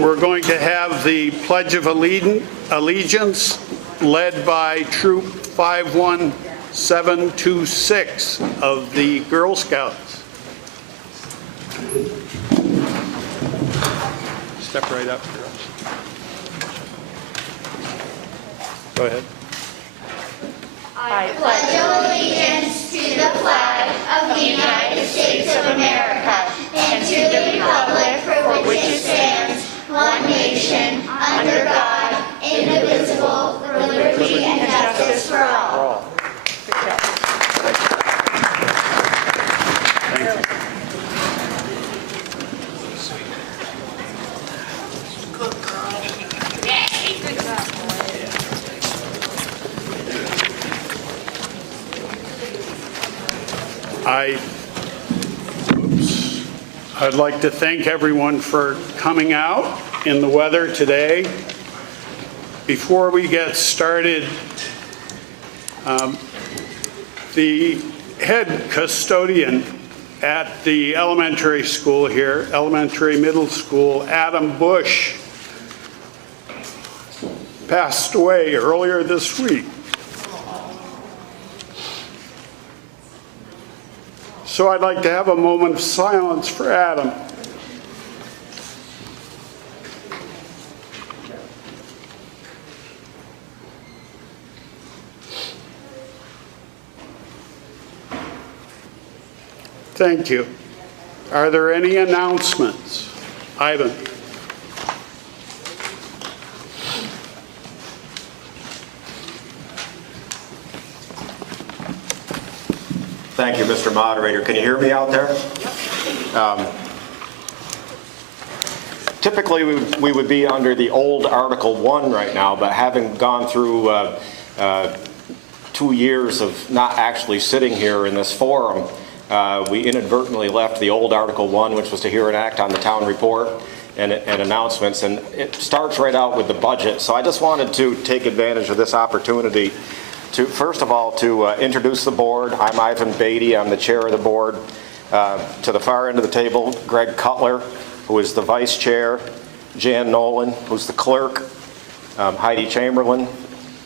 We're going to have the Pledge of Allegiance led by Troop 51726 of the Girl Scouts. Step right up, girls. Go ahead. I pledge allegiance to the flag of the United States of America and to the republic for which it stands, one nation, under God, indivisible, with liberty and justice for all. Thank you. I'd like to thank everyone for coming out in the weather today. Before we get started, the head custodian at the elementary school here, elementary middle school, Adam Bush, passed away earlier this week. So I'd like to have a moment of silence for Adam. Thank you. Are there any announcements? Ivan. Thank you, Mr. Moderator. Can you hear me out there? Typically, we would be under the old Article 1 right now, but having gone through 2 years of not actually sitting here in this forum, we inadvertently left the old Article 1, which was to hear and act on the town report and announcements, and it starts right out with the budget. So I just wanted to take advantage of this opportunity to, first of all, to introduce the board. I'm Ivan Beatty. I'm the chair of the board. To the far end of the table, Greg Cutler, who is the vice chair, Jan Nolan, who's the clerk, Heidi Chamberlain,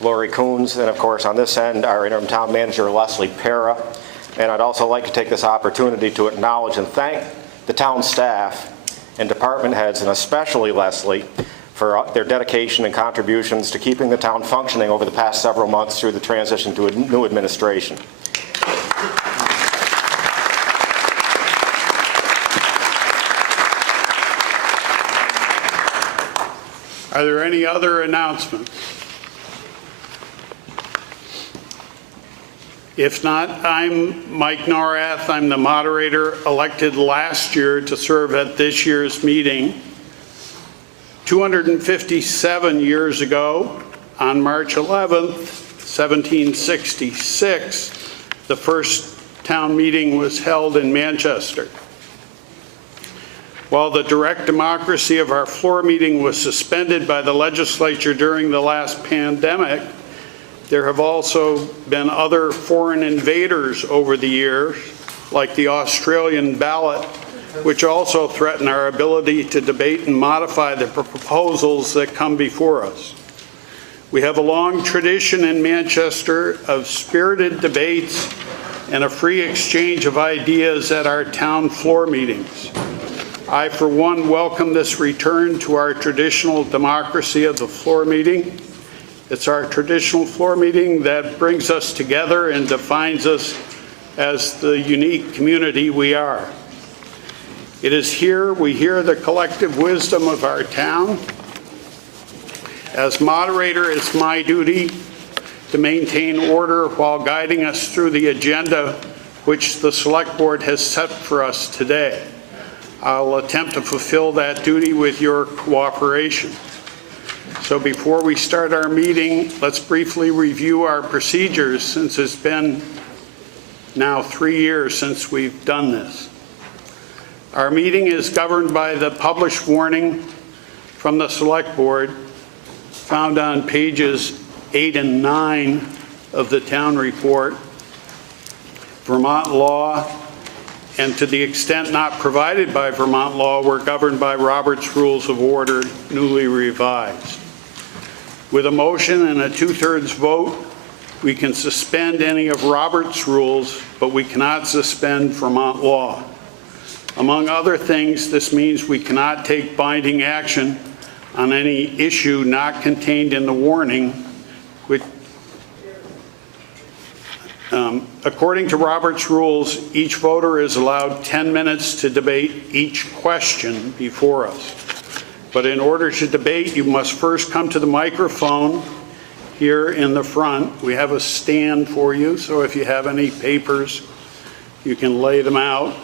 Lori Coons, and of course on this end, our interim town manager, Leslie Para. And I'd also like to take this opportunity to acknowledge and thank the town staff and department heads, and especially Leslie, for their dedication and contributions to keeping the town functioning over the past several months through the transition to a new administration. Are there any other announcements? If not, I'm Mike Norath. I'm the moderator elected last year to serve at this year's meeting. 257 years ago, on March 11th, 1766, the first town meeting was held in Manchester. While the direct democracy of our floor meeting was suspended by the legislature during the last pandemic, there have also been other foreign invaders over the years, like the Australian ballot, which also threaten our ability to debate and modify the proposals that come before us. We have a long tradition in Manchester of spirited debates and a free exchange of ideas at our town floor meetings. I, for one, welcome this return to our traditional democracy of the floor meeting. It's our traditional floor meeting that brings us together and defines us as the unique community we are. It is here we hear the collective wisdom of our town. As moderator, it's my duty to maintain order while guiding us through the agenda which the Select Board has set for us today. I'll attempt to fulfill that duty with your cooperation. So before we start our meeting, let's briefly review our procedures since it's been now 3 years since we've done this. Our meeting is governed by the published warning from the Select Board found on pages 8 and 9 of the town report, Vermont law, and to the extent not provided by Vermont law, we're governed by Robert's Rules of Order, newly revised. With a motion and a 2/3 vote, we can suspend any of Robert's rules, but we cannot suspend Vermont law. Among other things, this means we cannot take binding action on any issue not contained in the warning, which, according to Robert's rules, each voter is allowed 10 minutes to debate each question before us. But in order to debate, you must first come to the microphone here in the front. We have a stand for you, so if you have any papers, you can lay them out.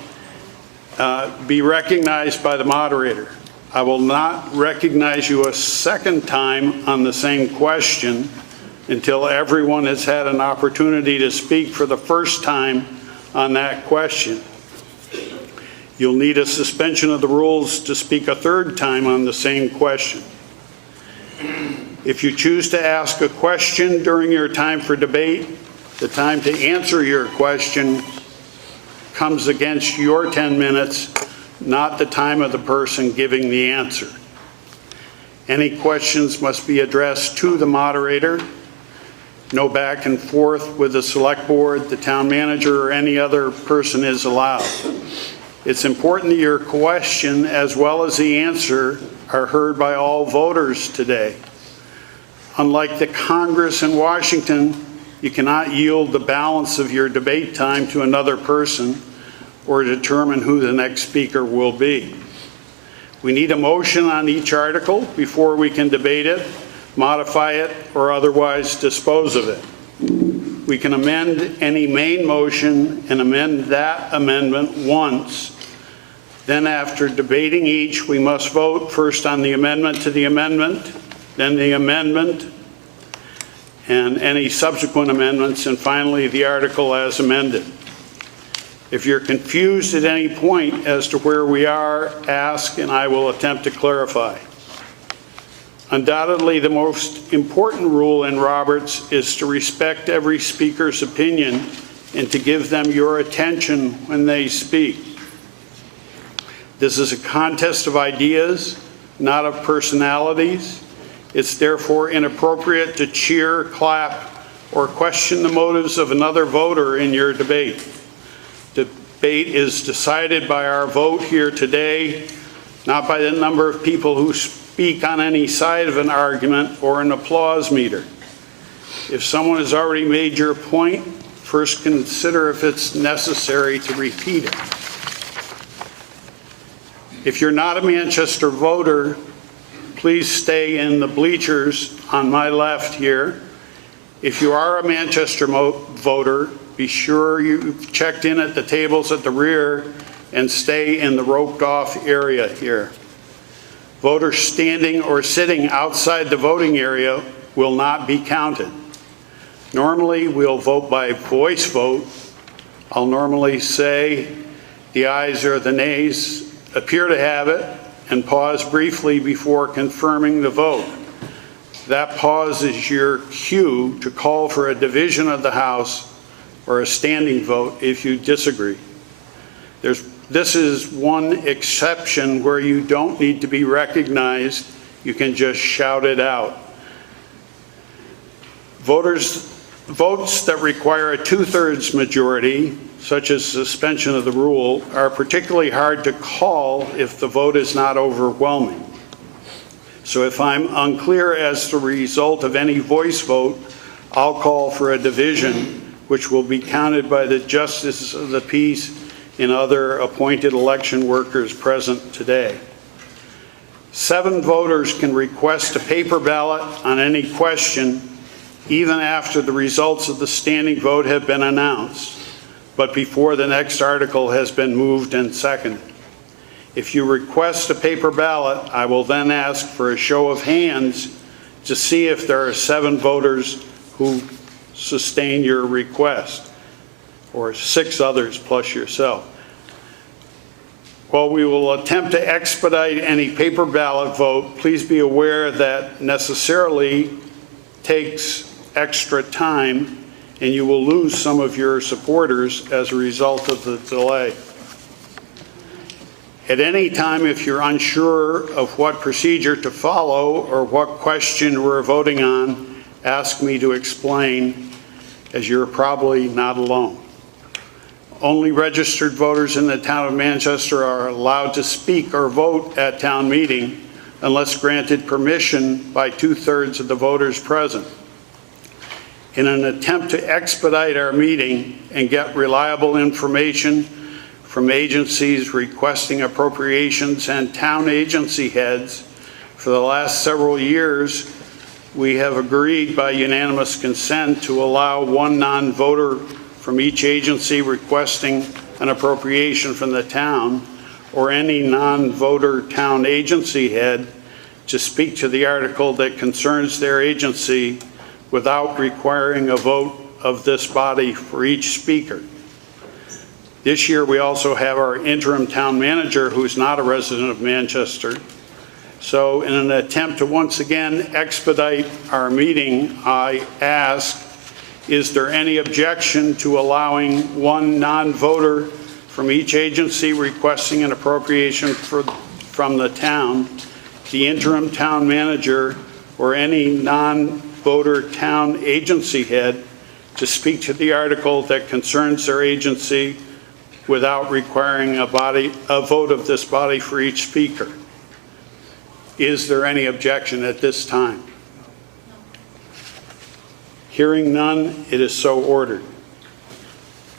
Be recognized by the moderator. I will not recognize you a second time on the same question until everyone has had an opportunity to speak for the first time on that question. You'll need a suspension of the rules to speak a third time on the same question. If you choose to ask a question during your time for debate, the time to answer your question comes against your 10 minutes, not the time of the person giving the answer. Any questions must be addressed to the moderator. No back and forth with the select board, the town manager, or any other person is allowed. It's important that your question, as well as the answer, are heard by all voters today. Unlike the Congress in Washington, you cannot yield the balance of your debate time to another person or determine who the next speaker will be. We need a motion on each article before we can debate it, modify it, or otherwise dispose of it. We can amend any main motion and amend that amendment once. Then after debating each, we must vote first on the amendment to the amendment, then the amendment, and any subsequent amendments, and finally the article as amended. If you're confused at any point as to where we are, ask and I will attempt to clarify. Undoubtedly, the most important rule in Roberts is to respect every speaker's opinion and to give them your attention when they speak. This is a contest of ideas, not of personalities. It's therefore inappropriate to cheer, clap, or question the motives of another voter in your debate. Debate is decided by our vote here today, not by the number of people who speak on any side of an argument or an applause meter. If someone has already made your point, first consider if it's necessary to repeat it. If you're not a Manchester voter, please stay in the bleachers on my left here. If you are a Manchester voter, be sure you've checked in at the tables at the rear and stay in the roped off area here. Voters standing or sitting outside the voting area will not be counted. Normally, we'll vote by voice vote. I'll normally say the ayes or the nays appear to have it and pause briefly before confirming the vote. That pause is your cue to call for a division of the House or a standing vote if you disagree. This is one exception where you don't need to be recognized. You can just shout it out. Votes that require a 2/3 majority, such as suspension of the rule, are particularly hard to call if the vote is not overwhelming. So if I'm unclear as to the result of any voice vote, I'll call for a division, which will be counted by the justices of the peace and other appointed election workers present today. 7 voters can request a paper ballot on any question, even after the results of the standing vote have been announced, but before the next article has been moved and seconded. If you request a paper ballot, I will then ask for a show of hands to see if there are 7 voters who sustain your request, or 6 others plus yourself. While we will attempt to expedite any paper ballot vote, please be aware that necessarily takes extra time and you will lose some of your supporters as a result of the delay. At any time, if you're unsure of what procedure to follow or what question we're voting on, ask me to explain, as you're probably not alone. Only registered voters in the town of Manchester are allowed to speak or vote at town meeting unless granted permission by 2/3 of the voters present. In an attempt to expedite our meeting and get reliable information from agencies requesting appropriations and town agency heads, for the last several years, we have agreed by unanimous consent to allow one non-voter from each agency requesting an appropriation from the town or any non-voter town agency head to speak to the article that concerns their agency without requiring a vote of this body for each speaker. This year, we also have our interim town manager, who's not a resident of Manchester. So in an attempt to once again expedite our meeting, I ask, is there any objection to allowing one non-voter from each agency requesting an appropriation from the town, the interim town manager, or any non-voter town agency head to speak to the article that concerns their agency without requiring a vote of this body for each speaker? Is there any objection at this time? Hearing none, it is so ordered.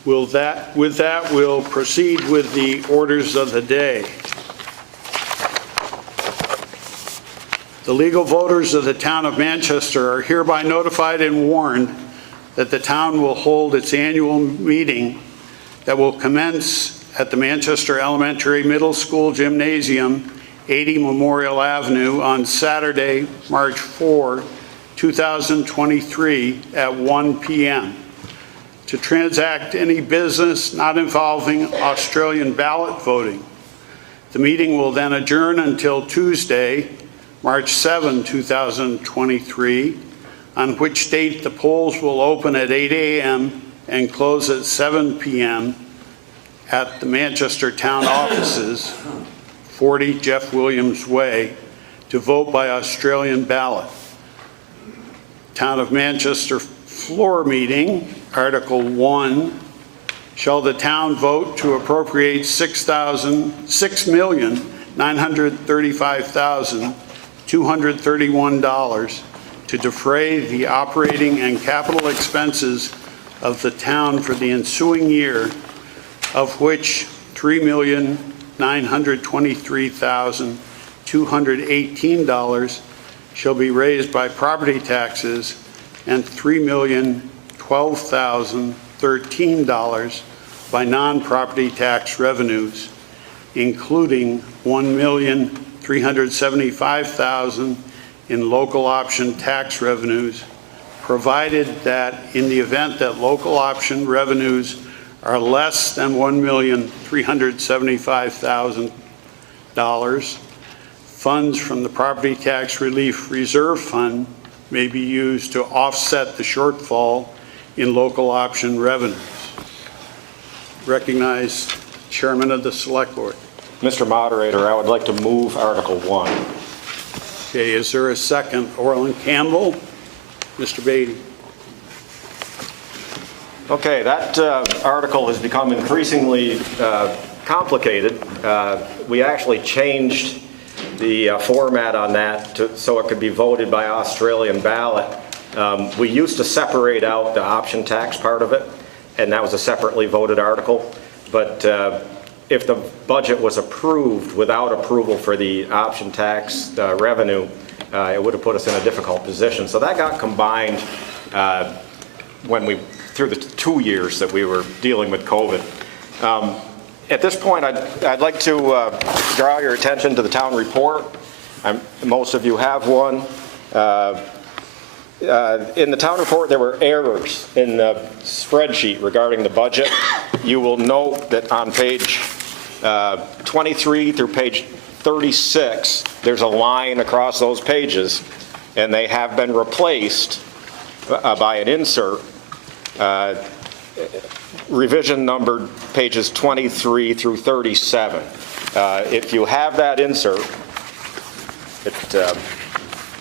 With that, we'll proceed with the orders of the day. The legal voters of the town of Manchester are hereby notified and warned that the town will hold its annual meeting that will commence at the Manchester Elementary Middle School Gymnasium, 80 Memorial Avenue, on Saturday, March 4, 2023 at 1 p.m. to transact any business not involving Australian ballot voting. The meeting will then adjourn until Tuesday, March 7, 2023, on which date the polls will open at 8 a.m. and close at 7 p.m. at the Manchester Town Offices, 40 Jeff Williams Way, to vote by Australian ballot. Town of Manchester floor meeting, Article 1, shall the town vote to appropriate $6,935,231 to defray the operating and capital expenses of the town for the ensuing year, of which $3,923,218 shall be raised by property taxes and $3,012,013 by non-property tax revenues, including $1,375,000 in local option tax revenues, provided that in the event that local option revenues are less than $1,375,000, funds from the Property Tax Relief Reserve Fund may be used to offset the shortfall in local option revenues. Recognize Chairman of the Select Board. Mr. Moderator, I would like to move Article 1. Okay, is there a second? Orland Campbell, Mr. Beatty. Okay, that article has become increasingly complicated. We actually changed the format on that so it could be voted by Australian ballot. We used to separate out the option tax part of it, and that was a separately voted article. But if the budget was approved without approval for the option tax revenue, it would have put us in a difficult position. So that got combined through the 2 years that we were dealing with COVID. At this point, I'd like to draw your attention to the town report. Most of you have one. In the town report, there were errors in the spreadsheet regarding the budget. You will note that on page 23 through page 36, there's a line across those pages, and they have been replaced by an insert revision numbered pages 23 through 37. If you have that insert,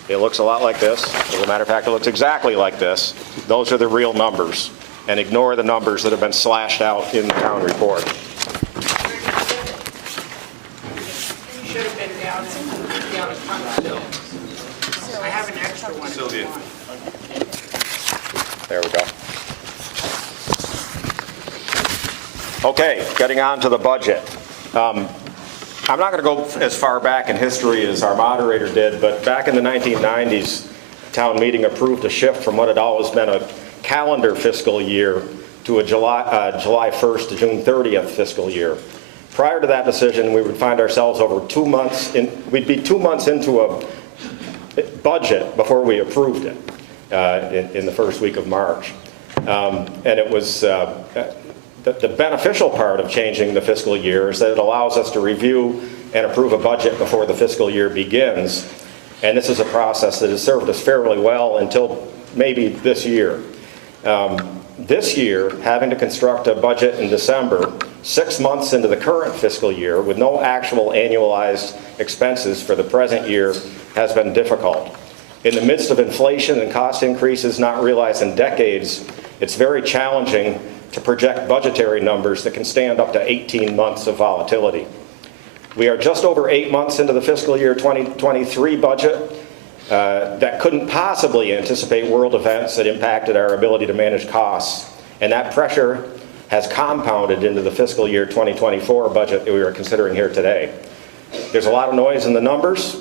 it looks a lot like this. As a matter of fact, it looks exactly like this. Those are the real numbers. And ignore the numbers that have been slashed out in the town report. Should have been down at Tunstall. I have an extra one. Sylvia. There we go. Okay, getting on to the budget. I'm not going to go as far back in history as our moderator did, but back in the 1990s, town meeting approved a shift from what had always been a calendar fiscal year to a July 1st to June 30th fiscal year. Prior to that decision, we would find ourselves over 2 months we'd be 2 months into a budget before we approved it in the first week of March. And it was the beneficial part of changing the fiscal year is that it allows us to review and approve a budget before the fiscal year begins. And this is a process that has served us fairly well until maybe this year. This year, having to construct a budget in December, 6 months into the current fiscal year, with no actual annualized expenses for the present year, has been difficult. In the midst of inflation and cost increases not realized in decades, it's very challenging to project budgetary numbers that can stand up to 18 months of volatility. We are just over 8 months into the fiscal year 2023 budget that couldn't possibly anticipate world events that impacted our ability to manage costs. And that pressure has compounded into the fiscal year 2024 budget that we are considering here today. There's a lot of noise in the numbers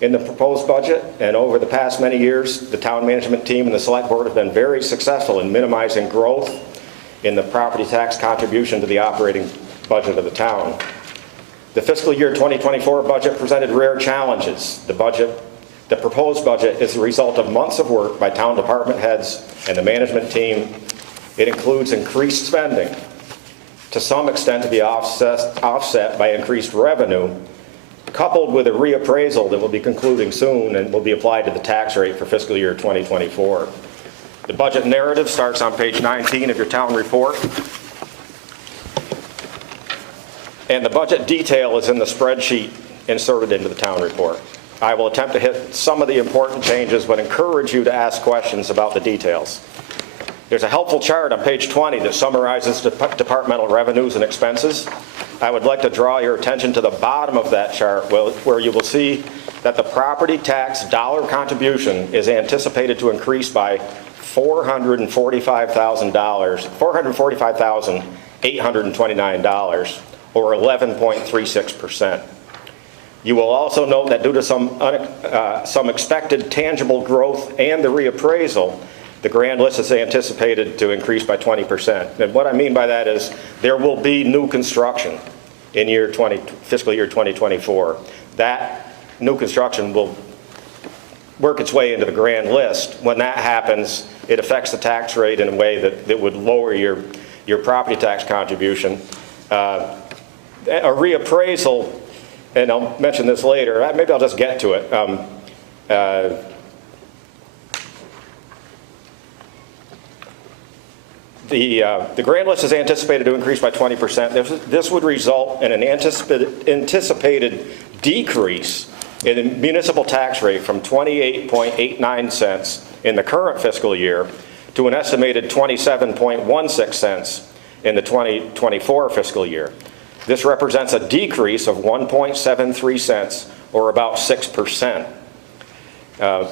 in the proposed budget, and over the past many years, the town management team and the select board have been very successful in minimizing growth in the property tax contribution to the operating budget of the town. The fiscal year 2024 budget presented rare challenges. The proposed budget is the result of months of work by town department heads and the management team. It includes increased spending, to some extent to be offset by increased revenue, coupled with a reappraisal that will be concluding soon and will be applied to the tax rate for fiscal year 2024. The budget narrative starts on page 19 of your town report. And the budget detail is in the spreadsheet inserted into the town report. I will attempt to hit some of the important changes, but encourage you to ask questions about the details. There's a helpful chart on page 20 that summarizes departmental revenues and expenses. I would like to draw your attention to the bottom of that chart where you will see that the property tax dollar contribution is anticipated to increase by $445,829, or 11.36%. You will also note that due to some expected tangible growth and the reappraisal, the grand list is anticipated to increase by 20%. And what I mean by that is there will be new construction in fiscal year 2024. That new construction will work its way into the grand list. When that happens, it affects the tax rate in a way that would lower your property tax contribution. A reappraisal, and I'll mention this later, maybe I'll just get to it. The grand list is anticipated to increase by 20%. This would result in an anticipated decrease in the municipal tax rate from 28.89 cents in the current fiscal year to an estimated 27.16 cents in the 2024 fiscal year. This represents a decrease of 1.73 cents, or about 6%.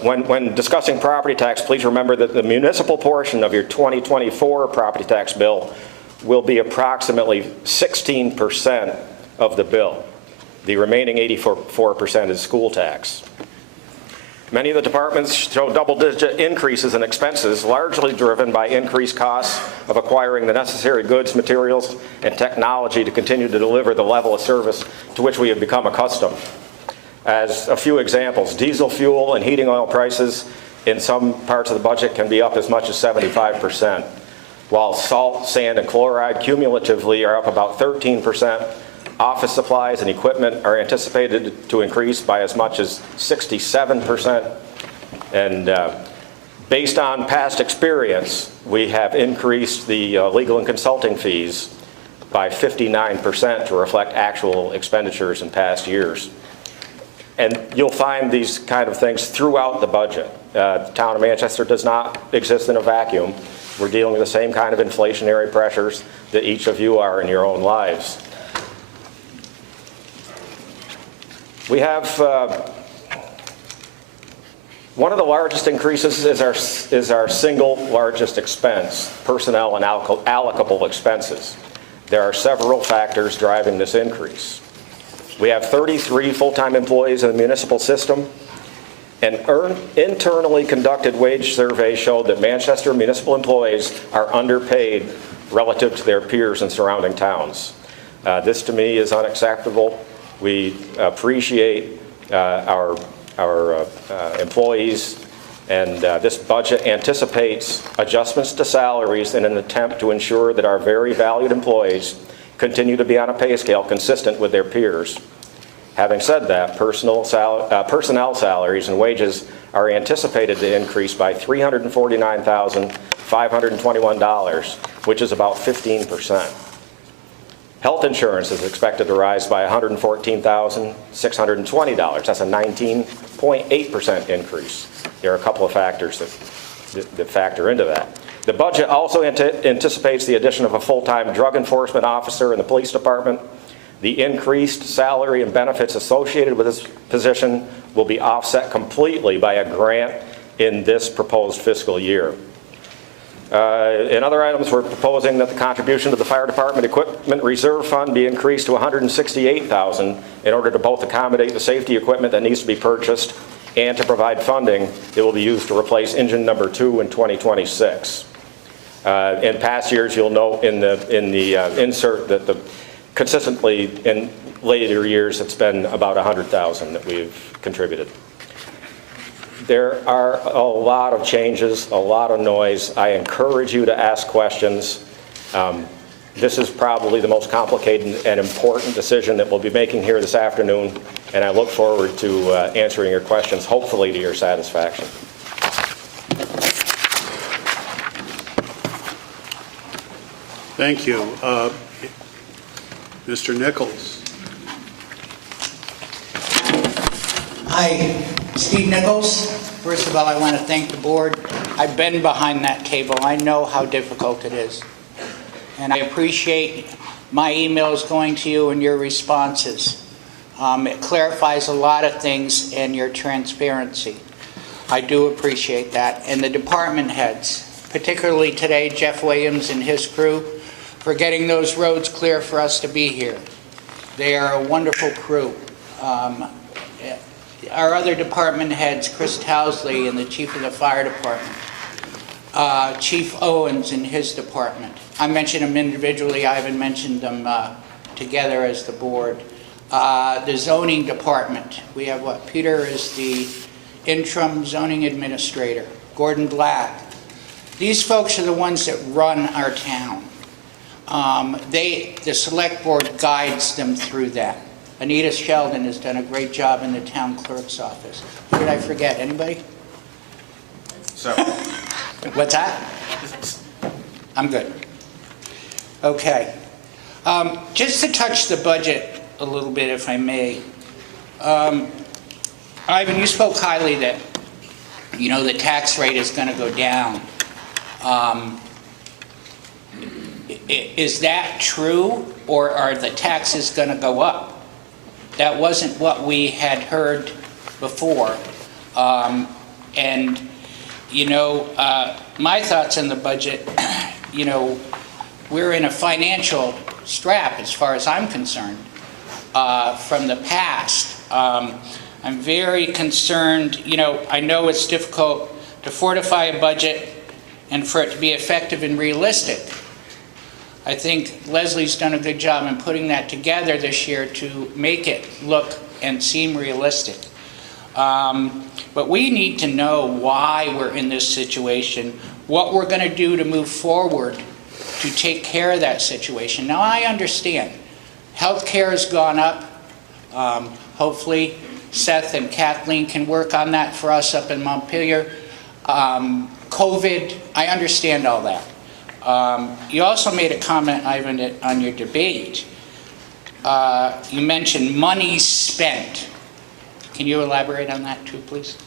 When discussing property tax, please remember that the municipal portion of your 2024 property tax bill will be approximately 16% of the bill. The remaining 84% is school tax. Many of the departments show double-digit increases in expenses, largely driven by increased costs of acquiring the necessary goods, materials, and technology to continue to deliver the level of service to which we have become accustomed. As a few examples, diesel fuel and heating oil prices in some parts of the budget can be up as much as 75%, while salt, sand, and chloride cumulatively are up about 13%. Office supplies and equipment are anticipated to increase by as much as 67%. And Based on past experience, we have increased the legal and consulting fees by 59% to reflect actual expenditures in past years. And you'll find these kind of things throughout the budget. The town of Manchester does not exist in a vacuum. We're dealing with the same kind of inflationary pressures that each of you are in your own lives. We have one of the largest increases is our single largest expense, personnel and allocable expenses. There are several factors driving this increase. We have 33 full-time employees in the municipal system. An internally conducted wage survey showed that Manchester municipal employees are underpaid relative to their peers in surrounding towns. This to me is unacceptable. We appreciate our employees, and this budget anticipates adjustments to salaries in an attempt to ensure that our very valued employees continue to be on a pay scale consistent with their peers. Having said that, personnel salaries and wages are anticipated to increase by $349,521, which is about 15%. Health insurance is expected to rise by $114,620. That's a 19.8% increase. There are a couple of factors that factor into that. The budget also anticipates the addition of a full-time drug enforcement officer in the police department. The increased salary and benefits associated with this position will be offset completely by a grant in this proposed fiscal year. In other items, we're proposing that the contribution to the Fire Department Equipment Reserve Fund be increased to $168,000 in order to both accommodate the safety equipment that needs to be purchased and to provide funding that will be used to replace engine number 2 in 2026. In past years, you'll note in the insert that consistently in later years, it's been about $100,000 that we've contributed. There are a lot of changes, a lot of noise. I encourage you to ask questions. This is probably the most complicated and important decision that we'll be making here this afternoon, and I look forward to answering your questions, hopefully to your satisfaction. Thank you. Mr. Nichols. Hi, Steve Nichols. First of all, I want to thank the board. I've been behind that table. I know how difficult it is. And I appreciate my emails going to you and your responses. It clarifies a lot of things and your transparency. I do appreciate that. And the department heads, particularly today, Jeff Williams and his crew, for getting those roads clear for us to be here. They are a wonderful crew. Our other department heads, Chris Towsley and the chief of the fire department, Chief Owens and his department. I mentioned them individually. I haven't mentioned them together as the board. The zoning department. We have Peter is the interim zoning administrator. Gordon Black. These folks are the ones that run our town. The select board guides them through that. Anita Sheldon has done a great job in the town clerk's office. Who did I forget? Anybody? So. What's that? I'm good. Okay. Just to touch the budget a little bit, if I may. Ivan, you spoke highly that, the tax rate is going to go down. Is that true, or are the taxes going to go up? That wasn't what we had heard before. My thoughts on the budget, we're in a financial strap as far as I'm concerned from the past. I'm very concerned, I know it's difficult to fortify a budget and for it to be effective and realistic. I think Leslie's done a good job in putting that together this year to make it look and seem realistic. But we need to know why we're in this situation, what we're going to do to move forward to take care of that situation. Now, I understand. Healthcare has gone up. Hopefully, Seth and Kathleen can work on that for us up in Montpelier. COVID, I understand all that. You also made a comment, Ivan, on your debate. You mentioned money spent. Can you elaborate on that too, please?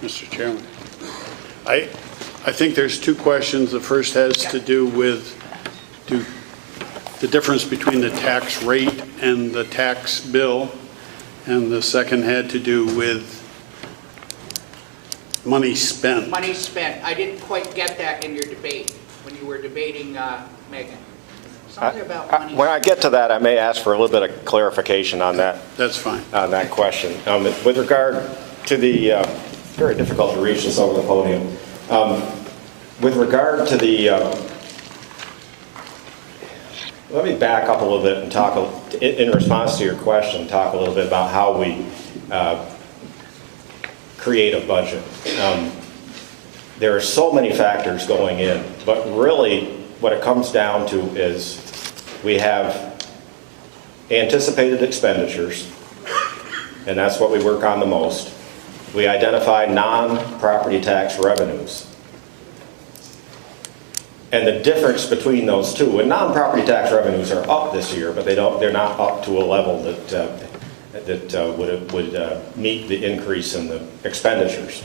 Mr. Chairman. I think there's two questions. The first has to do with the difference between the tax rate and the tax bill, and the second had to do with money spent. Money spent. I didn't quite get that in your debate when you were debating Megan. Something about money. When I get to that, I may ask for a little bit of clarification on that. That's fine. On that question. With regard to the, very difficult to reach this over the podium. With regard to the, let me back up a little bit and talk, in response to your question, talk a little bit about how we create a budget. There are so many factors going in, but really what it comes down to is we have anticipated expenditures, and that's what we work on the most. We identify non-property tax revenues. And the difference between those two, and non-property tax revenues are up this year, but they're not up to a level that would meet the increase in the expenditures.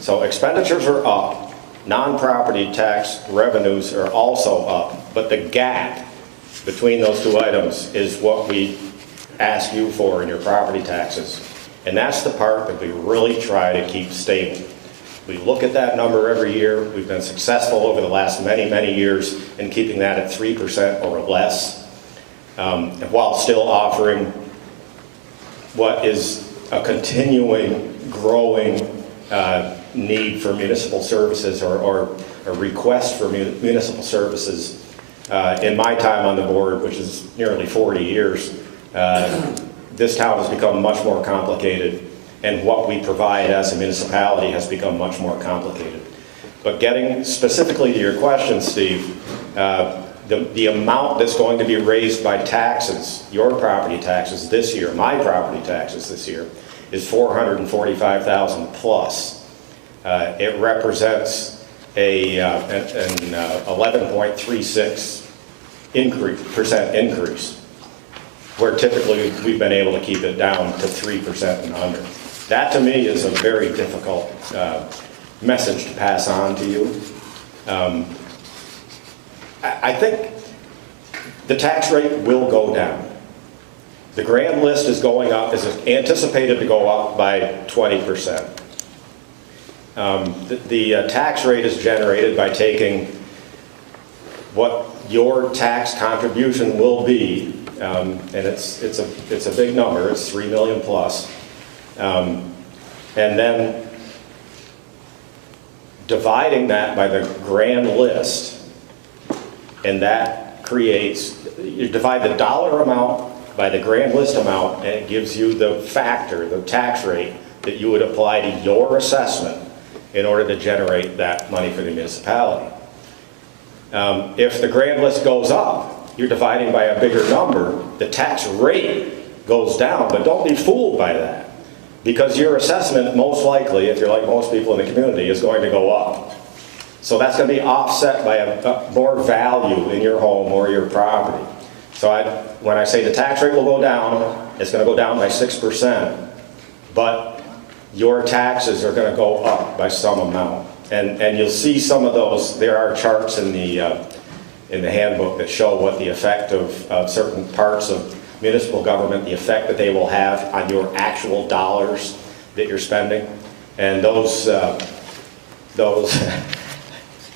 So expenditures are up, non-property tax revenues are also up, but the gap between those two items is what we ask you for in your property taxes. And that's the part that we really try to keep stable. We look at that number every year. We've been successful over the last many, many years in keeping that at 3% or less, while still offering what is a continuing, growing need for municipal services or a request for municipal services. In my time on the board, which is nearly 40 years, this town has become much more complicated, and what we provide as a municipality has become much more complicated. But getting specifically to your question, Steve, the amount that's going to be raised by taxes, your property taxes this year, my property taxes this year, is $445,000 plus. It represents an 11.36% increase, where typically we've been able to keep it down to 3% and under. That to me is a very difficult message to pass on to you. I think the tax rate will go down. The grand list is going up, is anticipated to go up by 20%. The tax rate is generated by taking what your tax contribution will be, and it's a big number, it's 3 million plus, and then dividing that by the grand list, and that creates, you divide the dollar amount by the grand list amount, and it gives you the factor, the tax rate that you would apply to your assessment in order to generate that money for the municipality. If the grand list goes up, you're dividing by a bigger number, the tax rate goes down, but don't be fooled by that, because your assessment most likely, if you're like most people in the community, is going to go up. So that's going to be offset by a more value in your home or your property. So when I say the tax rate will go down, it's going to go down by 6%, but your taxes are going to go up by some amount. And you'll see some of those. There are charts in the handbook that show what the effect of certain parts of municipal government, the effect that they will have on your actual dollars that you're spending. And those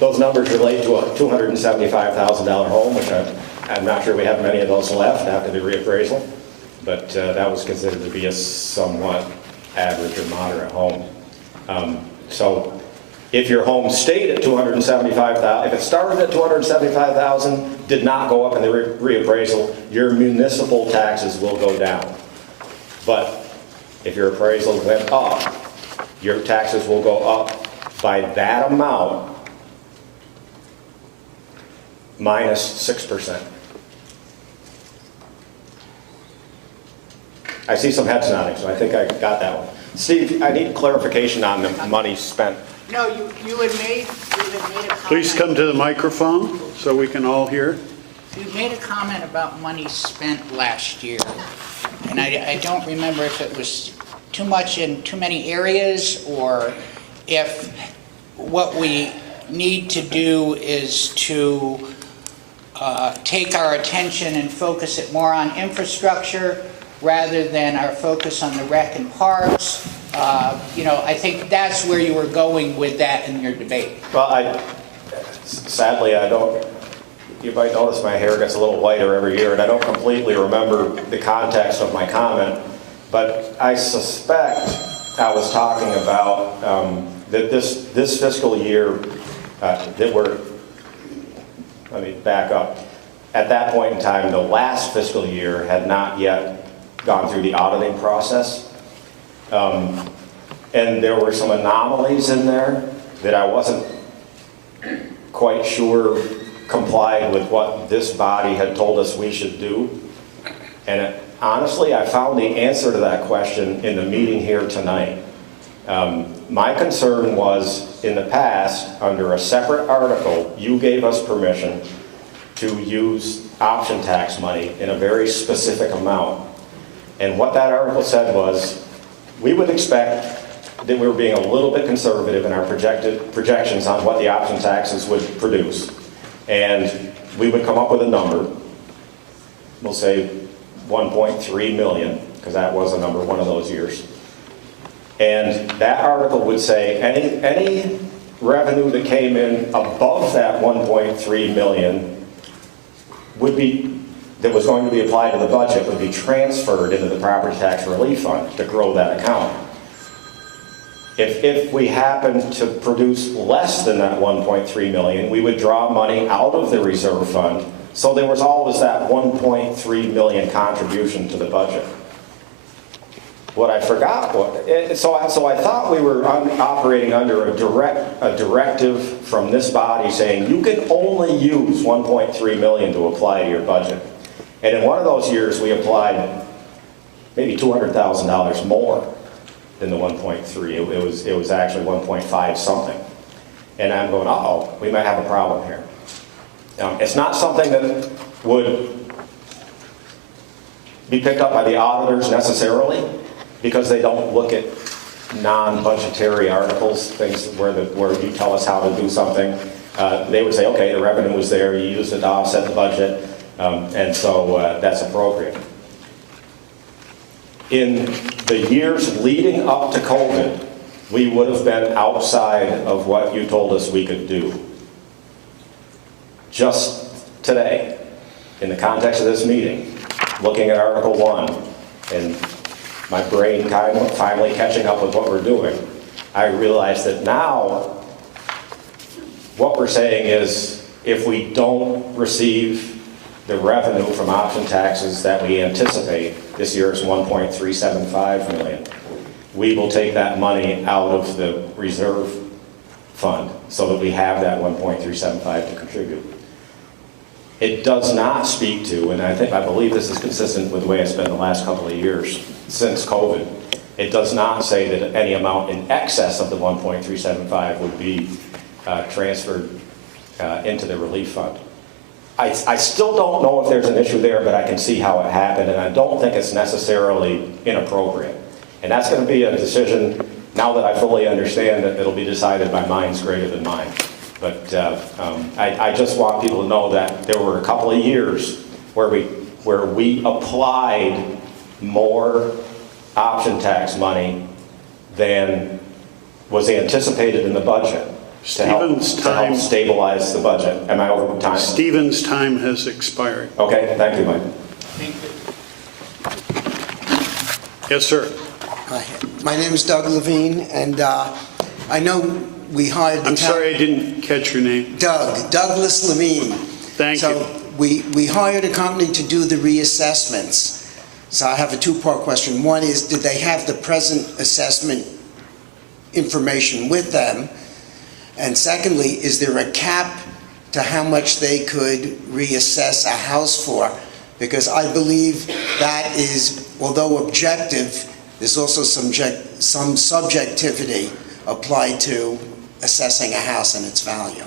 numbers relate to a $275,000 home, which I'm not sure we have many of those left after the reappraisal, but that was considered to be a somewhat average or moderate home. So if your home stayed at $275,000, if it started at $275,000, did not go up in the reappraisal, your municipal taxes will go down. But if your appraisal went up, your taxes will go up by that amount minus 6%. I see some heads nodding, so I think I got that one. Steve, I need clarification on the money spent. No, you had made a comment. Please come to the microphone so we can all hear. You made a comment about money spent last year, and I don't remember if it was too much in too many areas, or if what we need to do is to take our attention and focus it more on infrastructure rather than our focus on the rec and parks. I think that's where you were going with that in your debate. Well, sadly, I don't, you might notice my hair gets a little whiter every year, and I don't completely remember the context of my comment, but I suspect I was talking about that this fiscal year let me back up. At that point in time, the last fiscal year had not yet gone through the auditing process. And there were some anomalies in there that I wasn't quite sure complied with what this body had told us we should do. And honestly, I found the answer to that question in the meeting here tonight. My concern was, in the past, under a separate article, you gave us permission to use option tax money in a very specific amount. And what that article said was, we would expect that we were being a little bit conservative in our projections on what the option taxes would produce. And we would come up with a number, we'll say 1.3 million, because that was a number one of those years. And that article would say any revenue that came in above that 1.3 million that was going to be applied to the budget would be transferred into the property tax relief fund to grow that account. If we happened to produce less than that 1.3 million, we would draw money out of the reserve fund, so there was always that 1.3 million contribution to the budget. What I forgot was, so I thought we were operating under a directive from this body saying you can only use 1.3 million to apply to your budget. And in one of those years, we applied maybe $200,000 more than the 1.3. It was actually 1.5 something. And I'm going, uh-oh, we might have a problem here. It's not something that would be picked up by the auditors necessarily, because they don't look at non-budgetary articles, things where you tell us how to do something. They would say, okay, the revenue was there, you used it to offset the budget, and so that's appropriate. In the years leading up to COVID, we would have been outside of what you told us we could do. Just today, in the context of this meeting, looking at Article 1, and my brain kind of finally catching up with what we're doing, I realize that now what we're saying is if we don't receive the revenue from option taxes that we anticipate, this year is 1.375 million, we will take that money out of the reserve fund so that we have that 1.375 to contribute. It does not speak to, and I believe this is consistent with the way it's been the last couple of years since COVID, it does not say that any amount in excess of the 1.375 would be transferred into the relief fund. I still don't know if there's an issue there, but I can see how it happened, and I don't think it's necessarily inappropriate. And that's going to be a decision, now that I fully understand that it'll be decided by minds greater than mine. But I just want people to know that there were a couple of years where we applied more option tax money than was anticipated in the budget to help stabilize the budget. Am I over time? Stephen's time has expired. Okay, thank you, Mike. Yes, sir. Hi, my name is Doug Levine, and I know we hired the I'm sorry I didn't catch your name. Douglas Levine. Thank you. So we hired a company to do the reassessments. So I have a two-part question. One is, did they have the present assessment information with them? And secondly, is there a cap to how much they could reassess a house for? Because I believe that is, although objective, there's also some subjectivity applied to assessing a house and its value.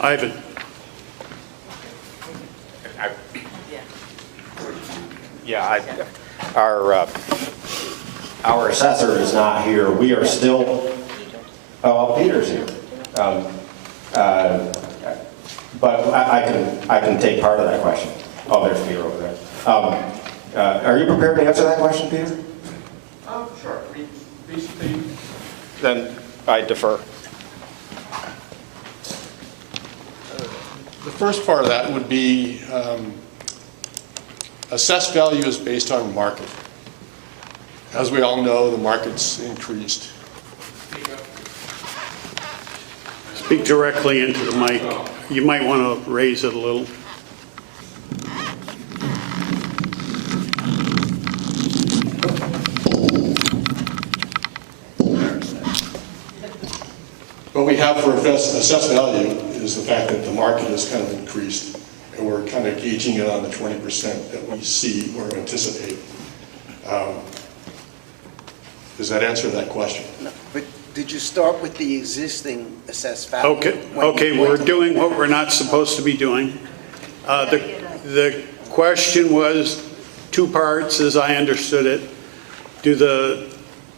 Ivan? Our assessor is not here. We are still, Peter's here. But I can take part of that question. Oh, there's Peter over there. Are you prepared to answer that question, Peter? Sure. Basically, Then I defer. the first part of that would be assessed value is based on market. As we all know, the market's increased. Speak directly into the mic. You might want to raise it a little. What we have for assessed value is the fact that the market has kind of increased, and we're kind of gauging it on the 20% that we see or anticipate. Does that answer that question? No, but did you start with the existing assessed value? Okay, we're doing what we're not supposed to be doing. The question was two parts, as I understood it. Do the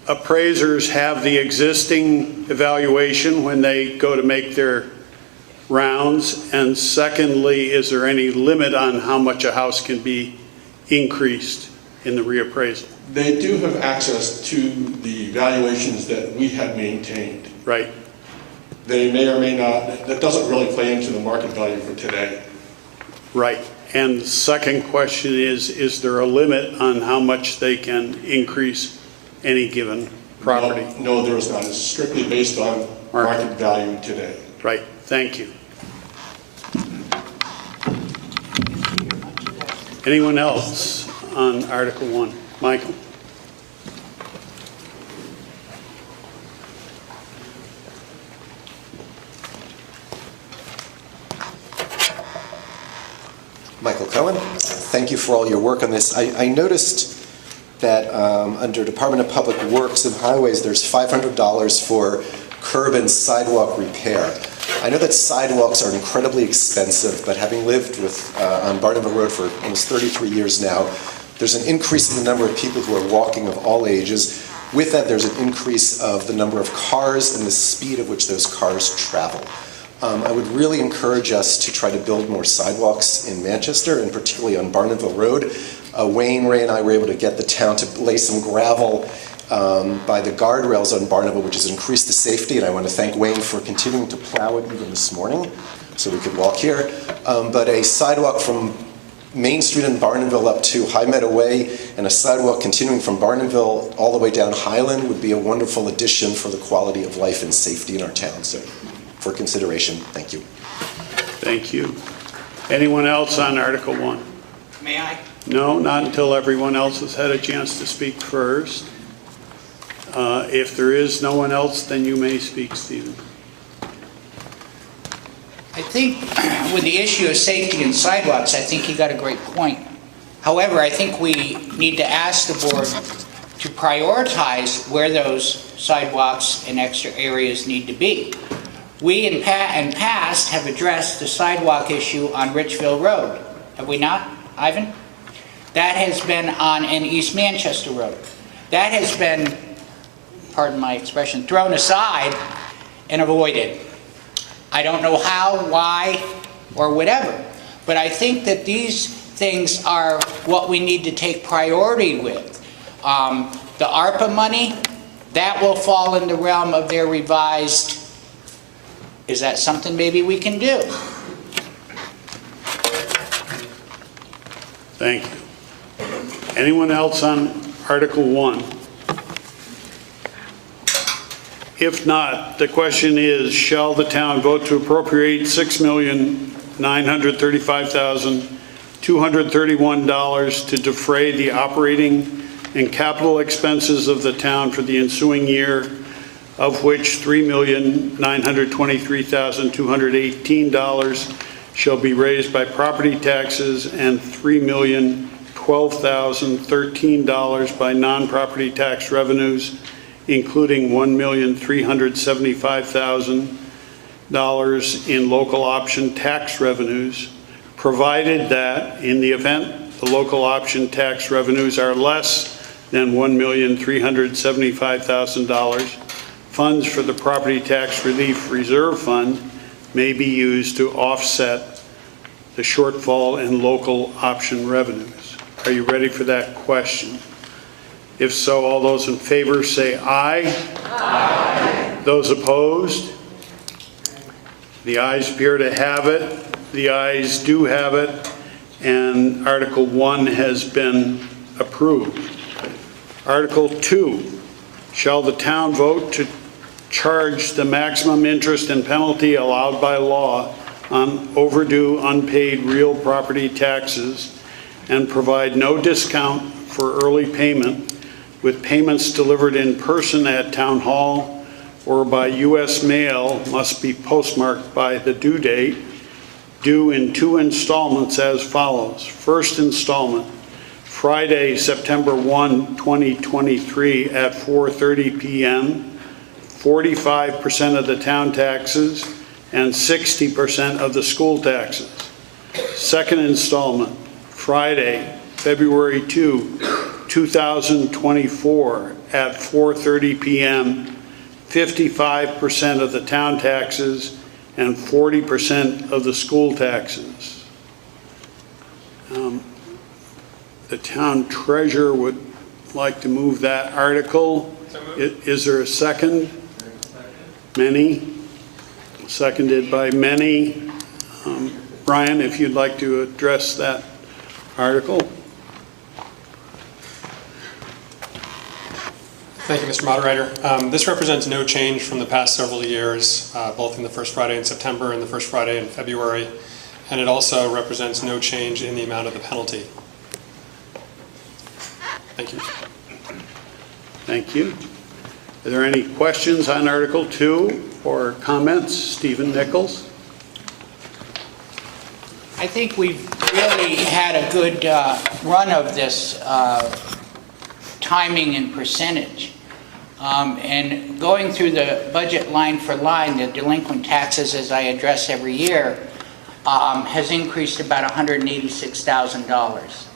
appraisers have the existing evaluation when they go to make their rounds? And secondly, is there any limit on how much a house can be increased in the reappraisal? They do have access to the valuations that we have maintained. Right. They may or may not, that doesn't really play into the market value for today. Right. And the second question is there a limit on how much they can increase any given property? No, there is not. It's strictly based on market value today. Right. Thank you. Anyone else on Article 1? Michael? Michael Cohen, thank you for all your work on this. I noticed that under Department of Public Works and Highways, there's $500 for curb and sidewalk repair. I know that sidewalks are incredibly expensive, but having lived on Barneville Road for almost 33 years now, there's an increase in the number of people who are walking of all ages. With that, there's an increase of the number of cars and the speed at which those cars travel. I would really encourage us to try to build more sidewalks in Manchester, and particularly on Barneville Road. Wayne, Ray, and I were able to get the town to lay some gravel by the guardrails on Barneville, which has increased the safety, and I want to thank Wayne for continuing to plow it even this morning so we could walk here. But a sidewalk from Main Street in Barneville up to High Meadow Way, and a sidewalk continuing from Barneville all the way down Highland would be a wonderful addition for the quality of life and safety in our town. So for consideration, thank you. Thank you. Anyone else on Article 1? May I? No, not until everyone else has had a chance to speak first. If there is no one else, then you may speak, Stephen. I think with the issue of safety and sidewalks, I think you got a great point. However, I think we need to ask the board to prioritize where those sidewalks and extra areas need to be. We in past have addressed the sidewalk issue on Richville Road, have we not, Ivan? That has been on East Manchester Road. That has been, pardon my expression, thrown aside and avoided. I don't know how, why, or whatever, but I think that these things are what we need to take priority with. The ARPA money, that will fall in the realm of their revised. Is that something maybe we can do? Thank you. Anyone else on Article 1? If not, the question is, shall the town vote to appropriate $6,935,231 to defray the operating and capital expenses of the town for the ensuing year of which $3,923,218 shall be raised by property taxes and $3,012,013 by non-property tax revenues, including $1,375,000 in local option tax revenues, provided that in the event the local option tax revenues are less than $1,375,000, funds for the Property Tax Relief Reserve Fund may be used to offset the shortfall in local option revenues. Are you ready for that question? If so, all those in favor say aye. Aye. Those opposed? The ayes appear to have it. The ayes do have it, and Article 1 has been approved. Article 2, shall the town vote to charge the maximum interest and penalty allowed by law on overdue unpaid real property taxes and provide no discount for early payment, with payments delivered in person at Town Hall or by U.S. mail must be postmarked by the due date, due in 2 installments as follows. First installment, Friday, September 1, 2023 at 4:30 p.m., 45% of the town taxes and 60% of the school taxes. Second installment, Friday, February 2, 2024 at 4:30 p.m., 55% of the town taxes and 40% of the school taxes. The town treasurer would like to move that article. Is there a second? Many. Seconded by many. Brian, if you'd like to address that article. Thank you, Mr. Moderator. This represents no change from the past several years, both in the first Friday in September and the first Friday in February, and it also represents no change in the amount of the penalty. Thank you. Thank you. Are there any questions on Article 2 or comments? Stephen Nichols? I think we've really had a good run of this timing and percentage. And going through the budget line for line, the delinquent taxes, as I address every year, has increased about $186,000.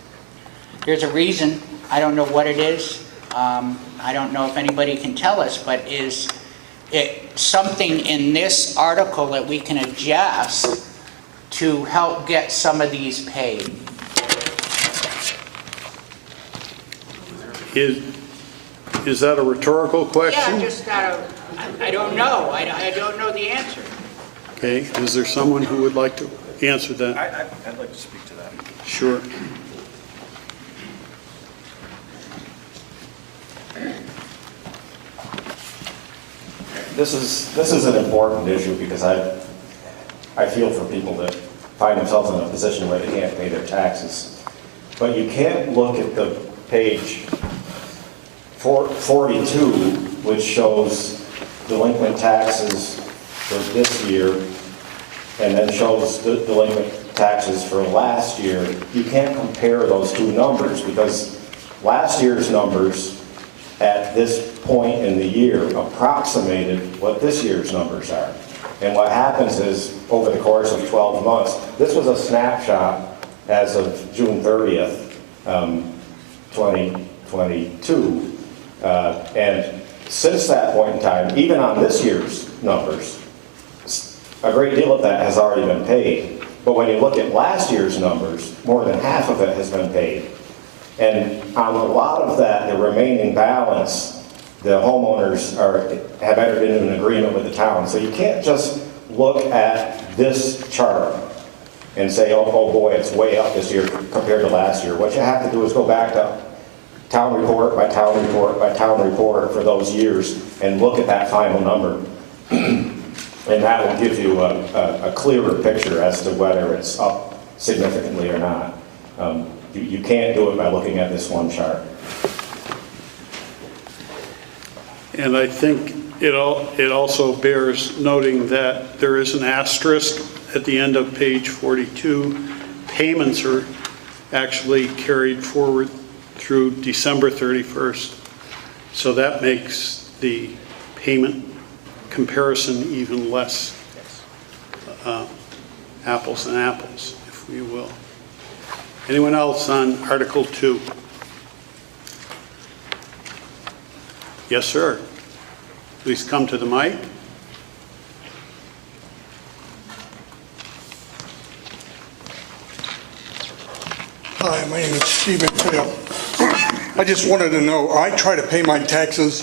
There's a reason. I don't know what it is. I don't know if anybody can tell us, but is it something in this article that we can adjust to help get some of these paid? Is that a rhetorical question? Yeah, just I don't know. I don't know the answer. Okay, is there someone who would like to answer that? I'd like to speak to that. Sure. This is an important issue because I feel for people that find themselves in a position where they can't pay their taxes. But you can't look at the page 42, which shows delinquent taxes for this year, and then shows the delinquent taxes for last year. You can't compare those two numbers because last year's numbers at this point in the year approximated what this year's numbers are. And what happens is, over the course of 12 months, this was a snapshot as of June 30th, 2022. And since that point in time, even on this year's numbers, a great deal of that has already been paid. But when you look at last year's numbers, more than half of it has been paid. And on a lot of that, the remaining balance, the homeowners have entered into an agreement with the town. So you can't just look at this chart and say, oh boy, it's way up this year compared to last year. What you have to do is go back to town report by town report by town report for those years and look at that final number. And that will give you a clearer picture as to whether it's up significantly or not. You can't do it by looking at this one chart. And I think It also bears noting that there is an asterisk at the end of page 42. Payments are actually carried forward through December 31st. So that makes the payment comparison even less apples and apples, if we will. Anyone else on Article 2? Yes, sir. Please come to the mic. Hi, my name is Stephen Phil. I just wanted to know, I try to pay my taxes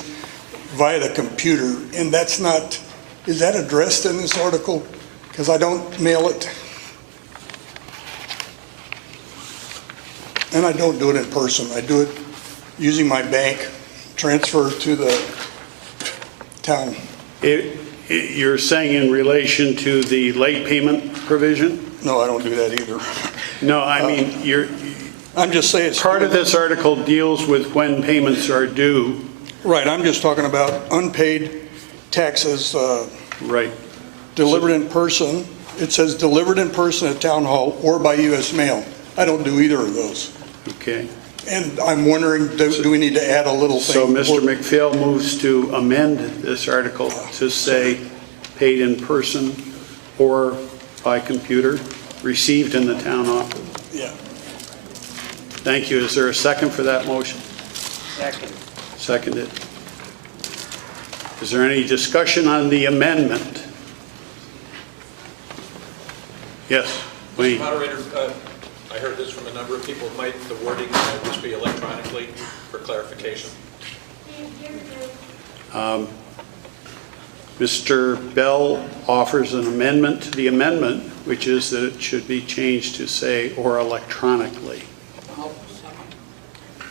via the computer, and that's not, is that addressed in this article? Because I don't mail it. And I don't do it in person. I do it using my bank transfer to the town. You're saying in relation to the late payment provision? No, I don't do that either. No, I mean, I'm just saying. part of this article deals with when payments are due. Right, I'm just talking about unpaid taxes Right. delivered in person. It says delivered in person at town hall or by U.S. mail. I don't do either of those. Okay. And I'm wondering, do we need to add a little thing? So Mr. McPhail moves to amend this article to say paid in person or by computer, received in the town office. Yeah. Thank you. Is there a second for that motion? Second. Seconded. Is there any discussion on the amendment? Yes, Wayne. Moderator, I heard this from a number of people. Might the wording just be electronically for clarification? Mr. Bell offers an amendment to the amendment, which is that it should be changed to say, or electronically.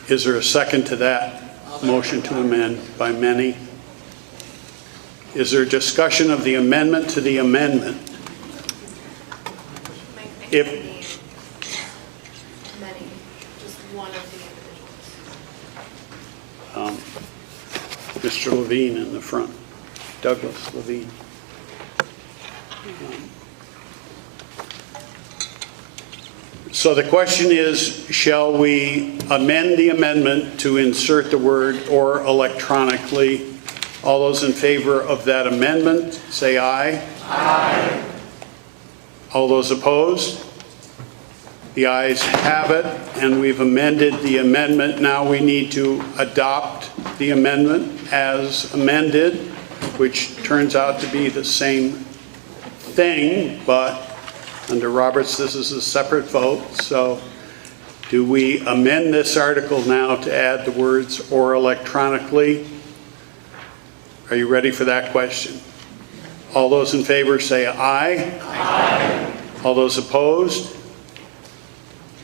Is there a second to that motion to amend by many? Is there discussion of the amendment to the amendment? If many, just one of the individuals. Mr. Levine in the front, Douglas Levine. So the question is, shall we amend the amendment to insert the word or electronically? All those in favor of that amendment, say aye. Aye. All those opposed? The ayes have it, and we've amended the amendment. Now we need to adopt the amendment as amended, which turns out to be the same thing, but under Roberts, this is a separate vote. So do we amend this article now to add the words or electronically? Are you ready for that question? All those in favor say aye. Aye. All those opposed?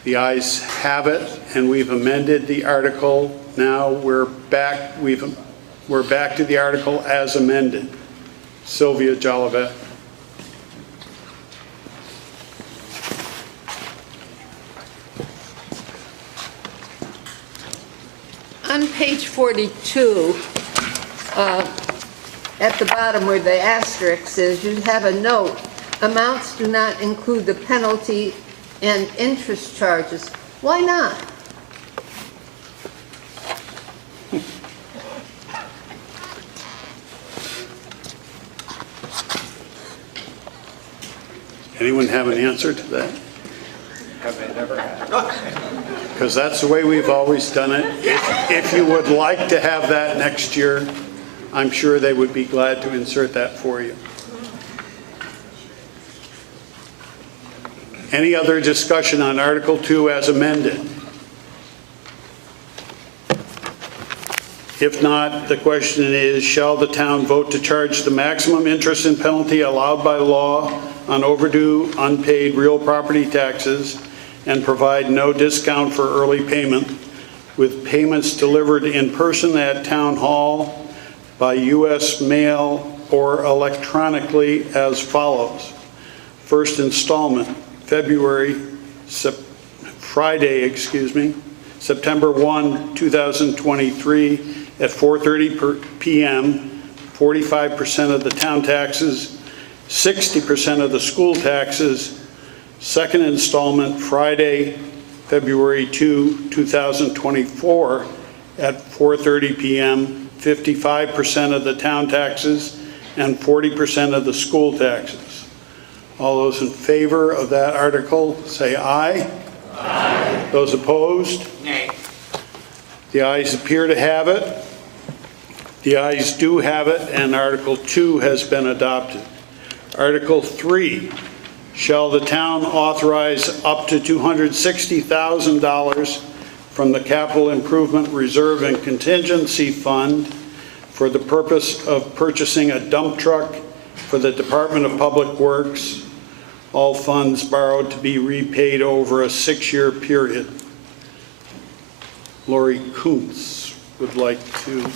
The ayes have it, and we've amended the article. Now we're back to the article as amended. Sylvia Jolivet. On page 42, at the bottom where the asterisk is, you have a note. Amounts do not include the penalty and interest charges. Why not? Anyone have an answer to that? Have they never had? Because that's the way we've always done it. If you would like to have that next year, I'm sure they would be glad to insert that for you. Any other discussion on Article 2 as amended? If not, the question is, shall the town vote to charge the maximum interest and penalty allowed by law on overdue unpaid real property taxes and provide no discount for early payment, with payments delivered in person at town hall, by U.S. mail, or electronically as follows. First installment, Friday, September 1, 2023 at 4:30 p.m. 45% of the town taxes, 60% of the school taxes. Second installment Friday, February 2, 2024 at 4:30 p.m., 55% of the town taxes and 40% of the school taxes. All those in favor of that article, say aye. Aye. Those opposed? Nay. The ayes appear to have it. The ayes do have it, and Article 2 has been adopted. Article 3, shall the town authorize up to $260,000 from the Capital Improvement Reserve and Contingency Fund for the purpose of purchasing a dump truck for the Department of Public Works, all funds borrowed to be repaid over a 6-year period. Lori Kuntz would like to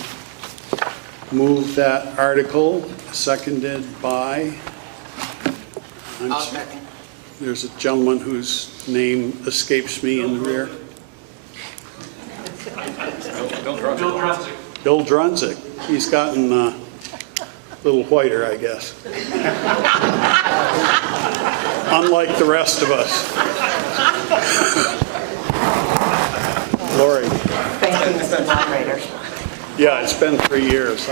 move that article, seconded by, I'll second. there's a gentleman whose name escapes me in the rear. Bill Drunzig. He's gotten a little whiter, I guess. Unlike the rest of us. Lori. Thank you, Mr. Moderator. Yeah, it's been 3 years.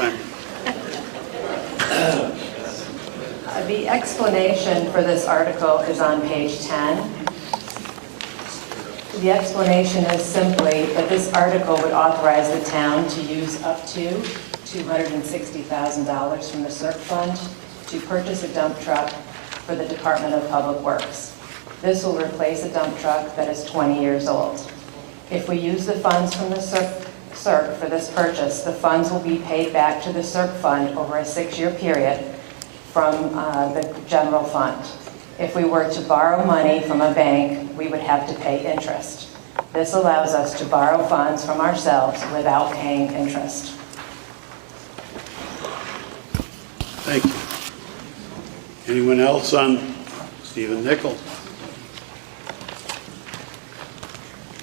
The explanation for this article is on page 10. The explanation is simply that this article would authorize the town to use up to $260,000 from the CERC fund to purchase a dump truck for the Department of Public Works. This will replace a dump truck that is 20 years old. If we use the funds from the CERC for this purchase, the funds will be paid back to the CERC fund over a 6-year period from the general fund. If we were to borrow money from a bank, we would have to pay interest. This allows us to borrow funds from ourselves without paying interest. Thank you. Anyone else on Stephen Nichols?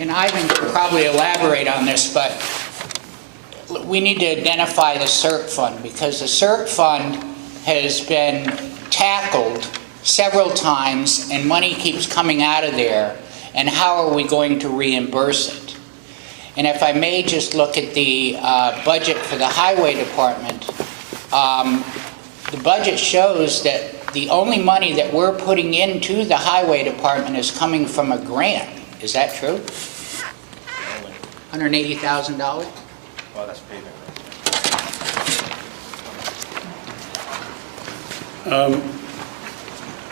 And Ivan could probably elaborate on this, but we need to identify the CERC fund, because the CERC fund has been tackled several times and money keeps coming out of there, and how are we going to reimburse it? And if I may just look at the budget for the highway department, the budget shows that the only money that we're putting into the highway department is coming from a grant. Is that true? $180,000? Well, that's payment.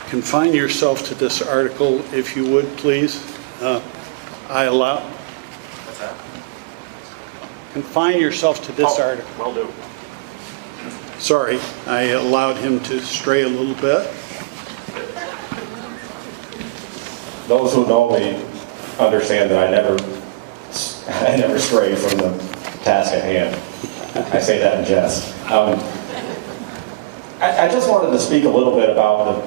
Confine yourself to this article, if you would, please. I allow. What's that? Confine yourself to this article. Will do. Sorry, I allowed him to stray a little bit. Those who know me understand that I never stray from the task at hand. I say that in jest. I just wanted to speak a little bit about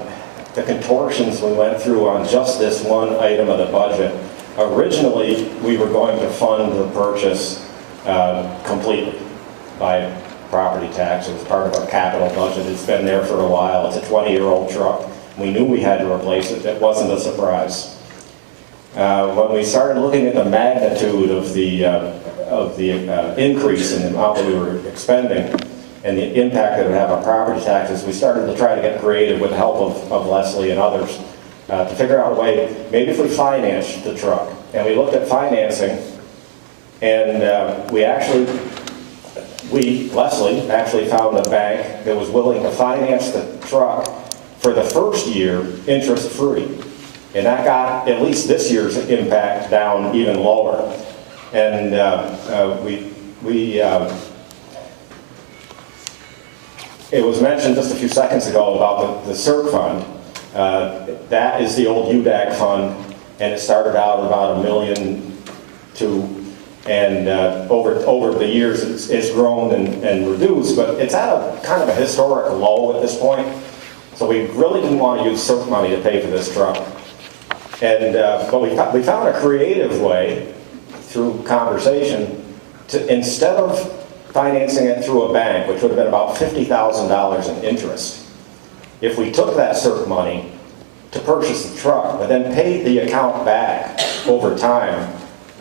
the contortions we went through on just this one item of the budget. Originally, we were going to fund the purchase completely by property tax. It was part of our capital budget. It's been there for a while. It's a 20-year-old truck. We knew we had to replace it. It wasn't a surprise. When we started looking at the magnitude of the increase in the amount that we were expending and the impact that it would have on property taxes, we started to try to get creative with the help of Leslie and others to figure out a way, maybe if we financed the truck. And we looked at financing, and Leslie actually found a bank that was willing to finance the truck for the first year interest-free. And that got at least this year's impact down even lower. And it was mentioned just a few seconds ago about the CERC fund. That is the old UDAG fund, and it started out about $1 million and over the years it's grown and reduced, but it's at a kind of a historic low at this point. So we really didn't want to use CERC money to pay for this truck. And but we found a creative way through conversation to, instead of financing it through a bank, which would have been about $50,000 in interest. If we took that CERC money to purchase the truck, but then paid the account back over time,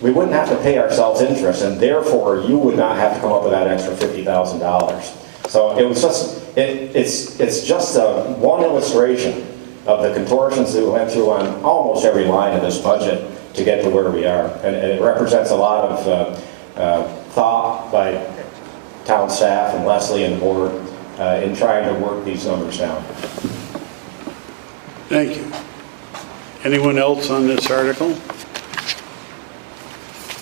we wouldn't have to pay ourselves interest, and therefore you would not have to come up with that extra $50,000. So it was just, it's just one illustration of the contortions that we went through on almost every line of this budget to get to where we are. And it represents a lot of thought by town staff and Leslie and the board in trying to work these numbers down. Thank you. Anyone else on this article?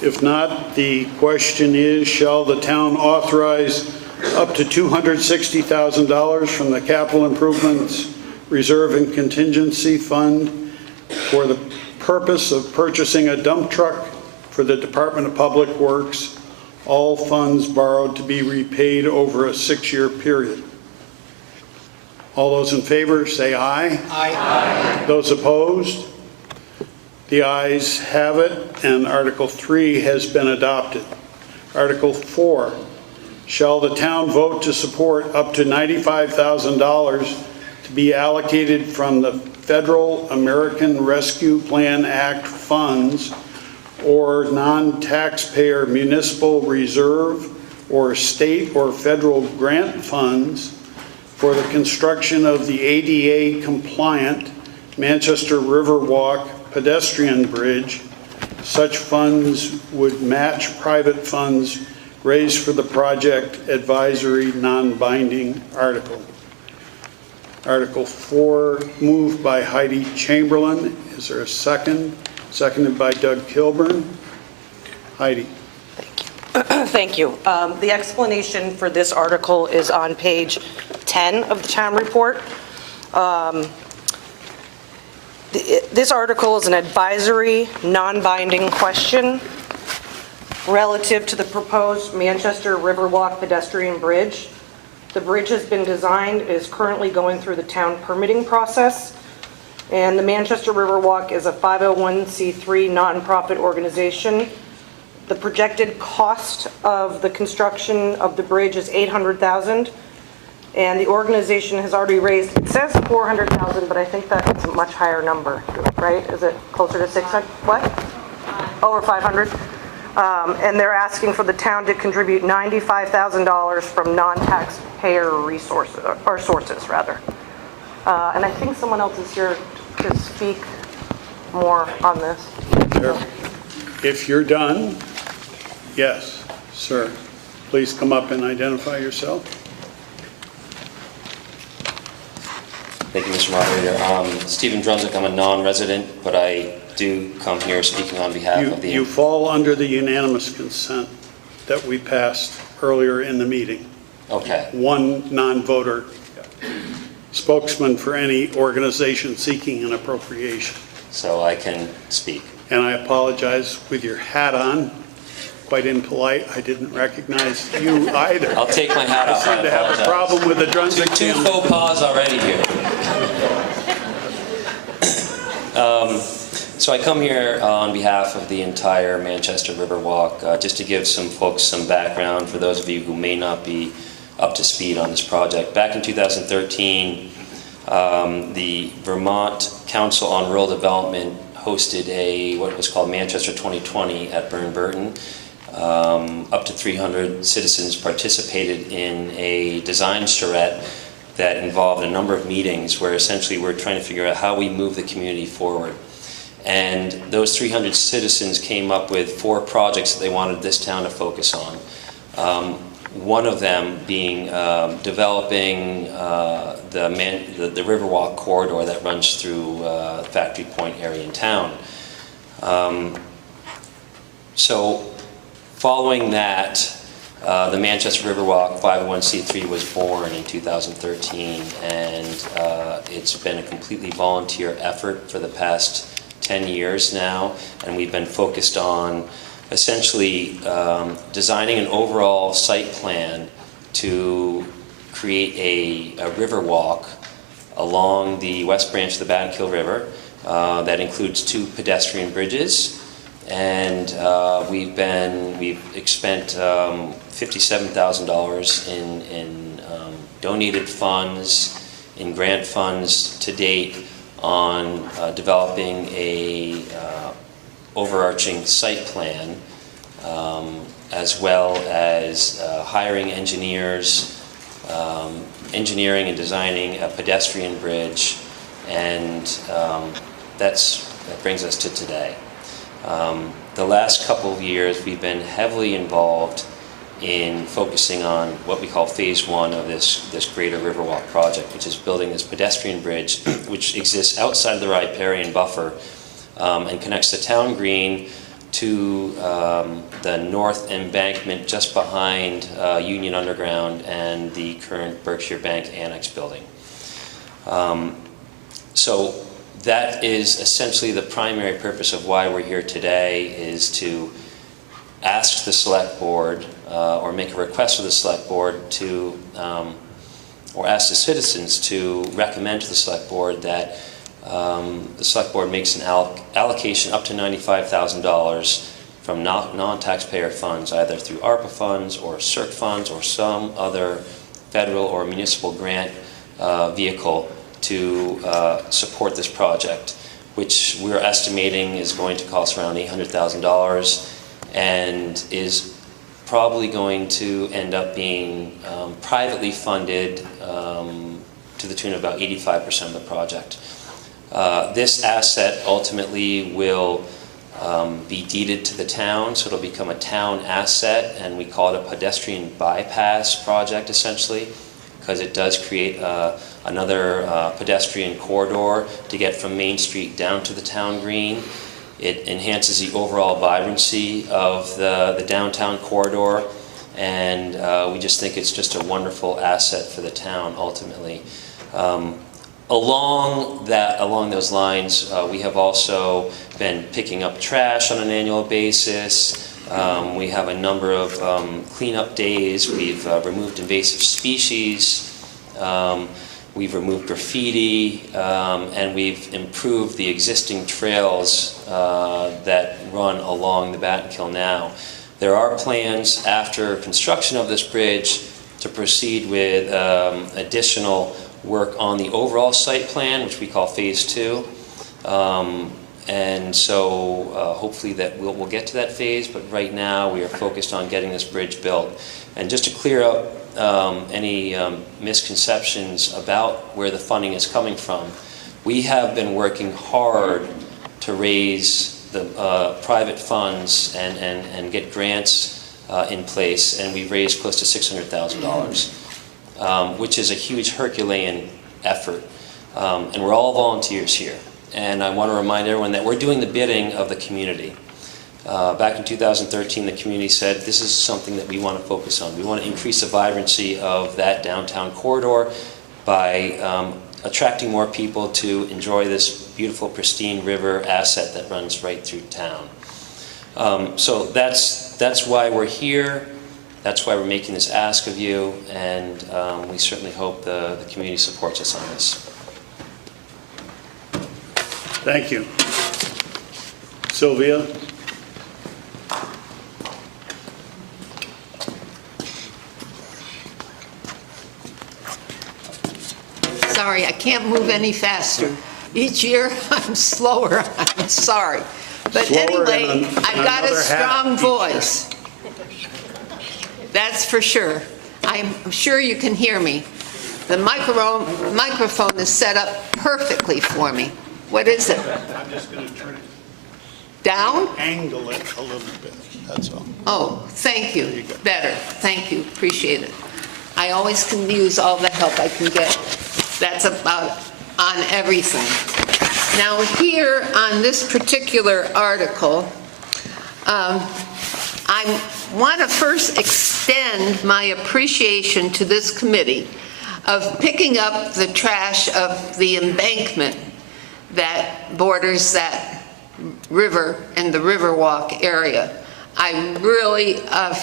If not, the question is, shall the town authorize up to $260,000 from the Capital Improvements Reserve and Contingency Fund for the purpose of purchasing a dump truck for the Department of Public Works, all funds borrowed to be repaid over a 6-year period? All those in favor say aye. Aye. Those opposed? The ayes have it, and Article 3 has been adopted. Article 4, shall the town vote to support up to $95,000 to be allocated from the Federal American Rescue Plan Act funds or non-taxpayer municipal reserve or state or federal grant funds for the construction of the ADA-compliant Manchester Riverwalk pedestrian bridge. Such funds would match private funds raised for the project. Advisory, non-binding article. Article 4, moved by Heidi Chamberlain. Is there a second? Seconded by Doug Kilburn. Heidi. Thank you. The explanation for this article is on page 10 of the town report. This article is an advisory, non-binding question relative to the proposed Manchester Riverwalk pedestrian bridge. The bridge has been designed, is currently going through the town permitting process, and the Manchester Riverwalk is a 501c3 nonprofit organization. The projected cost of the construction of the bridge is $800,000, and the organization has already raised, it says $400,000, but I think that's a much higher number, right? Is it closer to 600? What? Over 500? And they're asking for the town to contribute $95,000 from non-taxpayer resources, or sources rather. And I think someone else is here to speak more on this. If you're done, yes, sir. Please come up and identify yourself. Thank you, Mr. Moderator. Stephen Drunzik, I'm a non-resident, but I do come here speaking on behalf of the... You fall under the unanimous consent that we passed earlier in the meeting. Okay. One non-voter spokesman for any organization seeking an appropriation. So I can speak. And I apologize with your hat on. Quite impolite. I didn't recognize you either. I'll take my hat off. I seem to have a problem with the Drunzik Two faux pas already here. So I come here on behalf of the entire Manchester Riverwalk, just to give some folks some background for those of you who may not be up to speed on this project. Back in 2013, the Vermont Council on Rural Development hosted what was called Manchester 2020 at Burn Burton. Up to 300 citizens participated in a design charrette that involved a number of meetings where essentially we're trying to figure out how we move the community forward. And those 300 citizens came up with 4 projects that they wanted this town to focus on. One of them being developing the Riverwalk corridor that runs through Factory Point area in town. So following that, the Manchester Riverwalk 501c3 was born in 2013, and it's been a completely volunteer effort for the past 10 years now, and we've been focused on essentially designing an overall site plan to create a river walk along the west branch of the Battenkill River that includes 2 pedestrian bridges And we've spent $57,000 in donated funds, in grant funds to date on developing a overarching site plan, as well as hiring engineers, engineering and designing a pedestrian bridge, and that brings us to today. The last couple of years, we've been heavily involved in focusing on what we call phase one of this greater Riverwalk project, which is building this pedestrian bridge, which exists outside of the riparian buffer and connects the town green to the north embankment just behind Union Underground and the current Berkshire Bank Annex building. So that is essentially the primary purpose of why we're here today, is to ask the select board or make a request of the select board to, or ask the citizens to recommend to the select board that the select board makes an allocation up to $95,000 from non-taxpayer funds, either through ARPA funds or CERC funds or some other federal or municipal grant vehicle to support this project, which we're estimating is going to cost around $800,000 and is probably going to end up being privately funded to the tune of about 85% of the project. This asset ultimately will be deeded to the town, so it'll become a town asset, and we call it a pedestrian bypass project essentially, because it does create another pedestrian corridor to get from Main Street down to the town green. It enhances the overall vibrancy of the downtown corridor, and we just think it's just a wonderful asset for the town ultimately. Along those lines, we have also been picking up trash on an annual basis. We have a number of cleanup days. We've removed invasive species. We've removed graffiti, and we've improved the existing trails that run along the Battenkill now. There are plans after construction of this bridge to proceed with additional work on the overall site plan, which we call phase 2. And so hopefully that we'll get to that phase, but right now we are focused on getting this bridge built. And just to clear up any misconceptions about where the funding is coming from, we have been working hard to raise the private funds and get grants in place, and we've raised close to $600,000. Which is a huge Herculean effort. And we're all volunteers here. And I want to remind everyone that we're doing the bidding of the community. Back in 2013, the community said, this is something that we want to focus on. We want to increase the vibrancy of that downtown corridor by attracting more people to enjoy this beautiful, pristine river asset that runs right through town. So that's why we're here. That's why we're making this ask of you, and we certainly hope the community supports us on this. Thank you. Sylvia? Sorry, I can't move any faster. Each year I'm slower, I'm sorry. But anyway, I've got a strong voice. That's for sure. I'm sure you can hear me. The microphone is set up perfectly for me. What is it? I'm just going to turn it down? Angle it a little bit, that's all. Oh, thank you. Better. Thank you. Appreciate it. I always can use all the help I can get. That's about on everything. Now here on this particular article, I want to first extend my appreciation to this committee of picking up the trash of the embankment that borders that river and the Riverwalk area. I really,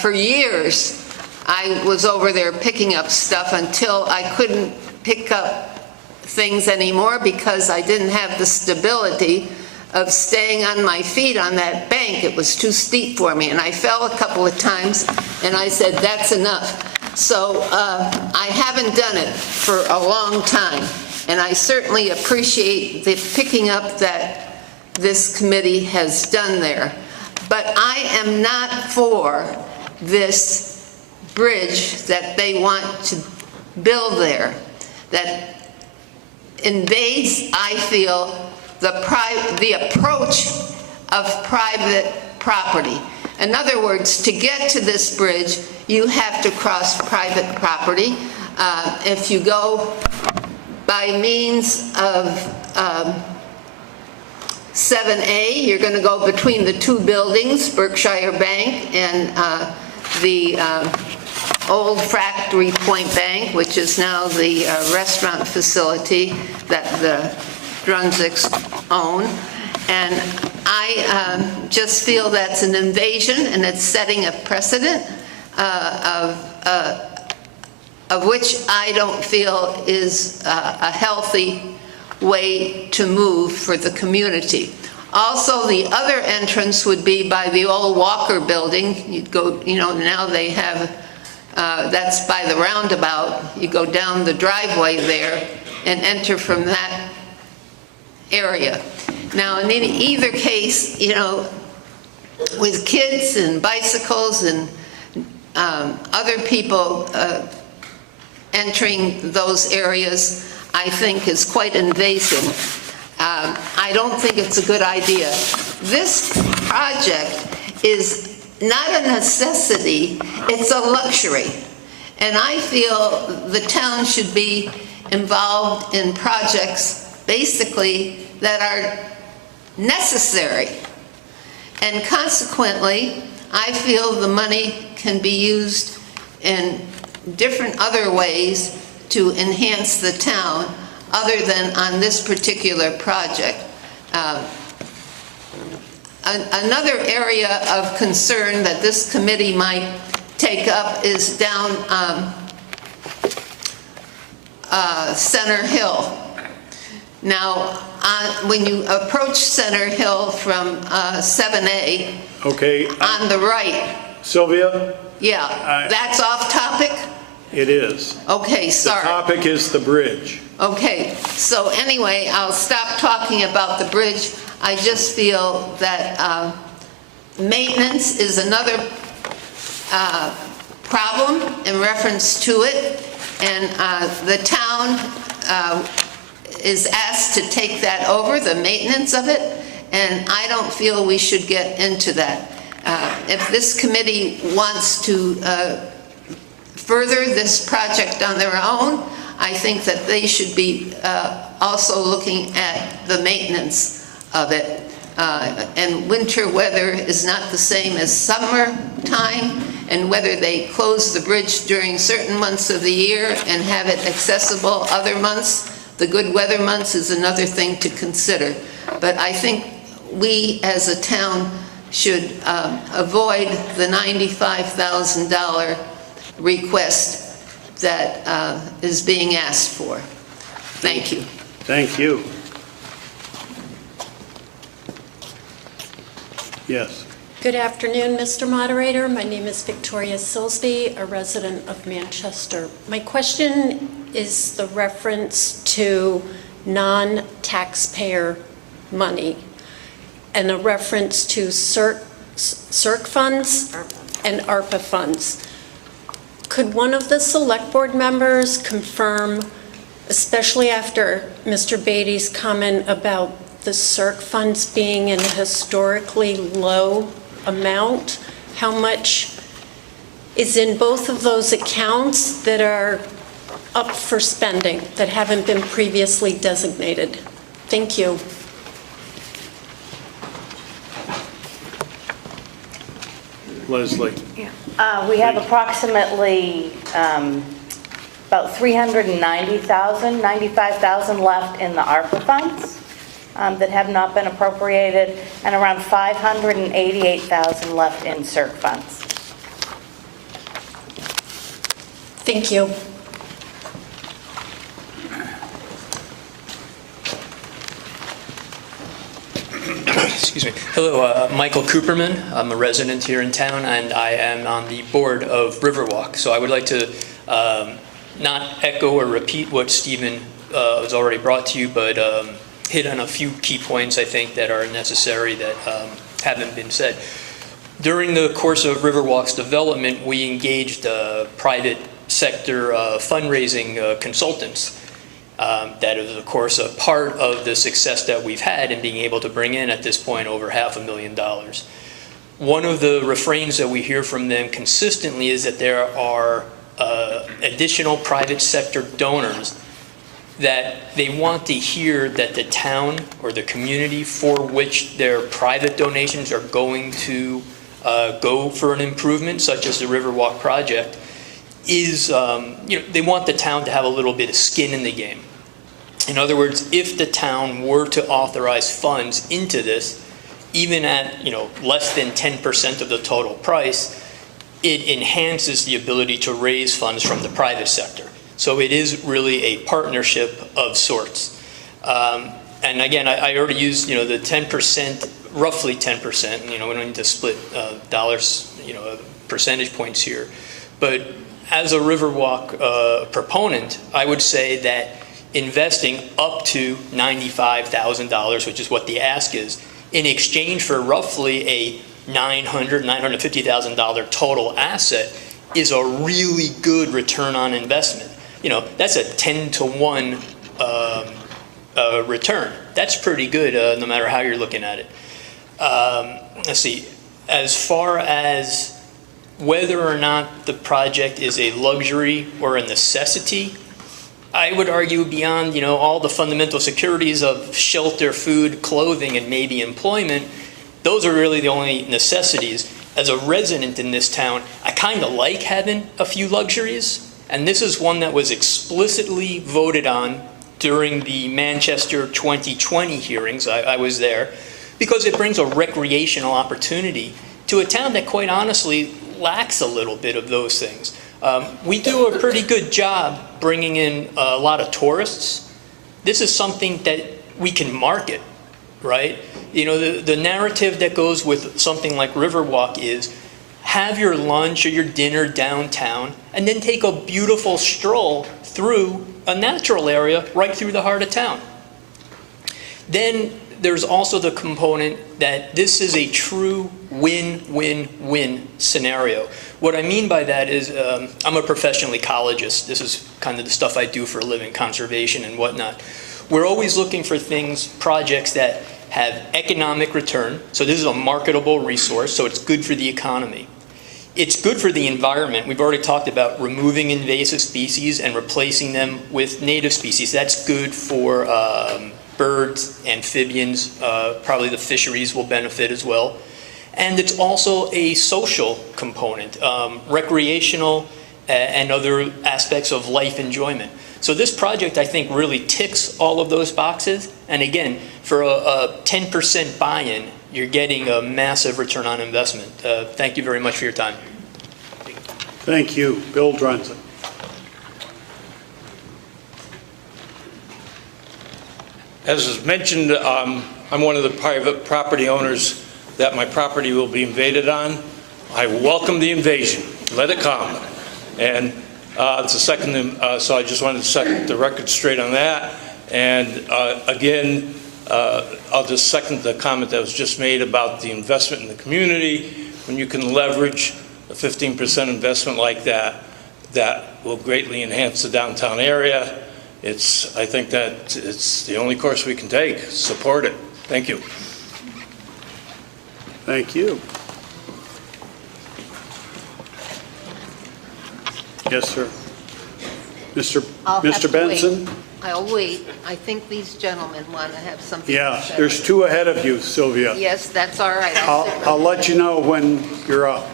for years, I was over there picking up stuff until I couldn't pick up things anymore because I didn't have the stability of staying on my feet on that bank. It was too steep for me, and I fell a couple of times, and I said, that's enough. So I haven't done it for a long time, and I certainly appreciate the picking up that this committee has done there. But I am not for this bridge that they want to build there, that invades, I feel, the approach of private property. In other words, to get to this bridge, you have to cross private property. If you go by means of 7A, you're going to go between the two buildings, Berkshire Bank and the old Factory Point Bank, which is now the restaurant facility that the Drunzicks own. And I just feel that's an invasion, and it's setting a precedent of which I don't feel is a healthy way to move for the community. Also, the other entrance would be by the old Walker Building. You'd go, now they have, that's by the roundabout. You go down the driveway there and enter from that area. Now, in either case, with kids and bicycles and other people entering those areas, I think is quite invasive. I don't think it's a good idea. This project is not a necessity, it's a luxury. And I feel the town should be involved in projects basically that are necessary. And consequently, I feel the money can be used in different other ways to enhance the town other than on this particular project. Another area of concern that this committee might take up is down Center Hill. Now, when you approach Center Hill from 7A, Okay. on the right, Sylvia? yeah, that's off topic? It is. Okay, sorry. The topic is the bridge. Okay, so anyway, I'll stop talking about the bridge. I just feel that maintenance is another problem in reference to it, and the town is asked to take that over, the maintenance of it, and I don't feel we should get into that. If this committee wants to further this project on their own, I think that they should be also looking at the maintenance of it. And winter weather is not the same as summer time, and whether they close the bridge during certain months of the year and have it accessible other months, the good weather months, is another thing to consider. But I think we as a town should avoid the $95,000 request that is being asked for. Thank you. Thank you. Yes. Good afternoon, Mr. Moderator. My name is Victoria Silsby, a resident of Manchester. My question is the reference to non-taxpayer money and a reference to CERC funds and ARPA funds. Could one of the select board members confirm, especially after Mr. Beatty's comment about the CERC funds being in a historically low amount, how much is in both of those accounts that are up for spending, that haven't been previously designated? Thank you. Leslie. We have approximately about $390,000, $95,000 left in the ARPA funds that have not been appropriated, and around $588,000 left in CERC funds. Thank you. Excuse me. Hello, Michael Cooperman. I'm a resident here in town, and I am on the board of Riverwalk. So I would like to not echo or repeat what Stephen has already brought to you, but hit on a few key points I think that are necessary that haven't been said. During the course of Riverwalk's development, we engaged private sector fundraising consultants. That is, of course, a part of the success that we've had in being able to bring in, at this point, over $500,000. One of the refrains that we hear from them consistently is that there are additional private sector donors that they want to hear that the town or the community for which their private donations are going to go for an improvement, such as the Riverwalk project, is, they want the town to have a little bit of skin in the game. In other words, if the town were to authorize funds into this, even at, less than 10% of the total price, it enhances the ability to raise funds from the private sector. So it is really a partnership of sorts. And again, I already used, the 10%, roughly 10%, we don't need to split dollars, percentage points here. But as a Riverwalk proponent, I would say that investing up to $95,000, which is what the ask is, in exchange for roughly a $900,000, $950,000 total asset is a really good return on investment. That's a 10-to-1 return. That's pretty good, no matter how you're looking at it. Let's see. As far as whether or not the project is a luxury or a necessity, I would argue beyond, all the fundamental securities of shelter, food, clothing, and maybe employment, those are really the only necessities. As a resident in this town, I kind of like having a few luxuries, and this is one that was explicitly voted on during the Manchester 2020 hearings. I was there, because it brings a recreational opportunity to a town that, quite honestly, lacks a little bit of those things. We do a pretty good job bringing in a lot of tourists. This is something that we can market, right? The narrative that goes with something like Riverwalk is have your lunch or your dinner downtown and then take a beautiful stroll through a natural area right through the heart of town. Then there's also the component that this is a true win-win-win scenario. What I mean by that is I'm a professional ecologist. This is kind of the stuff I do for a living, conservation and whatnot. We're always looking for projects that have economic return. So this is a marketable resource, so it's good for the economy. It's good for the environment. We've already talked about removing invasive species and replacing them with native species. That's good for birds, amphibians, probably the fisheries will benefit as well. And it's also a social component, recreational and other aspects of life enjoyment. So this project, I think, really ticks all of those boxes. And again, for a 10% buy-in, you're getting a massive return on investment. Thank you very much for your time. Thank you. Bill Drunzen. As was mentioned, I'm one of the private property owners that my property will be invaded on. I welcome the invasion. Let it come. And it's a second, so I just wanted to set the record straight on that. And again, I'll just second the comment that was just made about the investment in the community. When you can leverage a 15% investment like that, that will greatly enhance the downtown area. I think that it's the only course we can take. Support it. Thank you. Thank you. Yes, sir. Mr. Benson? I'll wait. I think these gentlemen want to have something to Yeah, say. there's two ahead of you, Sylvia. Yes, that's all right. I'll let you know when you're up.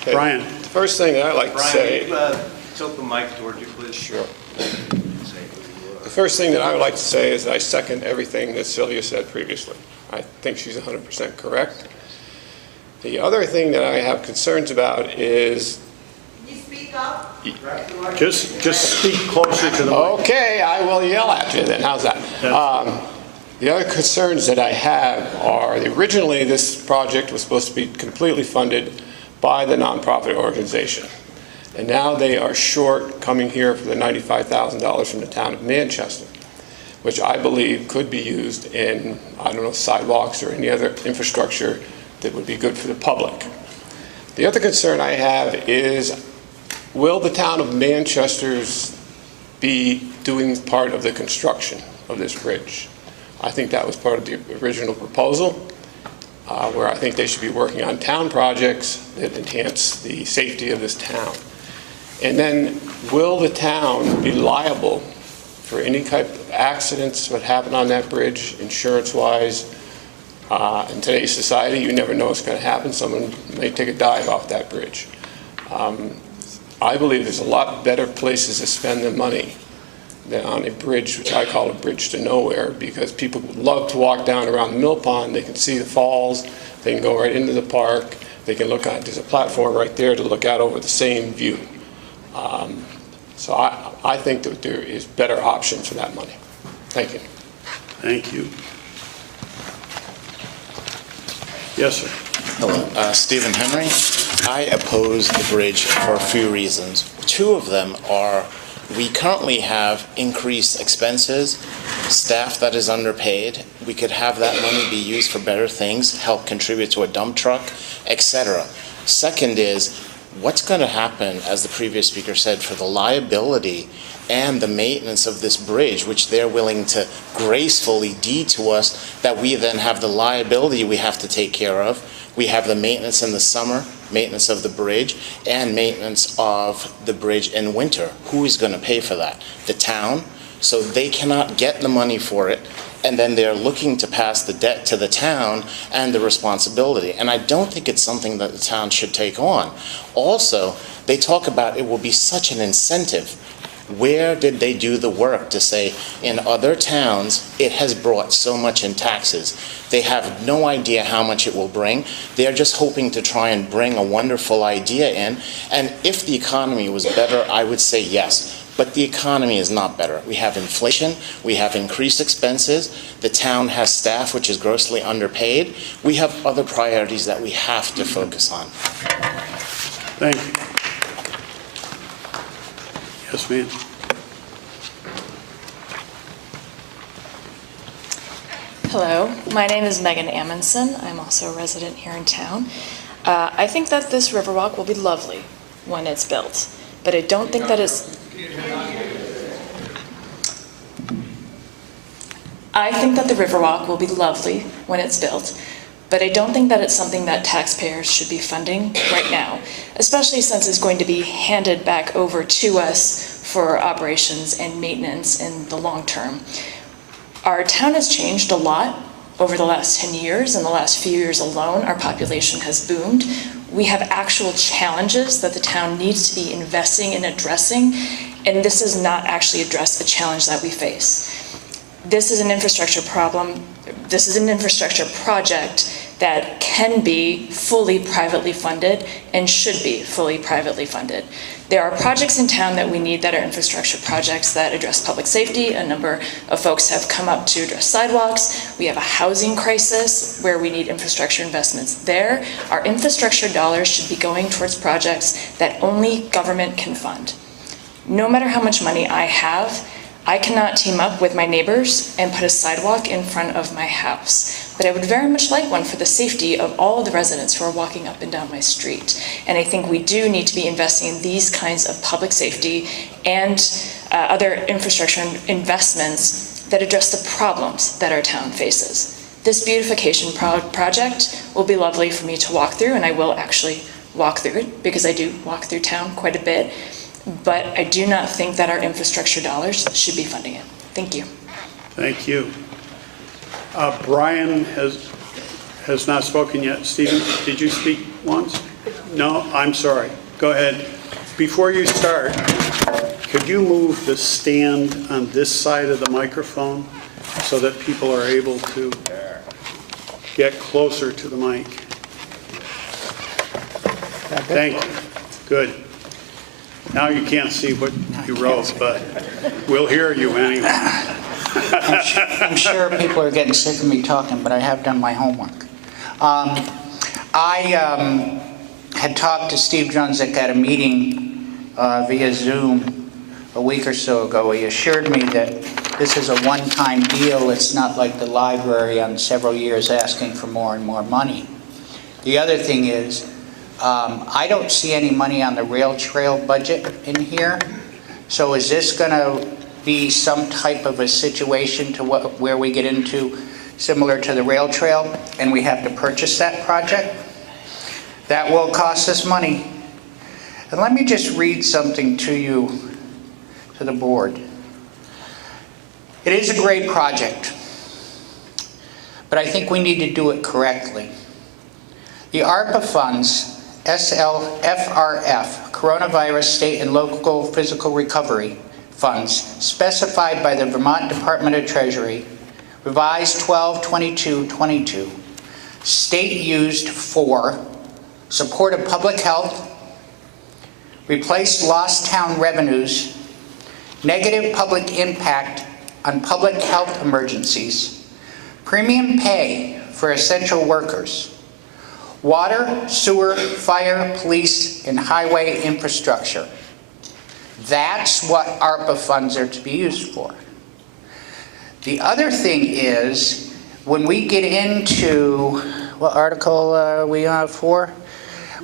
Okay. Brian. The first thing I'd like to say... Brian, tilt the mic toward you, please. Sure. The first thing that I would like to say is I second everything that Sylvia said previously. I think she's 100% correct. The other thing that I have concerns about is... You speak up. Just speak closer to the mic. Okay, I will yell at you then. How's that? The other concerns that I have are, originally this project was supposed to be completely funded by the nonprofit organization. And now they are short coming here for the $95,000 from the town of Manchester, which I believe could be used in, I don't know, sidewalks or any other infrastructure that would be good for the public. The other concern I have is, will the town of Manchester's be doing part of the construction of this bridge? I think that was part of the original proposal, where I think they should be working on town projects that enhance the safety of this town. And then, will the town be liable for any type of accidents that happen on that bridge, insurance-wise? In today's society, you never know what's going to happen. Someone may take a dive off that bridge. I believe there's a lot better places to spend the money than on a bridge, which I call a bridge to nowhere, because people love to walk down around the mill pond. They can see the falls. They can go right into the park. They can look out. There's a platform right there to look out over the same view. So I think that there is better options for that money. Thank you. Thank you. Yes, sir. Hello, Stephen Henry. I oppose the bridge for a few reasons. Two of them are, we currently have increased expenses, staff that is underpaid. We could have that money be used for better things, help contribute to a dump truck, etc. Second is, what's going to happen, as the previous speaker said, for the liability and the maintenance of this bridge, which they're willing to gracefully deed to us, that we then have the liability we have to take care of. We have the maintenance in the summer, maintenance of the bridge, and maintenance of the bridge in winter. Who is going to pay for that? The town. So they cannot get the money for it, and then they're looking to pass the debt to the town and the responsibility. And I don't think it's something that the town should take on. Also, they talk about it will be such an incentive. Where did they do the work to say, in other towns, it has brought so much in taxes? They have no idea how much it will bring. They're just hoping to try and bring a wonderful idea in. And if the economy was better, I would say yes. But the economy is not better. We have inflation, we have increased expenses, the town has staff which is grossly underpaid. We have other priorities that we have to focus on. Thank you. Yes, ma'am. Hello, my name is Megan Amundsen. I'm also a resident here in town. I think that this Riverwalk will be lovely when it's built, but I don't think that it's... I think that the Riverwalk will be lovely when it's built, but I don't think that it's something that taxpayers should be funding right now, especially since it's going to be handed back over to us for operations and maintenance in the long term. Our town has changed a lot over the last 10 years. In the last few years alone, our population has boomed. We have actual challenges that the town needs to be investing in addressing, and this does not actually address the challenge that we face. This is an infrastructure problem. This is an infrastructure project that can be fully privately funded and should be fully privately funded. There are projects in town that we need that are infrastructure projects that address public safety. A number of folks have come up to address sidewalks. We have a housing crisis where we need infrastructure investments there. Our infrastructure dollars should be going towards projects that only government can fund. No matter how much money I have, I cannot team up with my neighbors and put a sidewalk in front of my house, but I would very much like one for the safety of all the residents who are walking up and down my street. And I think we do need to be investing in these kinds of public safety and other infrastructure investments that address the problems that our town faces. This beautification project will be lovely for me to walk through, and I will actually walk through it because I do walk through town quite a bit. But I do not think that our infrastructure dollars should be funding it. Thank you. Thank you. Brian has not spoken yet. Stephen, did you speak once? No, I'm sorry. Go ahead. Before you start, could you move the stand on this side of the microphone so that people are able to get closer to the mic? Thank you. Good. Now you can't see what you wrote, but we'll hear you anyway. I'm sure people are getting sick of me talking, but I have done my homework. I had talked to Steve Junzik at a meeting via Zoom a week or so ago. He assured me that this is a one-time deal. It's not like the library on several years asking for more and more money. The other thing is, I don't see any money on the rail trail budget in here. So is this going to be some type of a situation to where we get into similar to the rail trail and we have to purchase that project? That will cost us money. And let me just read something to you, to the board. It is a great project, but I think we need to do it correctly. The ARPA funds, SLFRF, Coronavirus State and Local Physical Recovery Funds, specified by the Vermont Department of Treasury, revised 12/22/22, state used for support of public health, replace lost town revenues, negative public impact on public health emergencies, premium pay for essential workers, water, sewer, fire, police, and highway infrastructure. That's what ARPA funds are to be used for. The other thing is, when we get into, what article are we on for?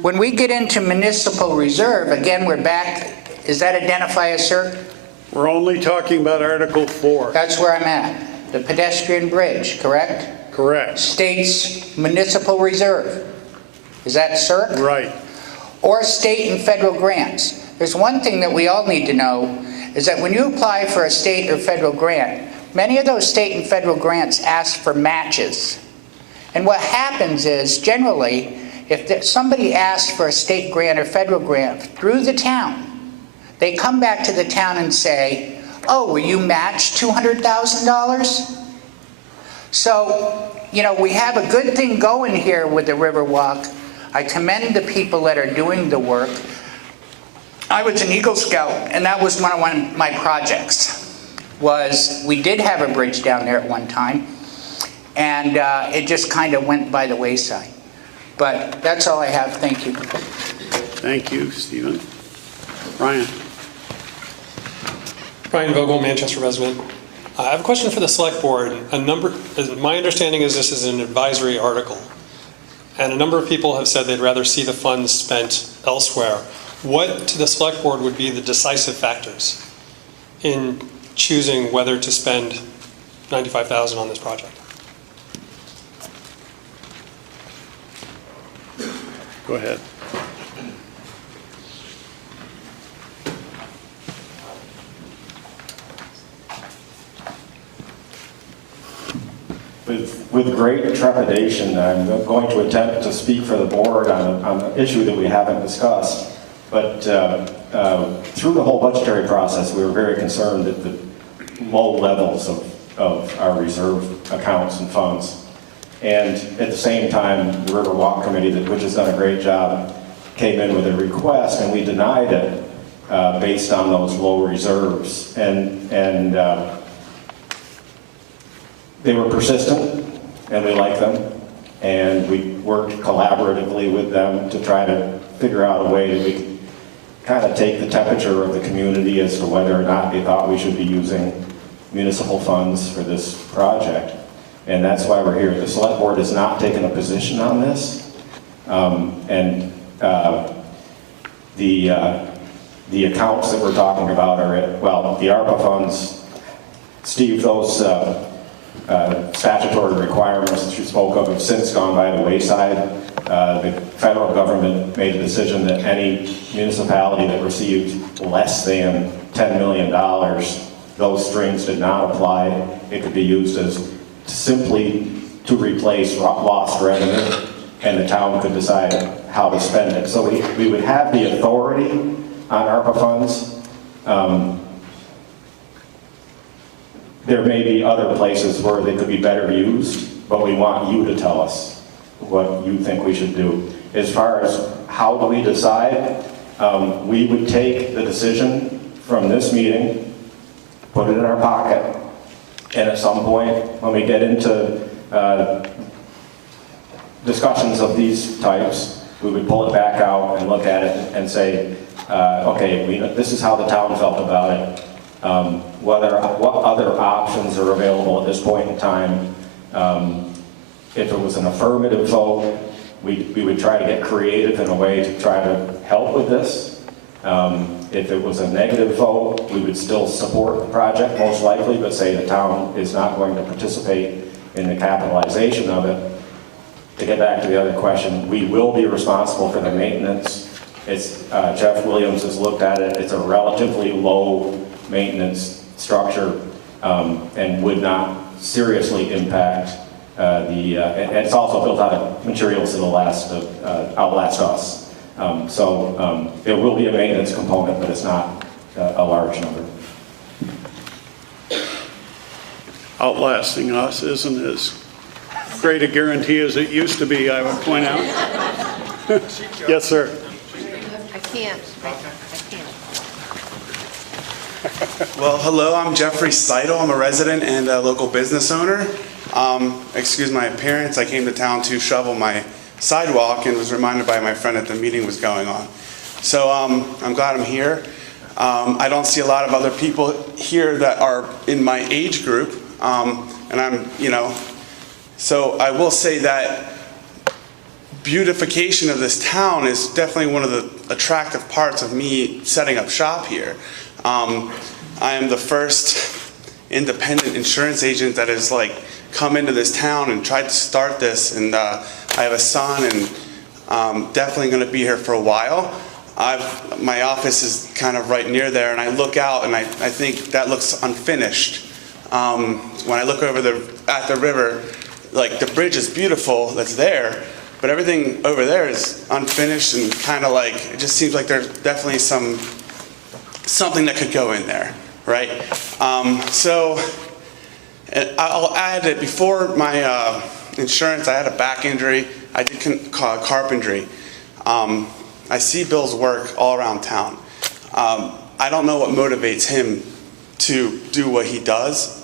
When we get into municipal reserve, again, we're back, does that identify a CERC? We're only talking about Article 4. That's where I'm at. The pedestrian bridge, correct? Correct. State's municipal reserve. Is that CERC? Right. Or state and federal grants. There's one thing that we all need to know, is that when you apply for a state or federal grant, many of those state and federal grants ask for matches. And what happens is, generally, if somebody asks for a state grant or federal grant through the town, they come back to the town and say, oh, will you match $200,000? So, you know, we have a good thing going here with the Riverwalk. I commend the people that are doing the work. I was an Eagle Scout, and that was one of my projects, was we did have a bridge down there at one time, and it just kind of went by the wayside. But that's all I have. Thank you. Thank you, Stephen. Ryan. Brian Vogel, Manchester resident. I have a question for the select board. My understanding is this is an advisory article, and a number of people have said they'd rather see the funds spent elsewhere. What to the select board would be the decisive factors in choosing whether to spend $95,000 on this project? Go ahead. With great trepidation, I'm going to attempt to speak for the board on an issue that we haven't discussed. But through the whole budgetary process, we were very concerned at the low levels of our reserve accounts and funds. And at the same time, the Riverwalk Committee, which has done a great job, came in with a request, and we denied it based on those low reserves. And they were persistent, and we liked them, and we worked collaboratively with them to try to figure out a way that we could kind of take the temperature of the community as to whether or not they thought we should be using municipal funds for this project. And that's why we're here. The select board has not taken a position on this, the accounts that we're talking about are, well, the ARPA funds. Steve, those statutory requirements that you spoke of have since gone by the wayside. The federal government made a decision that any municipality that received less than $10 million, those strings did not apply. It could be used as simply to replace lost revenue, and the town could decide how to spend it. So we would have the authority on ARPA funds. There may be other places where they could be better used, but we want you to tell us what you think we should do. As far as how do we decide, we would take the decision from this meeting, put it in our pocket, And at some point, when we get into discussions of these types, we would pull it back out and look at it and say, okay, this is how the town felt about it. What other options are available at this point in time? If it was an affirmative vote, we would try to get creative in a way to try to help with this. If it was a negative vote, we would still support the project most likely, but say the town is not going to participate in the capitalization of it. To get back to the other question, we will be responsible for the maintenance. It's, Jeff Williams has looked at it. It's a relatively low maintenance structure and would not seriously impact and it's also built out of materials that'll outlast us. There will be a maintenance component, but it's not a large number. Outlasting us isn't as great a guarantee as it used to be, I would point out. Yes, sir. I can't. Well, hello, I'm Jeffrey Seidel. I'm a resident and a local business owner. Excuse my appearance. I came to town to shovel my sidewalk and was reminded by my friend that the meeting was going on. So I'm glad I'm here. I don't see a lot of other people here that are in my age group. And I'm, so I will say that beautification of this town is definitely one of the attractive parts of me setting up shop here. I am the first independent insurance agent that has come into this town and tried to start this, and I have a son and definitely going to be here for a while. My office is kind of right near there, and I look out and I think that looks unfinished. When I look over at the river, the bridge is beautiful that's there, but everything over there is unfinished and kind of it just seems like there's definitely something that could go in there, right? So I'll add that before my insurance, I had a back injury. I did carpentry. I see Bill's work all around town. I don't know what motivates him to do what he does.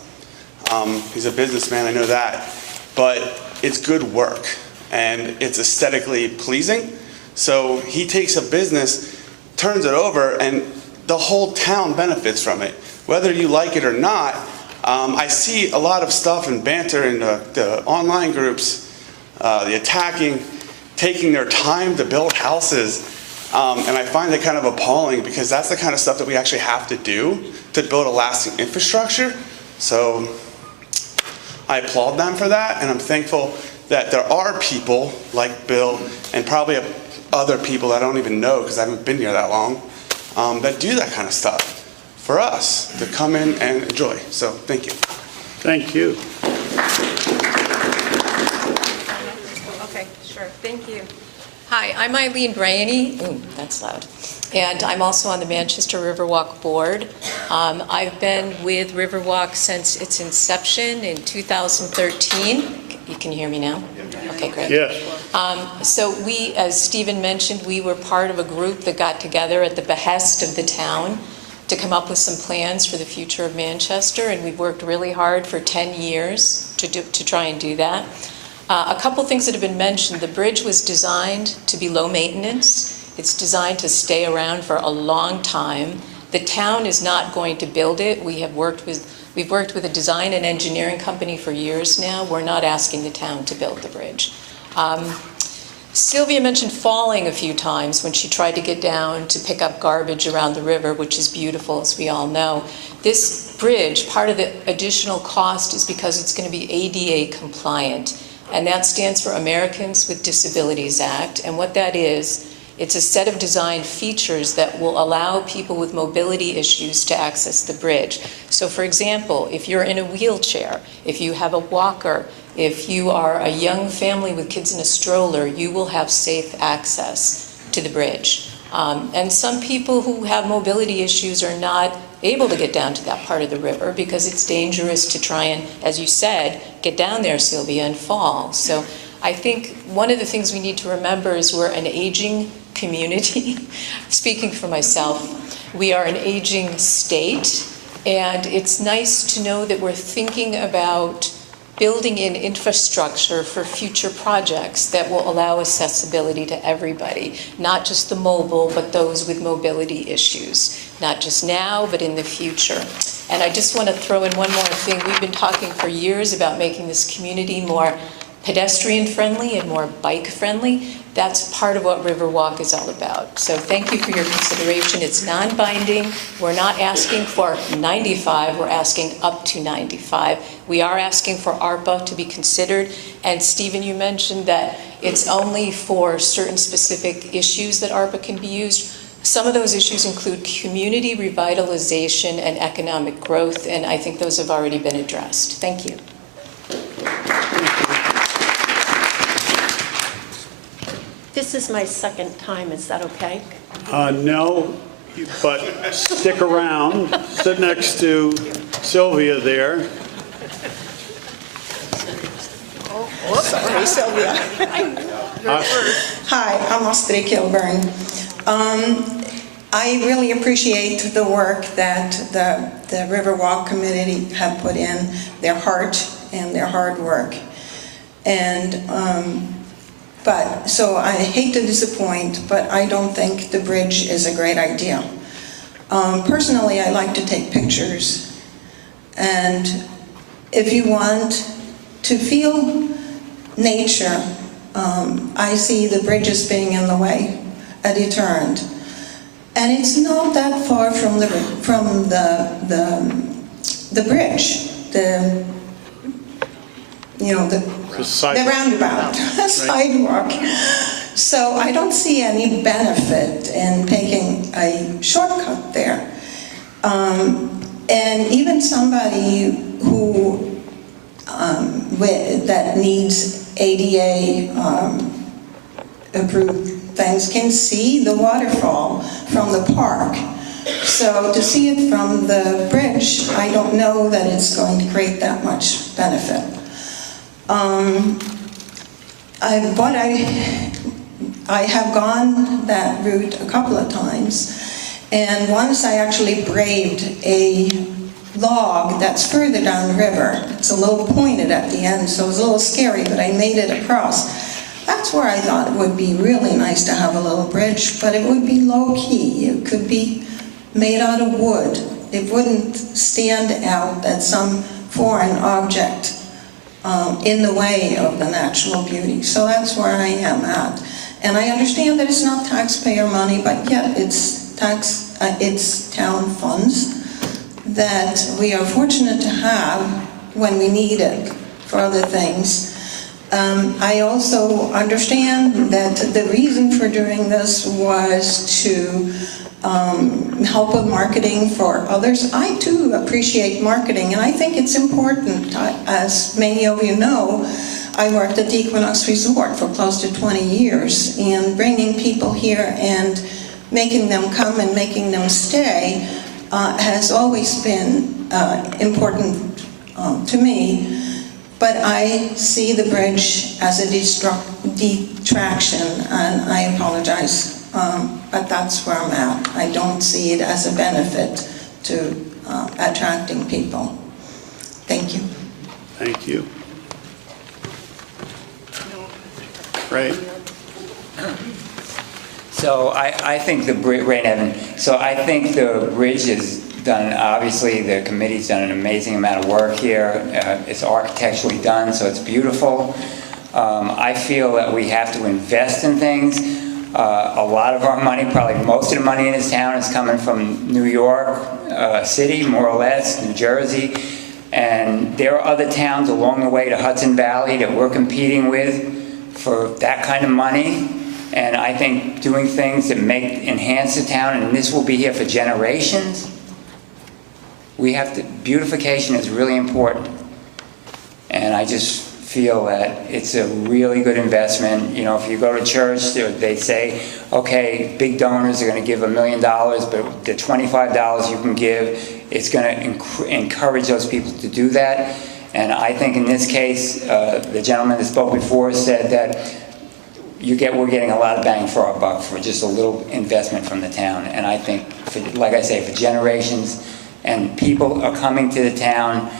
He's a businessman, I know that. But it's good work, and it's aesthetically pleasing. So he takes a business, turns it over, and the whole town benefits from it. Whether you like it or not, I see a lot of stuff and banter in the online groups, the attacking, taking their time to build houses. And I find it kind of appalling because that's the kind of stuff that we actually have to do to build a lasting infrastructure. So I applaud them for that, and I'm thankful that there are people like Bill and probably other people I don't even know because I haven't been here that long that do that kind of stuff for us to come in and enjoy. So thank you. Thank you. Okay, sure. Thank you. Hi, I'm Eileen Braiany. Ooh, that's loud. And I'm also on the Manchester Riverwalk Board. I've been with Riverwalk since its inception in 2013. You can hear me now? Okay, great. Yes. So we, as Stephen mentioned, we were part of a group that got together at the behest of the town to come up with some plans for the future of Manchester, and we've worked really hard for 10 years to try and do that. A couple things that have been mentioned. The bridge was designed to be low maintenance. It's designed to stay around for a long time. The town is not going to build it. We've worked with a design and engineering company for years now. We're not asking the town to build the bridge. Sylvia mentioned falling a few times when she tried to get down to pick up garbage around the river, which is beautiful, as we all know. This bridge, part of the additional cost is because it's going to be ADA compliant, and that stands for Americans with Disabilities Act. And what that is, it's a set of design features that will allow people with mobility issues to access the bridge. So for example, if you're in a wheelchair, if you have a walker, if you are a young family with kids in a stroller, you will have safe access to the bridge. And some people who have mobility issues are not able to get down to that part of the river because it's dangerous to try and, as you said, get down there, Sylvia, and fall. So I think one of the things we need to remember is we're an aging community. Speaking for myself, we are an aging state, And it's nice to know that we're thinking about building in infrastructure for future projects that will allow accessibility to everybody, not just the mobile, but those with mobility issues, not just now, but in the future. And I just want to throw in one more thing. We've been talking for years about making this community more pedestrian-friendly and more bike-friendly. That's part of what Riverwalk is all about. So thank you for your consideration. It's non-binding. We're not asking for 95, we're asking up to 95. We are asking for ARPA to be considered. And Stephen, you mentioned that it's only for certain specific issues that ARPA can be used. Some of those issues include community revitalization and economic growth, and I think those have already been addressed. Thank you. This is my second time, is that okay? No, but stick around. Sit next to Sylvia there. Sorry, Sylvia. Hi, I'm Astrid Kilburn. I really appreciate the work that the Riverwalk community have put in, their heart and their hard work. And so I hate to disappoint, but I don't think the bridge is a great idea. Personally, I like to take pictures. And if you want to feel nature, I see the bridge as being in the way, a deterrent. And it's not that far from the bridge, the roundabout, sidewalk. So I don't see any benefit in taking a shortcut there. And even somebody who that needs ADA approved things can see the waterfall from the park. So to see it from the bridge, I don't know that it's going to create that much benefit. I have gone that route a couple of times, and once I actually braved a log that's further down the river. It's a little pointed at the end, so it was a little scary, but I made it across. That's where I thought it would be really nice to have a little bridge, but it would be low-key. It could be made out of wood. It wouldn't stand out as some foreign object in the way of the natural beauty. So that's where I am at. And I understand that it's not taxpayer money, but yet it's town funds that we are fortunate to have when we need it for other things. I also understand that the reason for doing this was to help with marketing for others. I too appreciate marketing, and I think it's important. As many of you know, I worked at the Equinox Resort for close to 20 years, and bringing people here and making them come and making them stay has always been important to me. But I see the bridge as a detraction, and I apologize, but that's where I'm at. I don't see it as a benefit to attracting people. Thank you. Thank you. Right. So I think the bridge, right, Evan? So I think the bridge is done, obviously the committee's done an amazing amount of work here. It's architecturally done, so it's beautiful. I feel that we have to invest in things. A lot of our money, probably most of the money in this town is coming from New York City, more or less, New Jersey. And there are other towns along the way to Hudson Valley that we're competing with for that kind of money. And I think doing things that enhance the town, and this will be here for generations, beautification is really important. And I just feel that it's a really good investment. You know, if you go to church, they say, okay, big donors are going to give $1 million, but the $25 you can give, it's going to encourage those people to do that. And I think in this case, the gentleman that spoke before said that we're getting a lot of bang for our buck for just a little investment from the town. And I think, like I say, for generations, and people are coming to the town.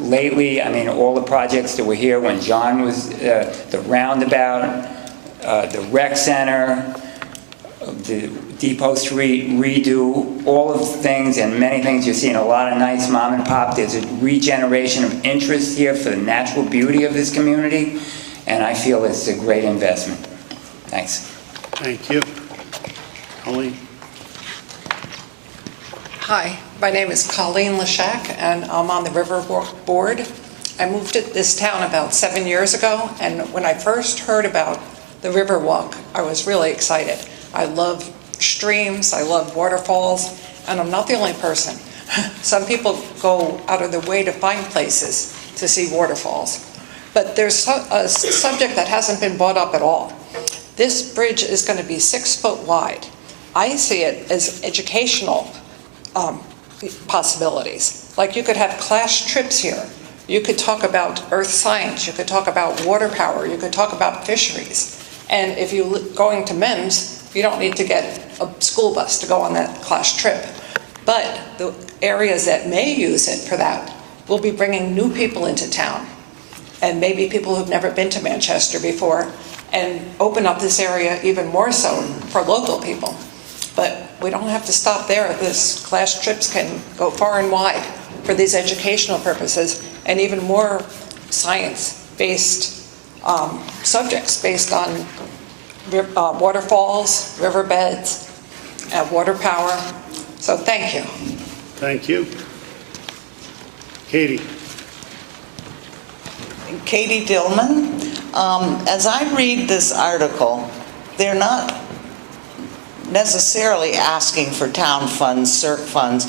Lately, I mean, all the projects that were here when John was, the roundabout, the rec center, the Depot Street redo, all of the things and many things. You're seeing a lot of nice mom and pop. There's a regeneration of interest here for the natural beauty of this community, and I feel it's a great investment. Thanks. Thank you. Colleen? Hi, my name is Colleen Lashak, and I'm on the Riverwalk Board. I moved to this town about 7 years ago, and when I first heard about the Riverwalk, I was really excited. I love streams, I love waterfalls, and I'm not the only person. Some people go out of their way to find places to see waterfalls. But there's a subject that hasn't been brought up at all. This bridge is going to be 6 foot wide. I see it as educational possibilities. Like you could have class trips here. You could talk about earth science. You could talk about water power. You could talk about fisheries. And if you're going to MEMS, you don't need to get a school bus to go on that class trip. But the areas that may use it for that will be bringing new people into town, and maybe people who've never been to Manchester before, and open up this area even more so for local people. But we don't have to stop there. This class trips can go far and wide for these educational purposes, and even more science-based subjects based on waterfalls, riverbeds, water power. So thank you. Thank you. Katie. Katie Dillman. As I read this article, they're not necessarily asking for town funds, CERC funds.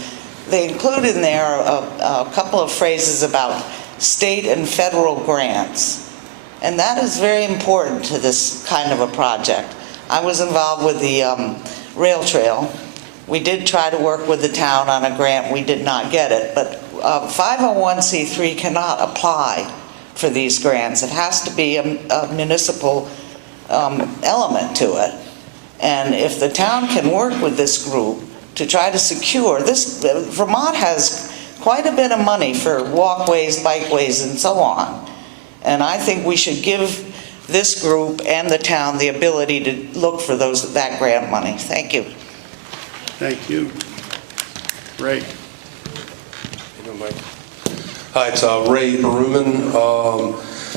They include in there a couple of phrases about state and federal grants. And that is very important to this kind of a project. I was involved with the rail trail. We did try to work with the town on a grant. We did not get it. But 501c3 cannot apply for these grants. It has to be a municipal element to it. And if the town can work with this group to try to secure this, Vermont has quite a bit of money for walkways, bikeways, and so on. And I think we should give this group and the town the ability to look for that grant money. Thank you. Thank you. Ray. Hi, it's Ray Baruman.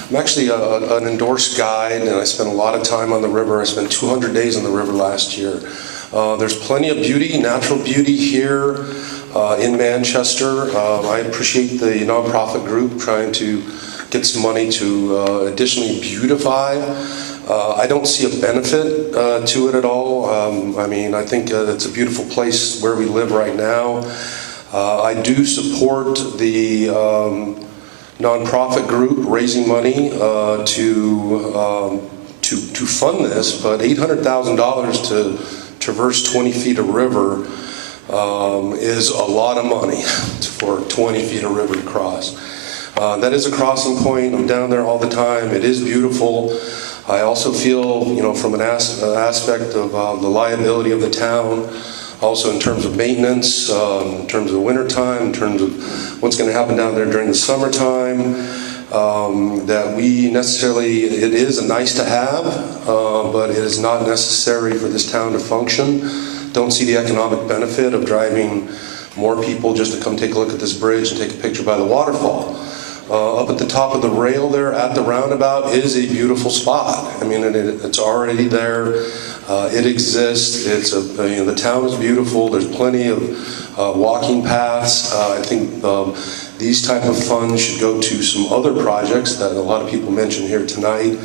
I'm actually an endorsed guide, and I spent a lot of time on the river. I spent 200 days on the river last year. There's plenty of beauty, natural beauty here in Manchester. I appreciate the nonprofit group trying to get some money to additionally beautify. I don't see a benefit to it at all. I mean, I think it's a beautiful place where we live right now. I do support the nonprofit group raising money to fund this, but $800,000 to traverse 20 feet of river is a lot of money for 20 feet of river to cross. That is a crossing point. I'm down there all the time. It is beautiful. I also feel, from an aspect of the liability of the town, also in terms of maintenance, in terms of wintertime, in terms of what's going to happen down there during the summertime, that it is a nice to have, but it is not necessary for this town to function. Don't see the economic benefit of driving more people just to come take a look at this bridge and take a picture by the waterfall. Up at the top of the rail there at the roundabout is a beautiful spot. I mean, it's already there. It exists. The town is beautiful. There's plenty of walking paths. I think these type of funds should go to some other projects that a lot of people mentioned here tonight,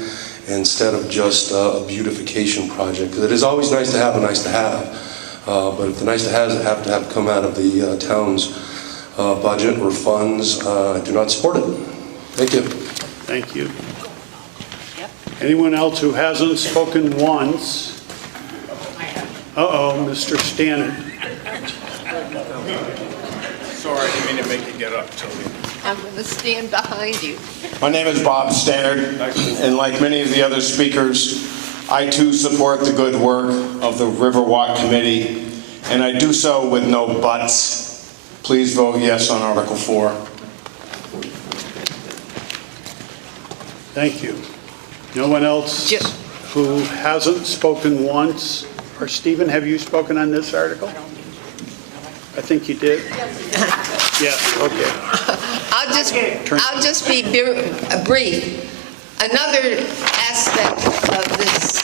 instead of just a beautification project. Because it is always nice to have a nice to have, but if the nice to haves have to come out of the town's budget or funds, I do not support it. Thank you. Thank you. Anyone else who hasn't spoken once? Uh-oh, Mr. Stannard. Sorry, I didn't mean to make you get up, Toby. I'm going to stand behind you. My name is Bob Stannard, and like many of the other speakers, I too support the good work of the Riverwalk Committee, and I do so with no buts. please vote yes on Article 4. Thank you. No one else who hasn't spoken once? Or Stephen, have you spoken on this article? I think you did. Yes, okay. I'll just be brief. Another aspect of this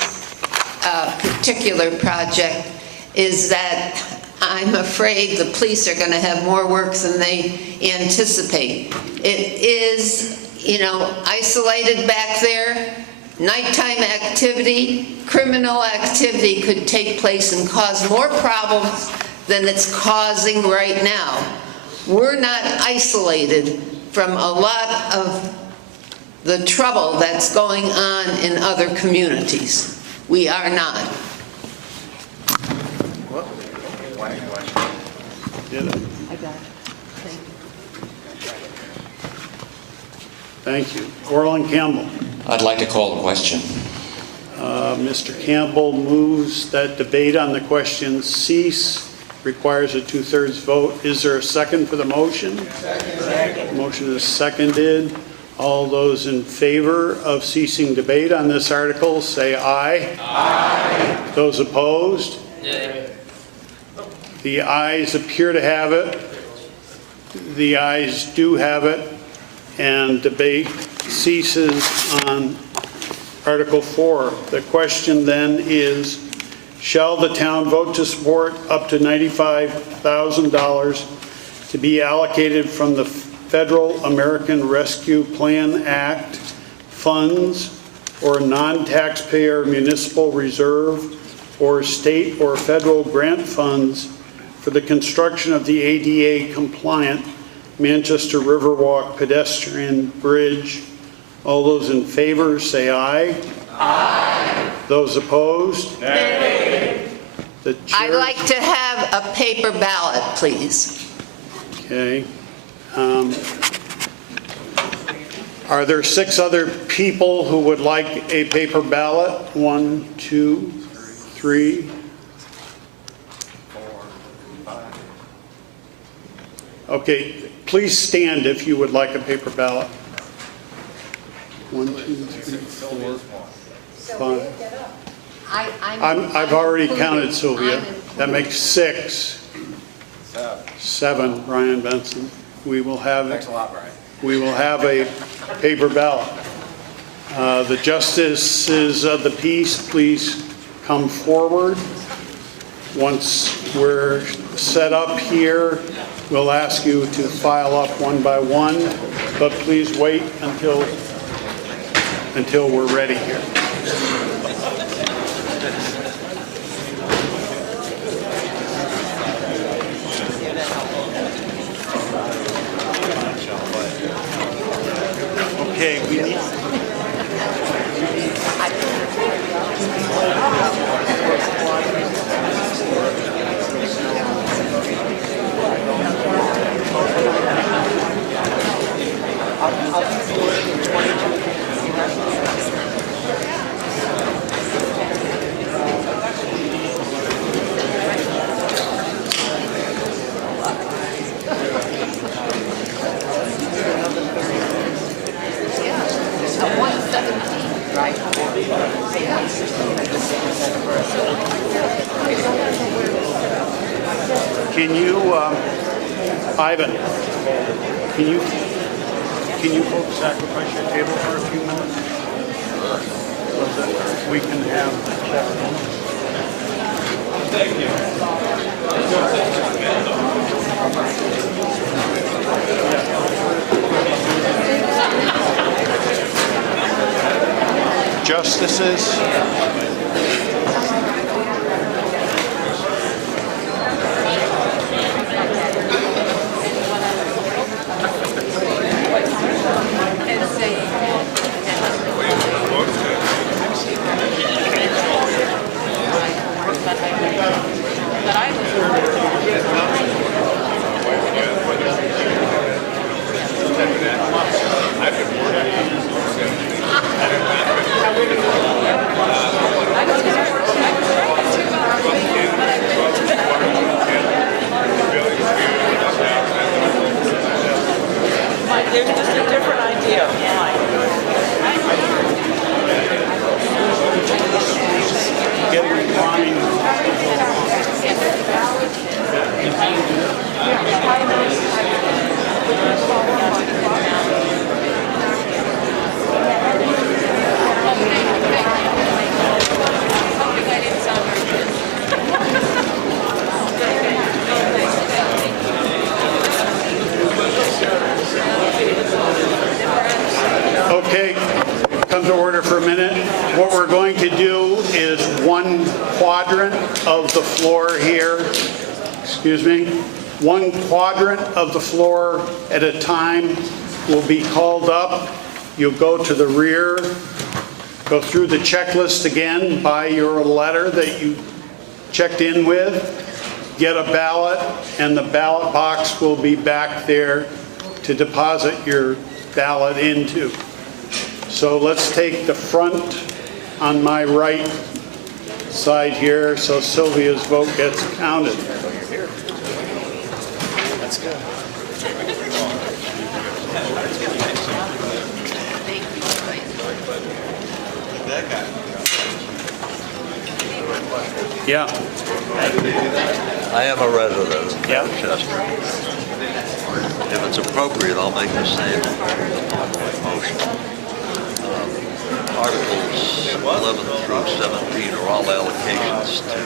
particular project is that I'm afraid the police are going to have more work than they anticipate. It is, isolated back there. Nighttime activity, criminal activity could take place and cause more problems than it's causing right now. We're not isolated from a lot of the trouble that's going on in other communities. We are not. Thank you. Orland Campbell. I'd like to call the question. Mr. Campbell moves that debate on the question cease. Requires a 2/3 vote. Is there a second for the motion? Second. Motion is seconded. All those in favor of ceasing debate on this article say aye. Aye. Those opposed? Nay. The ayes appear to have it. The ayes do have it. And debate ceases on Article 4. The question then is, shall the town vote to support up to $95,000 to be allocated from the Federal American Rescue Plan Act funds or non-taxpayer municipal reserve or state or federal grant funds for the construction of the ADA compliant Manchester Riverwalk pedestrian bridge? All those in favor say aye. Aye. Those opposed? Nay. I'd like to have a paper ballot, please. Okay. Are there 6 other people who would like a paper ballot? 1, 2, 3. 4, 5. Okay, please stand if you would like a paper ballot. 1, 2, 3, 4, 5. I've already counted, Sylvia. That makes 6. 7, Brian Benson. We will have Thanks a lot, Brian. We will have a paper ballot. The justices of the peace, please come forward. Once we're set up here, we'll ask you to file up one by one, but please wait until we're ready here. Okay, we need. Can you, Ivan, can you folks sacrifice your table for a few minutes? So that we can have the check. Thank you. Justices. come to order for a minute. What we're going to do is one quadrant of the floor here, one quadrant of the floor at a time will be called up. You'll go to the rear, go through the checklist again, buy your letter that you checked in with, get a ballot, and the ballot box will be back there to deposit your ballot into. So let's take the front on my right side here so Sylvia's vote gets counted. That's good. Yeah. I am a resident of Manchester. If it's appropriate, I'll make the same motion. Articles 11 through 17 are all allocations to...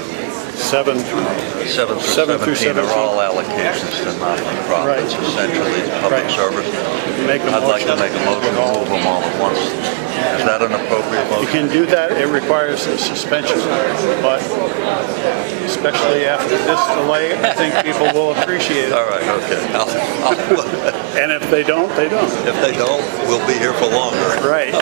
7 through 17 are all allocations to not-for-profits, essentially public service. I'd like to make a motion to move them all at once. Is that an appropriate motion? You can do that. It requires a suspension, but especially after this delay, I think people will appreciate it. All right, okay. And if they don't, they don't. If they don't, we'll be here for longer. Right.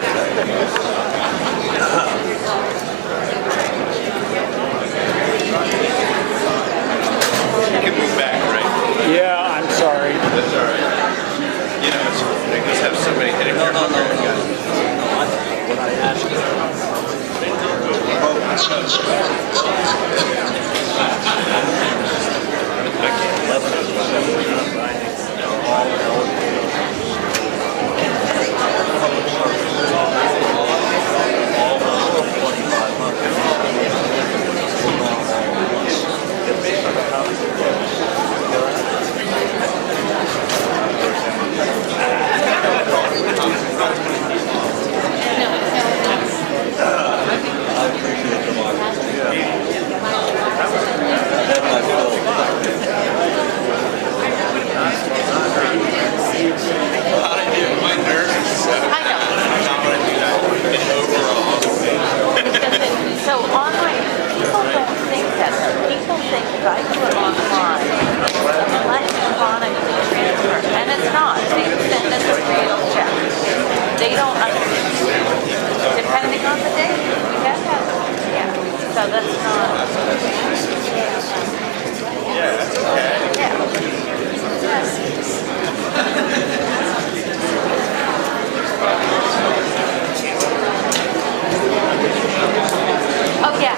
You can move back, right? Yeah, I'm sorry. That's all right. You know, they just have somebody hitting their What I asked So online, people don't think that. People think if I do it online, electronic transfer, and it's not. They send us a real check. They don't understand. Depending on the day, we have to have, yeah. So that's not. Yeah, that's okay. Oh, yeah.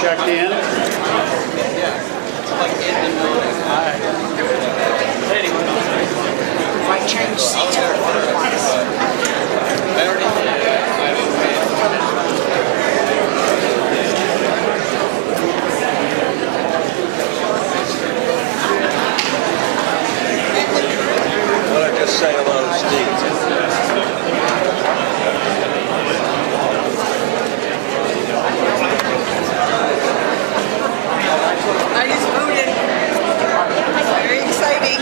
checked in? I changed seats Well, I just say hello to Steve. I just voted. Very exciting.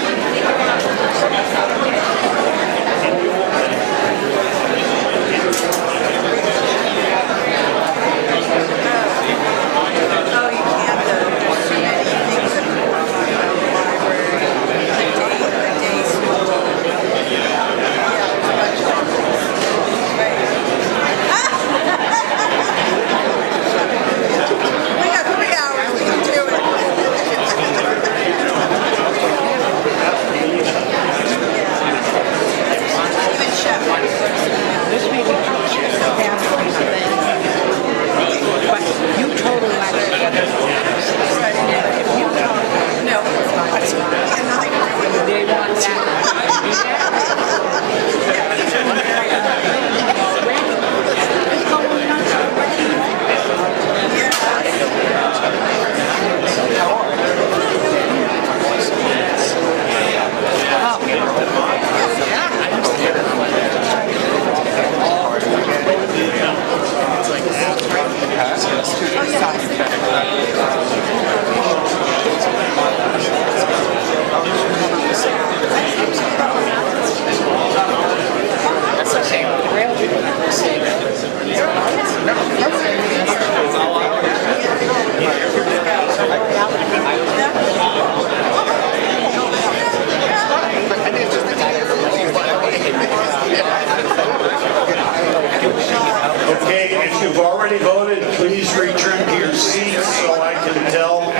Okay, if you've already voted, please return to your seats so I can tell.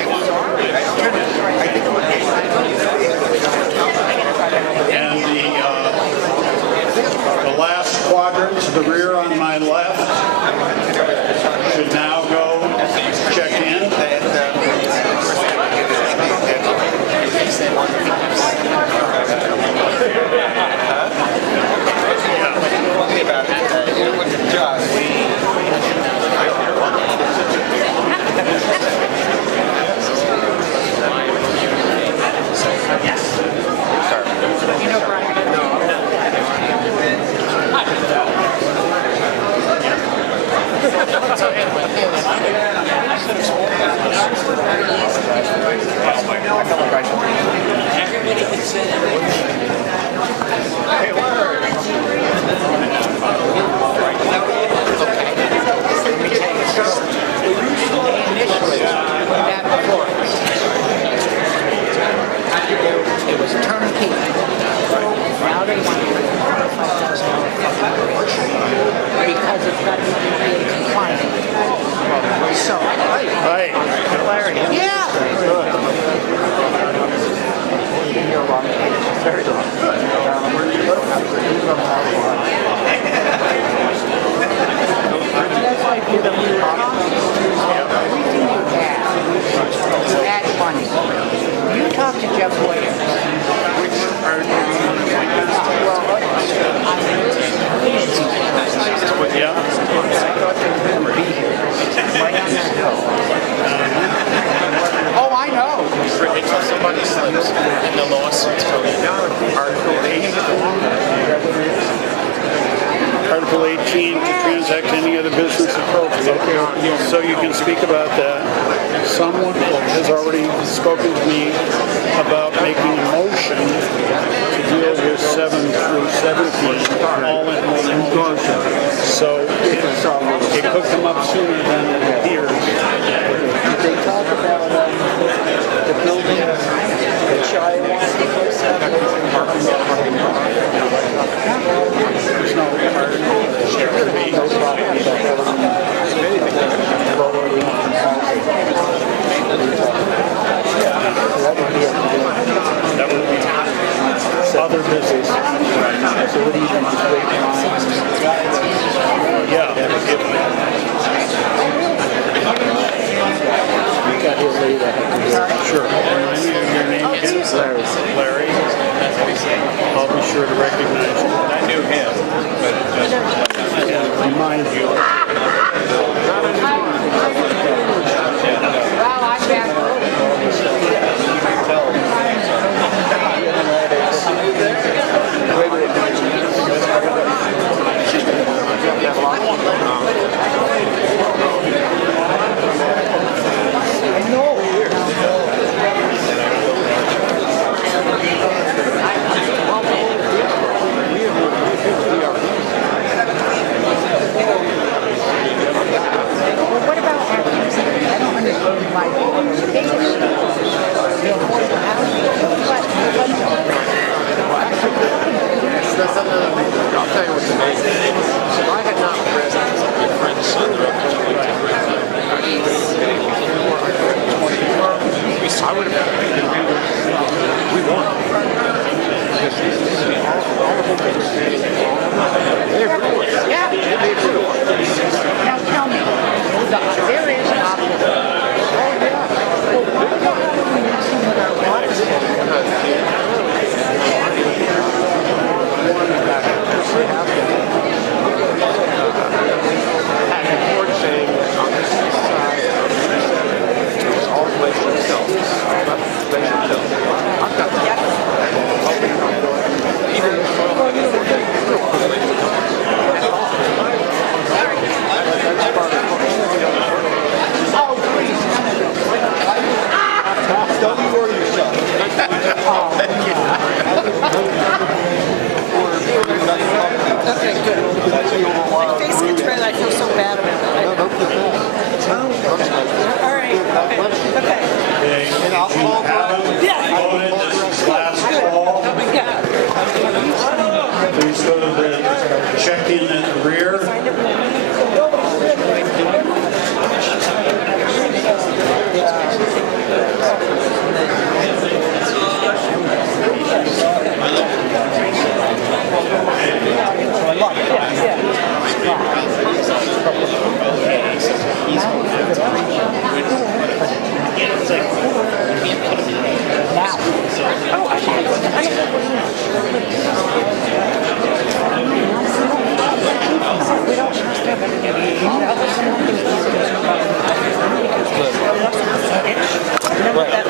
And the last quadrant to the rear on my left should now go check in. It was turnkey. Now they want to put $25,000 because it's got to be ADA compliant. So, Right. yeah. You're wrong. Very wrong. That's like you're the everything you have to add money. You talk to Jeff Williams. Oh, I know. Until somebody slips in the lawsuits Article 18, to transact any other business appropriate. So you can speak about that. Someone has already spoken to me about making a motion to deal with 7 through 17, all in one motion. So it could come up sooner than it appears. Did they talk about the building, the child? There's no that would be other business. So what do you think? Just wait yeah. Larry. I'll be sure to recognize you. I knew him, but just Remind you. I'll tell you what's amazing. If I had not read my friend's son, I would have. We won. Yeah. Now tell me, there is an option. Oh, yeah. Well, why don't we use some of our water? Okay, good. My face gets red, I feel so bad about it. All right, okay. And I'll call voted this last fall. Please go to the check-in at the rear.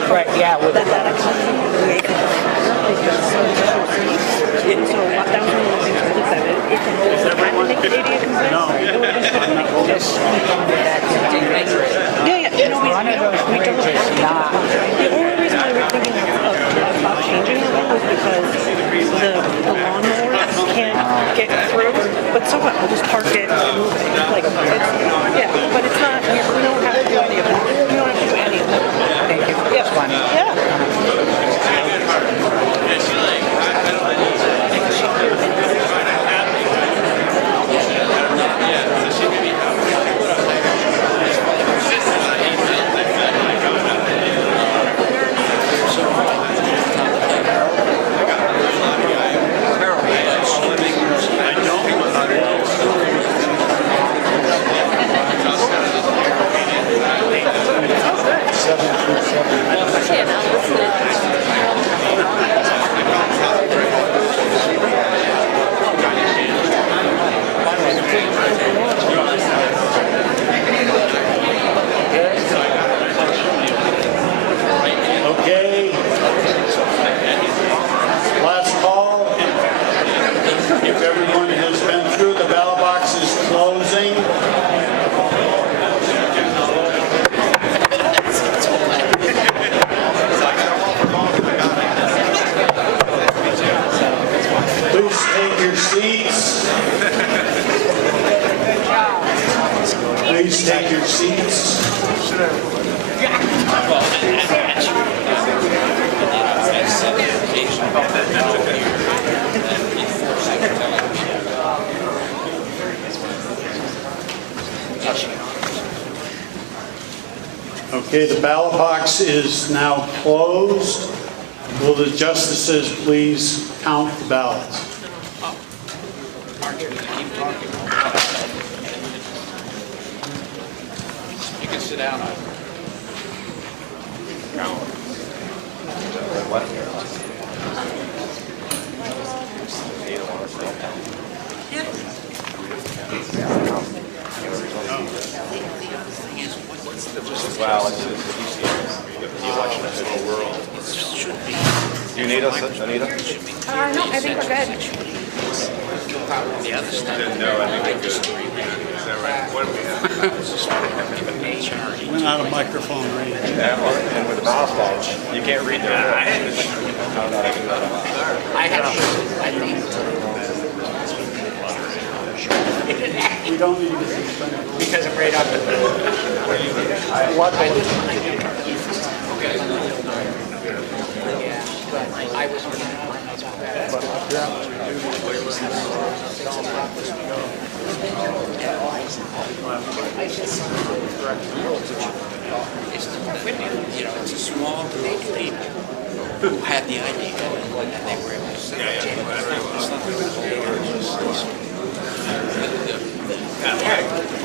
Right, yeah. With that The only reason why we're thinking about changing it was because the lawnmower can't get through. But so what? We'll just park it and move it. Like, it's, yeah, but it's not. We don't have to do any of that. We don't have to do any of that. Thank you. Yeah. Yeah. Okay. Last call. If everyone has been through, the ballot box is closing. Please take your seats. Please take your seats. Okay, the ballot box is now closed. Will the justices please count the ballots? You can sit down. Well, it's the election official world. Do you need us, Anita? No, I think we're good. No, I think we're good. Is that right? What do we have? Went out of microphone range. And with the mouse ball, you can't read their lips. We don't need to suspend it. Because I'm right up at I was It's a small group of people who had the idea and they were able to say, it's not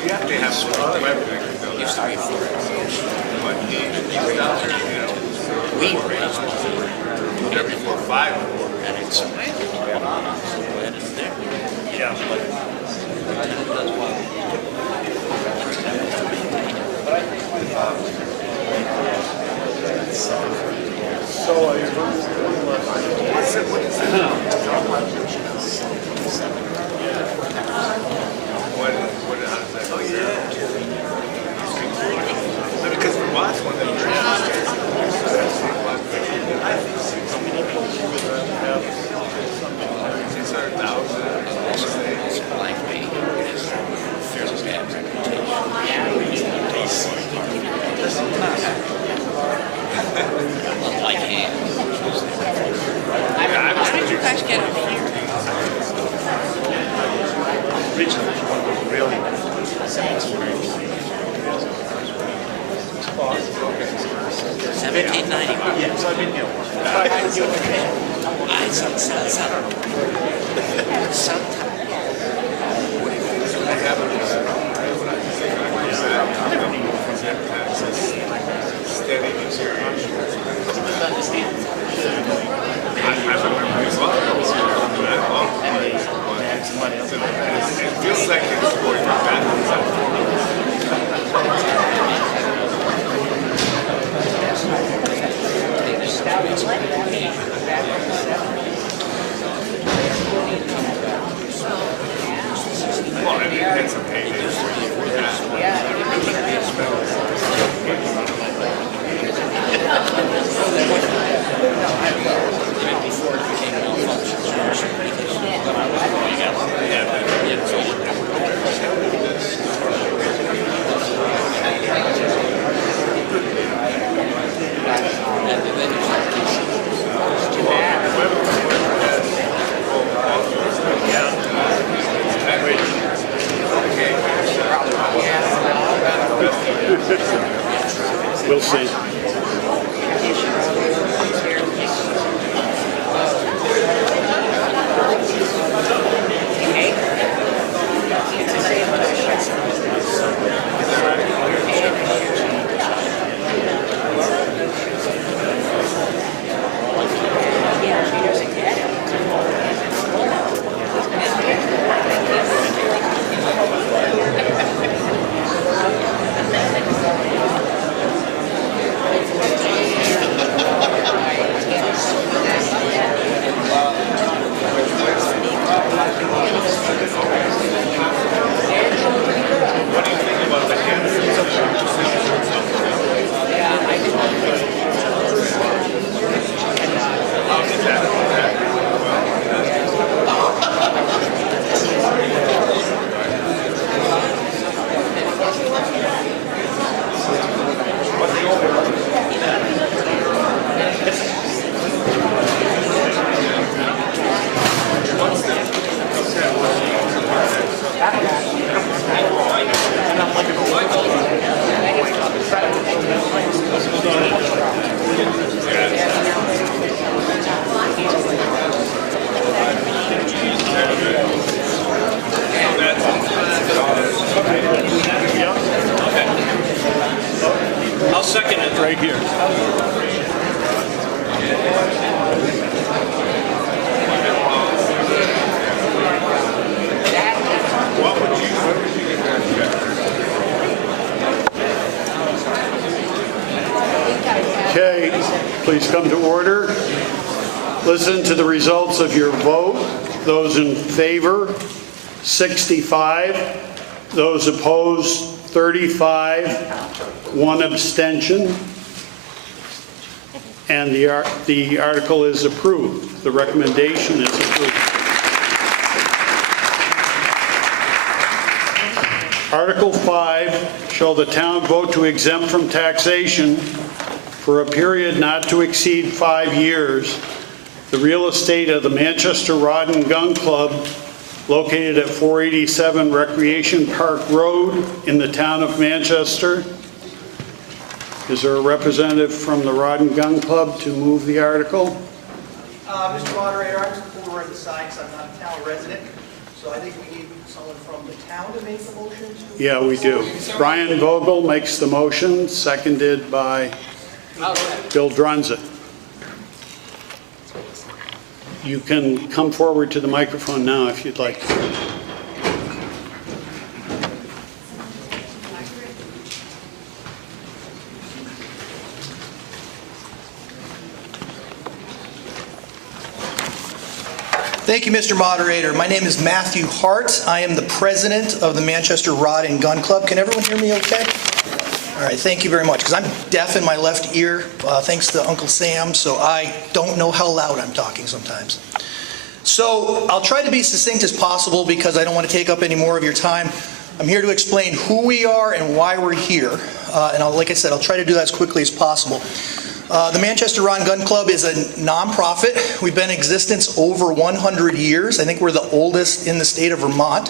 We have to have some everything. used to be for we raised money Every 4 or 5. and it's and it's there. Because the last one How did you guys get up here? really 1791. Yes, I've been here. I sometime. It feels like it's going backwards and forwards. Well, I mean, it's a pages. We'll see. I'll second it. Right here. Okay, please come to order. Listen to the results of your vote. Those in favor, 65. Those opposed, 35. One abstention. And the article is approved. The recommendation is approved. Article 5, shall the town vote to exempt from taxation for a period not to exceed 5 years the real estate of the Manchester Rod and Gun Club located at 487 Recreation Park Road in the town of Manchester. Is there a representative from the Rod and Gun Club to move the article? Mr. Moderator, I'm just over on the side because I'm not a town resident, so I think we need someone from the town to make the motion. Yeah, we do. Brian Vogel makes the motion, seconded by Bill Drunzett. You can come forward to the microphone now if you'd like. Thank you, Mr. Moderator. My name is Matthew Hart. I am the president of the Manchester Rod and Gun Club. Can everyone hear me okay? All right, thank you very much, because I'm deaf in my left ear, thanks to Uncle Sam, so I don't know how loud I'm talking sometimes. So I'll try to be succinct as possible because I don't want to take up any more of your time. I'm here to explain who we are and why we're here, like I said, I'll try to do that as quickly as possible. The Manchester Rod and Gun Club is a nonprofit. We've been in existence over 100 years. I think we're the oldest in the state of Vermont.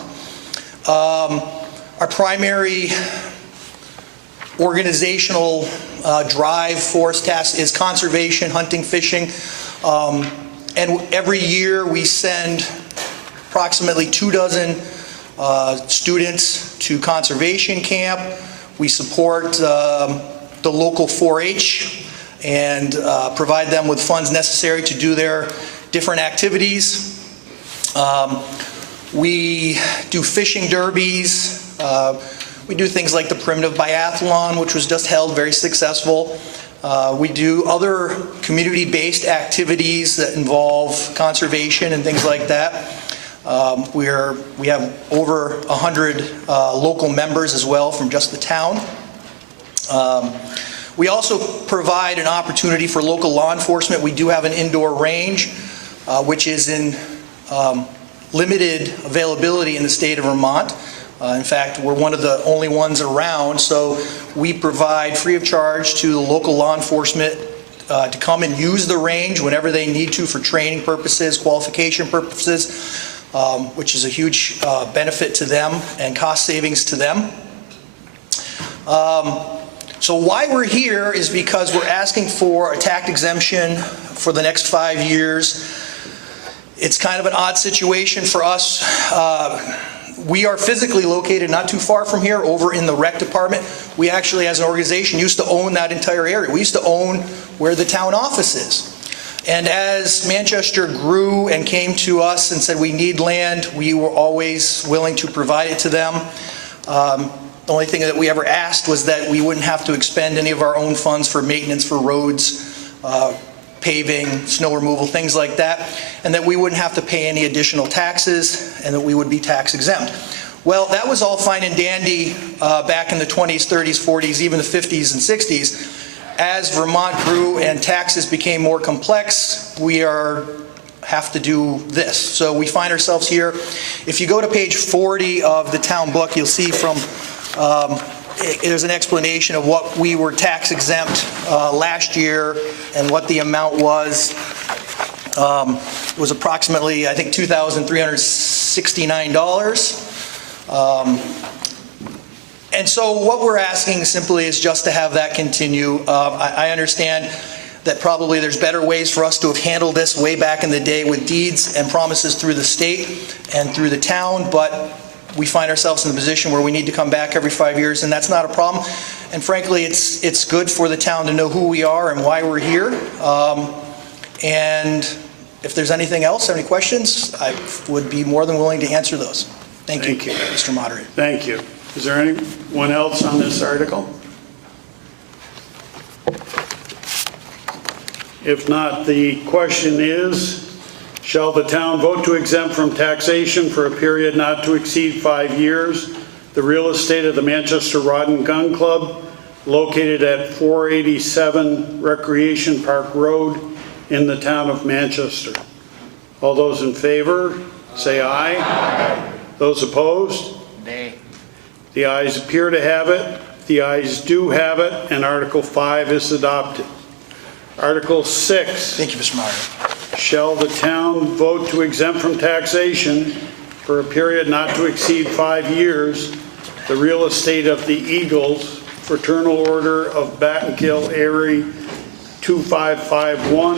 Our primary organizational drive, force task is conservation, hunting, fishing. And every year we send approximately 24 students to conservation camp. We support the local 4-H and provide them with funds necessary to do their different activities. We do fishing derbies. We do things like the Primitive Biathlon, which was just held, very successful. We do other community-based activities that involve conservation and things like that. We have over 100 local members as well from just the town. We also provide an opportunity for local law enforcement. We do have an indoor range, which is in limited availability in the state of Vermont. In fact, we're one of the only ones around, so we provide free of charge to the local law enforcement to come and use the range whenever they need to for training purposes, qualification purposes, which is a huge benefit to them and cost savings to them. So why we're here is because we're asking for a tax exemption for the next 5 years. It's kind of an odd situation for us. We are physically located not too far from here, over in the rec department. We actually, as an organization, used to own that entire area. We used to own where the town office is. And as Manchester grew and came to us and said we need land, we were always willing to provide it to them. The only thing that we ever asked was that we wouldn't have to expend any of our own funds for maintenance for roads, paving, snow removal, things like that, and that we wouldn't have to pay any additional taxes, and that we would be tax exempt. Well, that was all fine and dandy back in the 20s, 30s, 40s, even the 50s and 60s. As Vermont grew and taxes became more complex, we have to do this. So we find ourselves here. If you go to page 40 of the town book, you'll see from there's an explanation of what we were tax exempt last year and what the amount was. It was approximately, I think, $2,369. And so what we're asking simply is just to have that continue. I understand that probably there's better ways for us to have handled this way back in the day with deeds and promises through the state and through the town, but we find ourselves in the position where we need to come back every 5 years, and that's not a problem. And frankly, it's good for the town to know who we are and why we're here. And if there's anything else, any questions, I would be more than willing to answer those. Thank you, Mr. Moderator. Thank you. Is there anyone else on this article? If not, the question is, shall the town vote to exempt from taxation for a period not to exceed 5 years the real estate of the Manchester Rod and Gun Club located at 487 Recreation Park Road in the town of Manchester? All those in favor, say aye. Aye. Those opposed? Nay. The ayes appear to have it. The ayes do have it, and Article 5 is adopted. Article 6. Thank you, Mr. Moderator. Shall the town vote to exempt from taxation for a period not to exceed 5 years the real estate of the Eagles, Fraternal Order of Battenkill Erie 2551,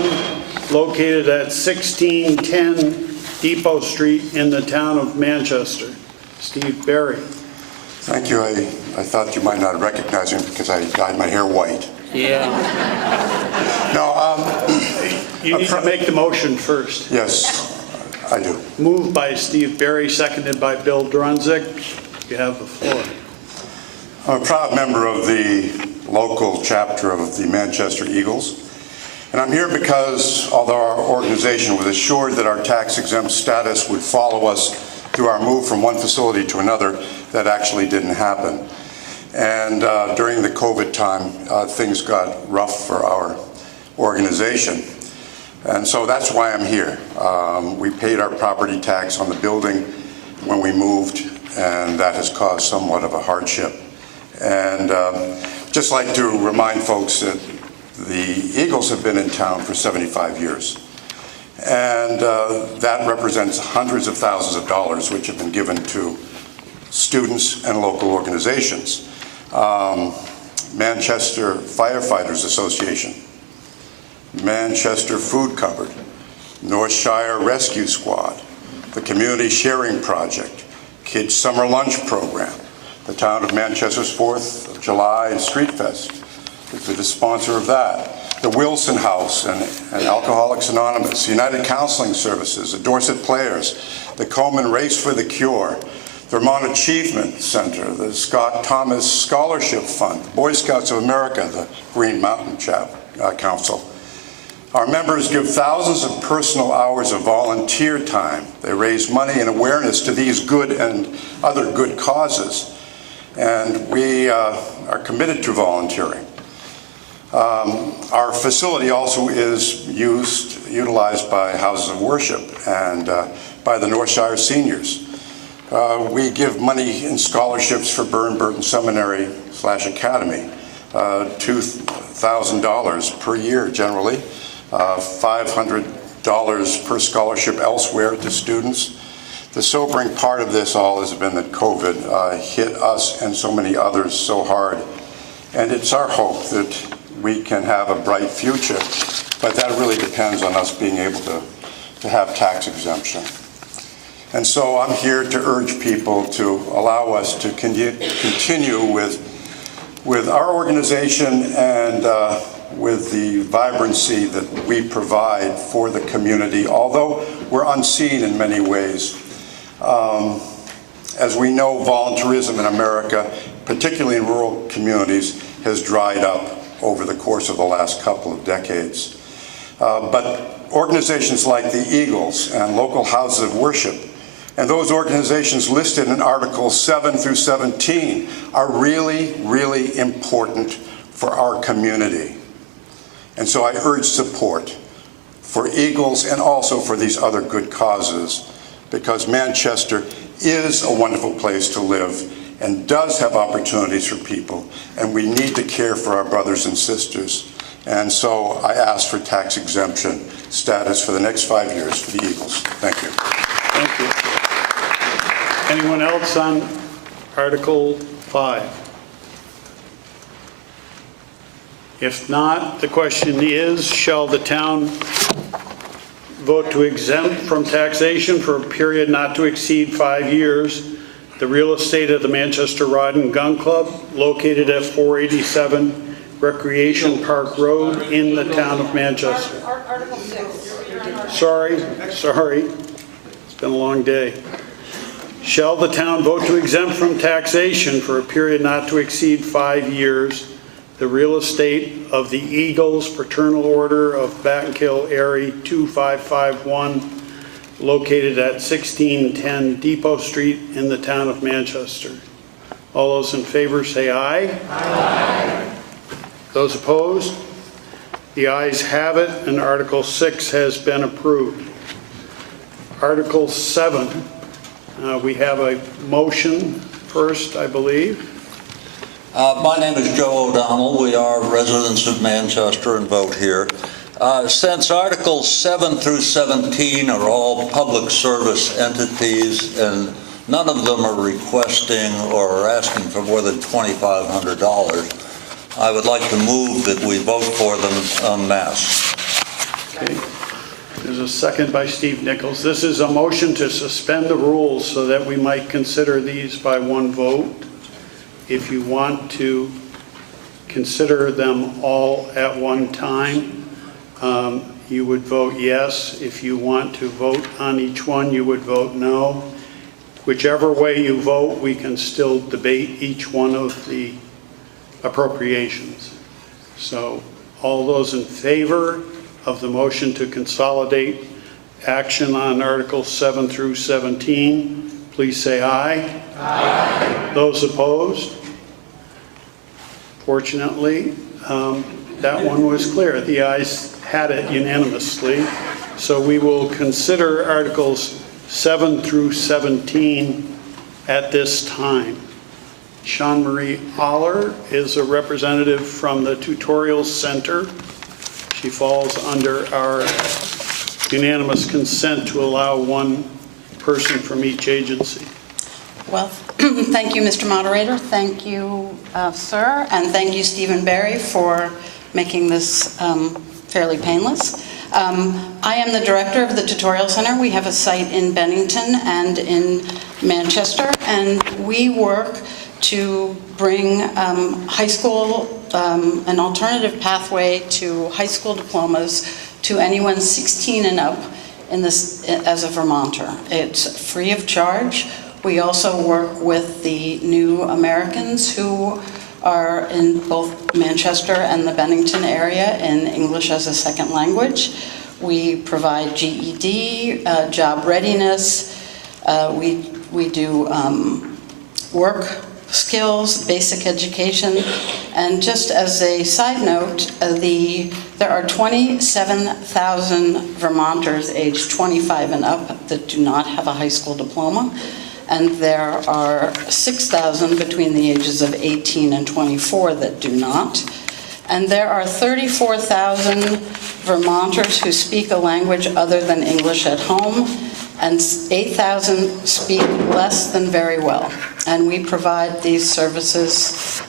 located at 1610 Depot Street in the town of Manchester? Steve Berry. Thank you. I thought you might not recognize him because I dyed my hair white. Yeah. No, you need to make the motion first. Yes, I do. Moved by Steve Berry, seconded by Bill Drunzik. You have the floor. I'm a proud member of the local chapter of the Manchester Eagles. And I'm here because although our organization was assured that our tax-exempt status would follow us through our move from one facility to another, that actually didn't happen. And during the COVID time, things got rough for our organization. And so that's why I'm here. We paid our property tax on the building when we moved, and that has caused somewhat of a hardship. And just like to remind folks that the Eagles have been in town for 75 years. And that represents hundreds of thousands of dollars which have been given to students and local organizations. Manchester Firefighters Association, Manchester Food Cupboard, North Shire Rescue Squad, the Community Sharing Project, Kids Summer Lunch Program, the town of Manchester's 4th of July Street Fest, is the sponsor of that. The Wilson House and Alcoholics Anonymous, United Counseling Services, the Dorset Players, the Coleman Race for the Cure, the Vermont Achievement Center, the Scott Thomas Scholarship Fund, Boy Scouts of America, the Green Mountain Council. Our members give thousands of personal hours of volunteer time. They raise money and awareness to these good and other good causes. And we are committed to volunteering. Our facility also is utilized by houses of worship and by the North Shire seniors. We give money in scholarships for Burton Seminary / Academy, $2,000 per year generally, $500 per scholarship elsewhere to students. The sobering part of this all has been that COVID hit us and so many others so hard. And it's our hope that we can have a bright future, but that really depends on us being able to have tax exemption. And so I'm here to urge people to allow us to continue with our organization and with the vibrancy that we provide for the community, although we're unseen in many ways. As we know, volunteerism in America, particularly in rural communities, has dried up over the course of the last couple of decades. But organizations like the Eagles and local houses of worship and those organizations listed in Articles 7 through 17 are really, really important for our community. And so I urge support for Eagles and also for these other good causes, because Manchester is a wonderful place to live and does have opportunities for people, and we need to care for our brothers and sisters. And so I ask for tax exemption status for the next 5 years for the Eagles. Thank you. Thank you. Anyone else on Article 5? If not, the question is, shall the town vote to exempt from taxation for a period not to exceed 5 years the real estate of the Manchester Rod and Gun Club located at 487 Recreation Park Road in the town of Manchester. Article 6. Sorry. It's been a long day. Shall the town vote to exempt from taxation for a period not to exceed 5 years the real estate of the Eagles Fraternal Order of Battenkill Area 2551 located at 1610 Depot Street in the town of Manchester? All those in favor say aye. Aye. Those opposed? The ayes have it, and Article 6 has been approved. Article 7, we have a motion first, I believe. My name is Joe O'Donnell. We are residents of Manchester and vote here. Since Articles 7 through 17 are all public service entities and none of them are requesting or are asking for more than $2,500, I would like to move that we vote for them en masse. Okay. There's a second by Steve Nichols. This is a motion to suspend the rules so that we might consider these by one vote. If you want to consider them all at one time, you would vote yes. If you want to vote on each one, you would vote no. Whichever way you vote, we can still debate each one of the appropriations. So all those in favor of the motion to consolidate action on Articles 7 through 17, please say aye. Aye. Those opposed? Fortunately, that one was clear. The ayes had it unanimously. So we will consider Articles 7 through 17 at this time. Sean Marie Aller is a representative from the Tutorial Center. She falls under our unanimous consent to allow one person from each agency. Well, thank you, Mr. Moderator. Thank you, sir, and thank you, Stephen Barry, for making this fairly painless. I am the director of the Tutorial Center. We have a site in Bennington and in Manchester, and we work to bring high school, an alternative pathway to high school diplomas to anyone 16 and up in this, as a Vermonter. It's free of charge. We also work with the New Americans who are in both Manchester and the Bennington area in English as a second language. We provide GED, job readiness. We do work skills, basic education, and just as a side note, there are 27,000 Vermonters aged 25 and up that do not have a high school diploma, and there are 6,000 between the ages of 18 and 24 that do not. And there are 34,000 Vermonters who speak a language other than English at home, and 8,000 speak less than very well. And we provide these services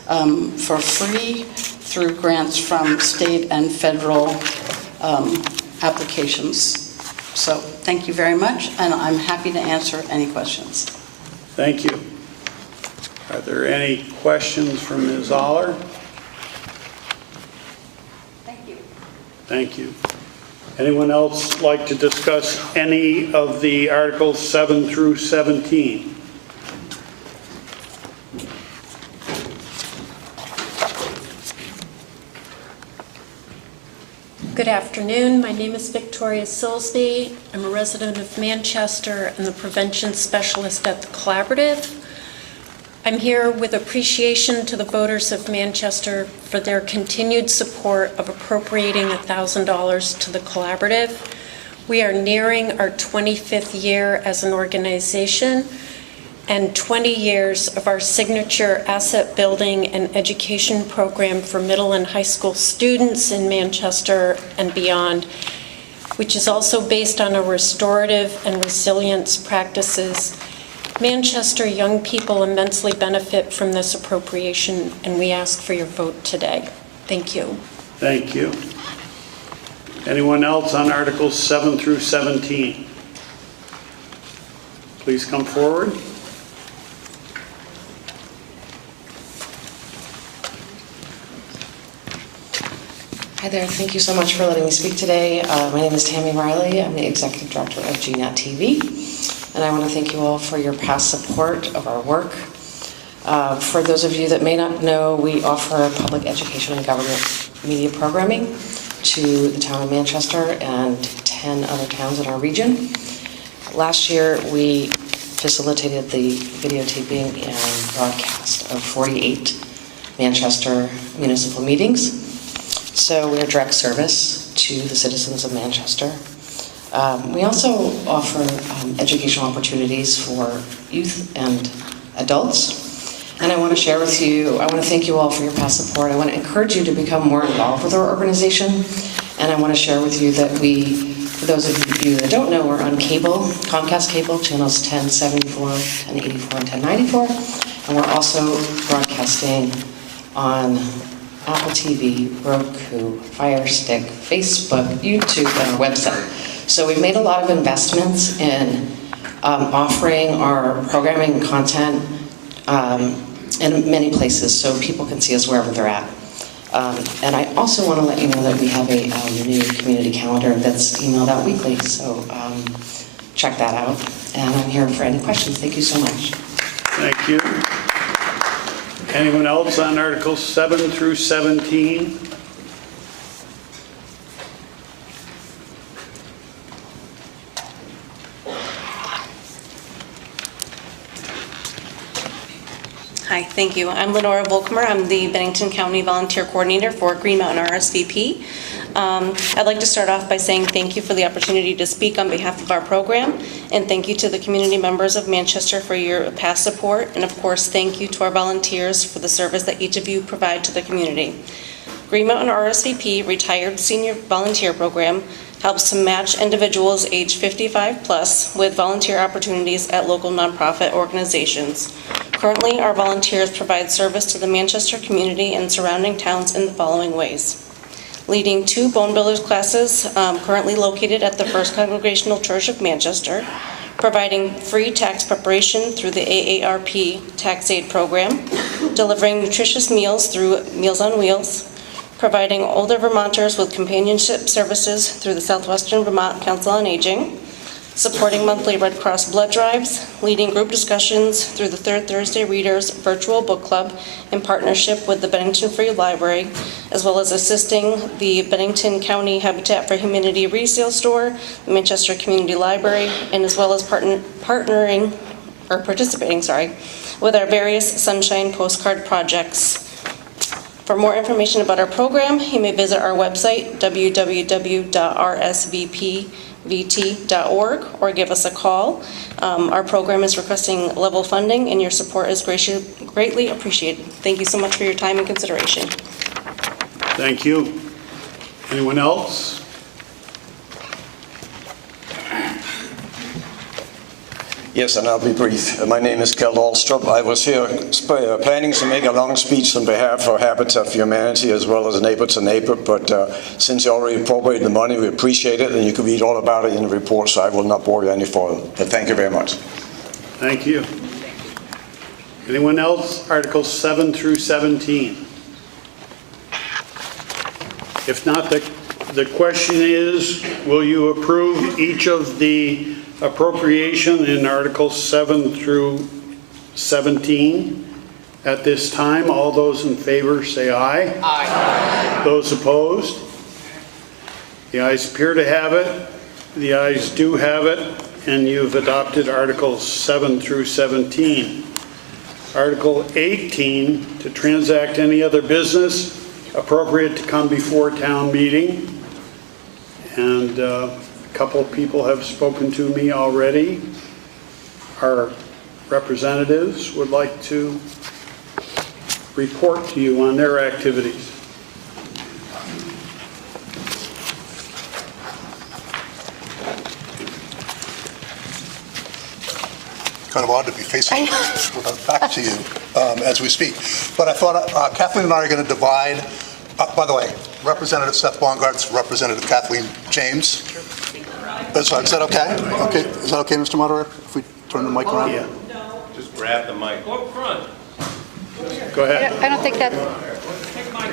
for free through grants from state and federal applications. So thank you very much, and I'm happy to answer any questions. Thank you. Are there any questions for Ms. Aller? Thank you. Thank you. Anyone else like to discuss any of the Articles 7 through 17? Good afternoon. My name is Victoria Silsby. I'm a resident of Manchester and the prevention specialist at the Collaborative. I'm here with appreciation to the voters of Manchester for their continued support of appropriating $1,000 to the Collaborative. We are nearing our 25th year as an organization and 20 years of our signature asset building and education program for middle and high school students in Manchester and beyond, which is also based on our restorative and resilience practices. Manchester young people immensely benefit from this appropriation, and we ask for your vote today. Thank you. Thank you. Anyone else on Articles 7 through 17? Please come forward. Hi there. Thank you so much for letting me speak today. My name is Tammy Riley. I'm the Executive Director of GNet TV. And I want to thank you all for your past support of our work. For those of you that may not know, we offer public education and government media programming to the town of Manchester and 10 other towns in our region. Last year, we facilitated the videotaping and broadcast of 48 Manchester municipal meetings. So we're direct service to the citizens of Manchester. We also offer educational opportunities for youth and adults. And I want to share with you, I want to thank you all for your past support. I want to encourage you to become more involved with our organization. And I want to share with you that we, for those of you that don't know, we're on cable, Comcast cable, channels 1074, 1084, and 1094. And we're also broadcasting on Apple TV, Roku, Fire Stick, Facebook, YouTube, and our website. So we've made a lot of investments in offering our programming and content in many places so people can see us wherever they're at. And I also want to let you know that we have a new community calendar that's emailed out weekly, so check that out. And I'm here for any questions. Thank you so much. Thank you. Anyone else on Articles 7 through 17? Hi, thank you. I'm Lenora Volkmer. I'm the Bennington County Volunteer Coordinator for Green Mountain RSVP. I'd like to start off by saying thank you for the opportunity to speak on behalf of our program, and thank you to the community members of Manchester for your past support, and of course, thank you to our volunteers for the service that each of you provide to the community. Green Mountain RSVP Retired Senior Volunteer Program helps to match individuals age 55 plus with volunteer opportunities at local nonprofit organizations. Currently, our volunteers provide service to the Manchester community and surrounding towns in the following ways. Leading 2 Bone Builders classes currently located at the First Congregational Church of Manchester, providing free tax preparation through the AARP Tax Aid Program, delivering nutritious meals through Meals on Wheels, providing older Vermonters with companionship services through the Southwestern Vermont Council on Aging, supporting monthly Red Cross blood drives, leading group discussions through the Third Thursday Readers Virtual Book Club in partnership with the Bennington Free Library, as well as assisting the Bennington County Habitat for Humanity resale store, the Manchester Community Library, and as well as participating with our various Sunshine Postcard projects. For more information about our program, you may visit our website, www.rsvpvt.org, or give us a call. Our program is requesting level funding, and your support is greatly appreciated. Thank you so much for your time and consideration. Thank you. Anyone else? Yes, and I'll be brief. My name is Kjeld Alstrup. I was here planning to make a long speech on behalf of Habitat for Humanity as well as Neighbor to Neighbor, but since you already appropriated the money, we appreciate it, and you can read all about it in the report, so I will not bore you any further. But thank you very much. Thank you. Anyone else? Articles 7 through 17. If not, the question is, will you approve each of the appropriation in Articles 7 through 17 at this time? All those in favor say aye. Aye. Those opposed? The ayes appear to have it. The ayes do have it, and you've adopted Articles 7 through 17. Article 18, to transact any other business appropriate to come before town meeting. And a couple of people have spoken to me already. Our representatives would like to report to you on their activities. Kind of odd to be facing back to you as we speak. But I thought Kathleen and I are going to divide. By the way, Representative Seth Bongart's Representative Kathleen James. Is that okay? Okay. Is that okay, Mr. Moderator? If we turn the mic around? Yeah. Just grab the mic. Go up front. Go ahead. I don't think that.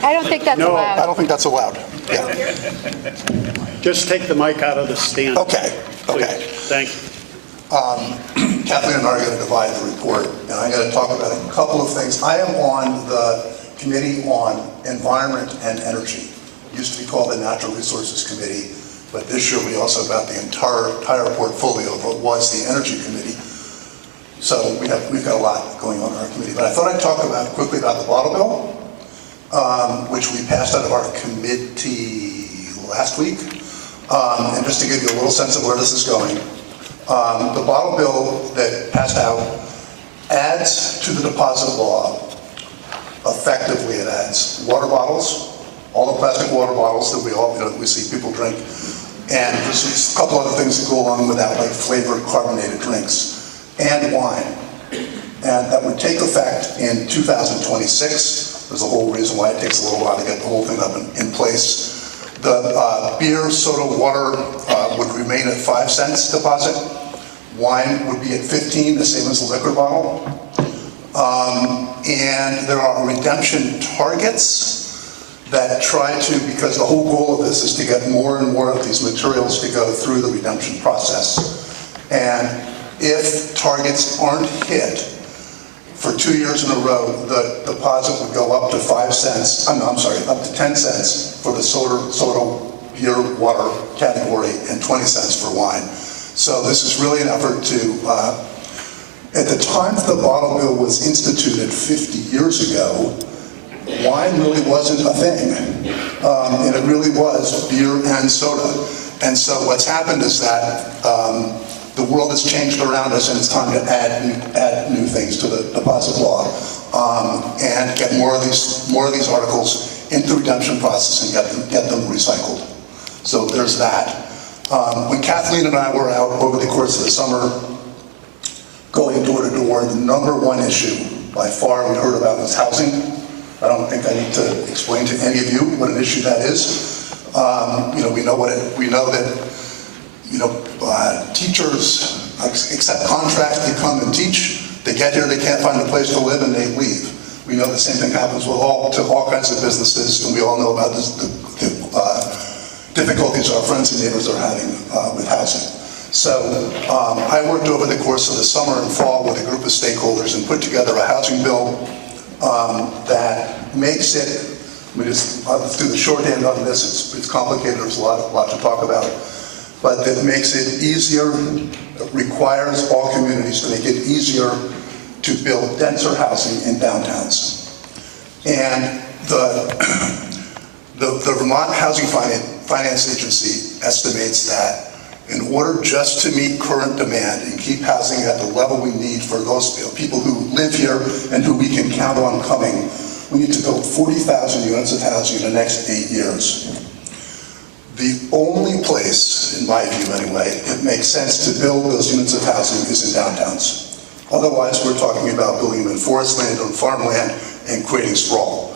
I don't think that's No. allowed. I don't think that's allowed. Yeah. Just take the mic out of the stand. Okay, okay. Thank you. Kathleen and I are going to divide the report, and I'm going to talk about a couple of things. I am on the Committee on Environment and Energy. It used to be called the Natural Resources Committee, but this year we also got the entire portfolio of what was the Energy Committee. So we've got a lot going on in our committee. But I thought I'd talk quickly about the bottle bill, which we passed out of our committee last week. And just to give you a little sense of where this is going, the bottle bill that passed out adds to the deposit law. Effectively, it adds water bottles, all the plastic water bottles that we see people drink, and there's a couple other things that go along with that, like flavored carbonated drinks, and wine. And that would take effect in 2026. There's a whole reason why it takes a little while to get the whole thing up in place. The beer, soda, water would remain at 5 cents deposit. Wine would be at 15, the same as a liquor bottle. And there are redemption targets that try to, because the whole goal of this is to get more and more of these materials to go through the redemption process. And if targets aren't hit for 2 years in a row, the deposit would go up to 5 cents, up to 10 cents for the soda, beer, water category, and 20 cents for wine. So this is really an effort to, at the time the bottle bill was instituted 50 years ago, wine really wasn't a thing. And it really was beer and soda. And so what's happened is that the world has changed around us, and it's time to add new things to the deposit law and get more of these articles into the redemption process and get them recycled. So there's that. When Kathleen and I were out over the course of the summer, going door to door, the number one issue by far we heard about was housing. I don't think I need to explain to any of you what an issue that is. We know that teachers accept contracts, they come and teach, they get here, they can't find a place to live, and they leave. We know the same thing happens with all kinds of businesses, and we all know about the difficulties our friends and neighbors are having with housing. So I worked over the course of the summer and fall with a group of stakeholders and put together a housing bill that makes it, let's do the shorthand on this, it's complicated, there's a lot to talk about, but that makes it easier, requires all communities to make it easier to build denser housing in downtowns. And the Vermont Housing Finance Agency estimates that in order just to meet current demand and keep housing at the level we need for those people who live here and who we can count on coming, we need to build 40,000 units of housing in the next 8 years. The only place, in my view anyway, it makes sense to build those units of housing is in downtowns. Otherwise, we're talking about building them in forest land, on farmland, and creating sprawl.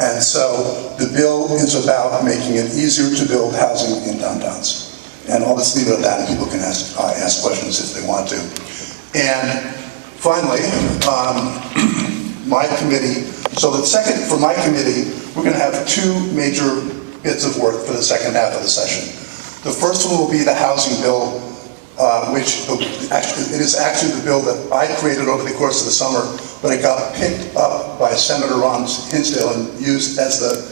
And so the bill is about making it easier to build housing in downtowns. And I'll just leave it at that, and people can ask questions if they want to. And finally, my committee, for my committee, we're going to have 2 major bits of work for the second half of the session. The first one will be the housing bill, which it is actually the bill that I created over the course of the summer, but it got picked up by Senator Ron Hinsdale and used as the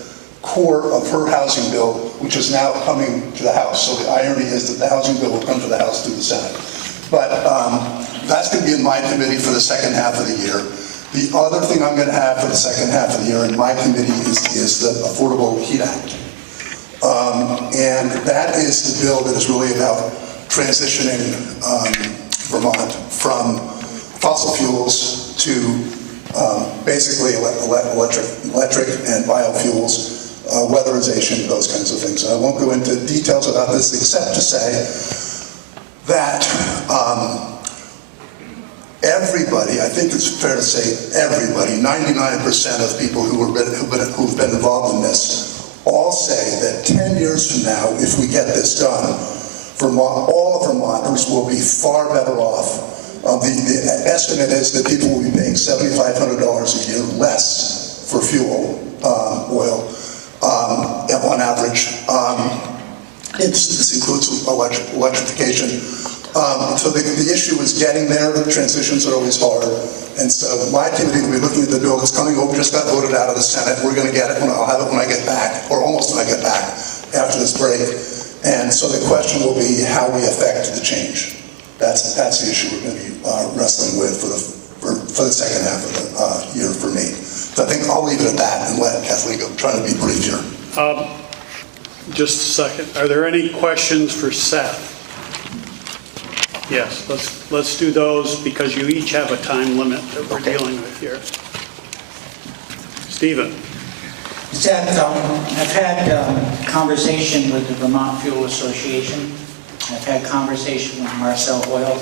core of her housing bill, which is now coming to the House. So the irony is that the housing bill will come to the House through the Senate. But that's going to be in my committee for the second half of the year. The other thing I'm going to have for the second half of the year in my committee is the Affordable Heat Act. And that is the bill that is really about transitioning Vermont from fossil fuels to basically electric and biofuels, weatherization, those kinds of things. I won't go into details about this except to say that everybody, I think it's fair to say everybody, 99% of people who've been involved in this all say that 10 years from now, if we get this done, all of Vermonters will be far better off. The estimate is that people will be paying $7,500 a year less for fuel oil on average. This includes electrification. So the issue is getting there. The transitions are always hard. And so my activity will be looking at the bill that's coming over, just got voted out of the Senate. We're going to get it, I'll have it when I get back, or almost when I get back after this break. And so the question will be how we affect the change. That's the issue we're going to be wrestling with for the second half of the year for me. So I think I'll leave it at that and let Kathleen go. I'm trying to be brief here. Just a second. Are there any questions for Seth? Yes, let's do those because you each have a time limit that we're dealing with here. Stephen. Seth, I've had conversation with the Vermont Fuel Association. I've had conversation with Marcel Oil.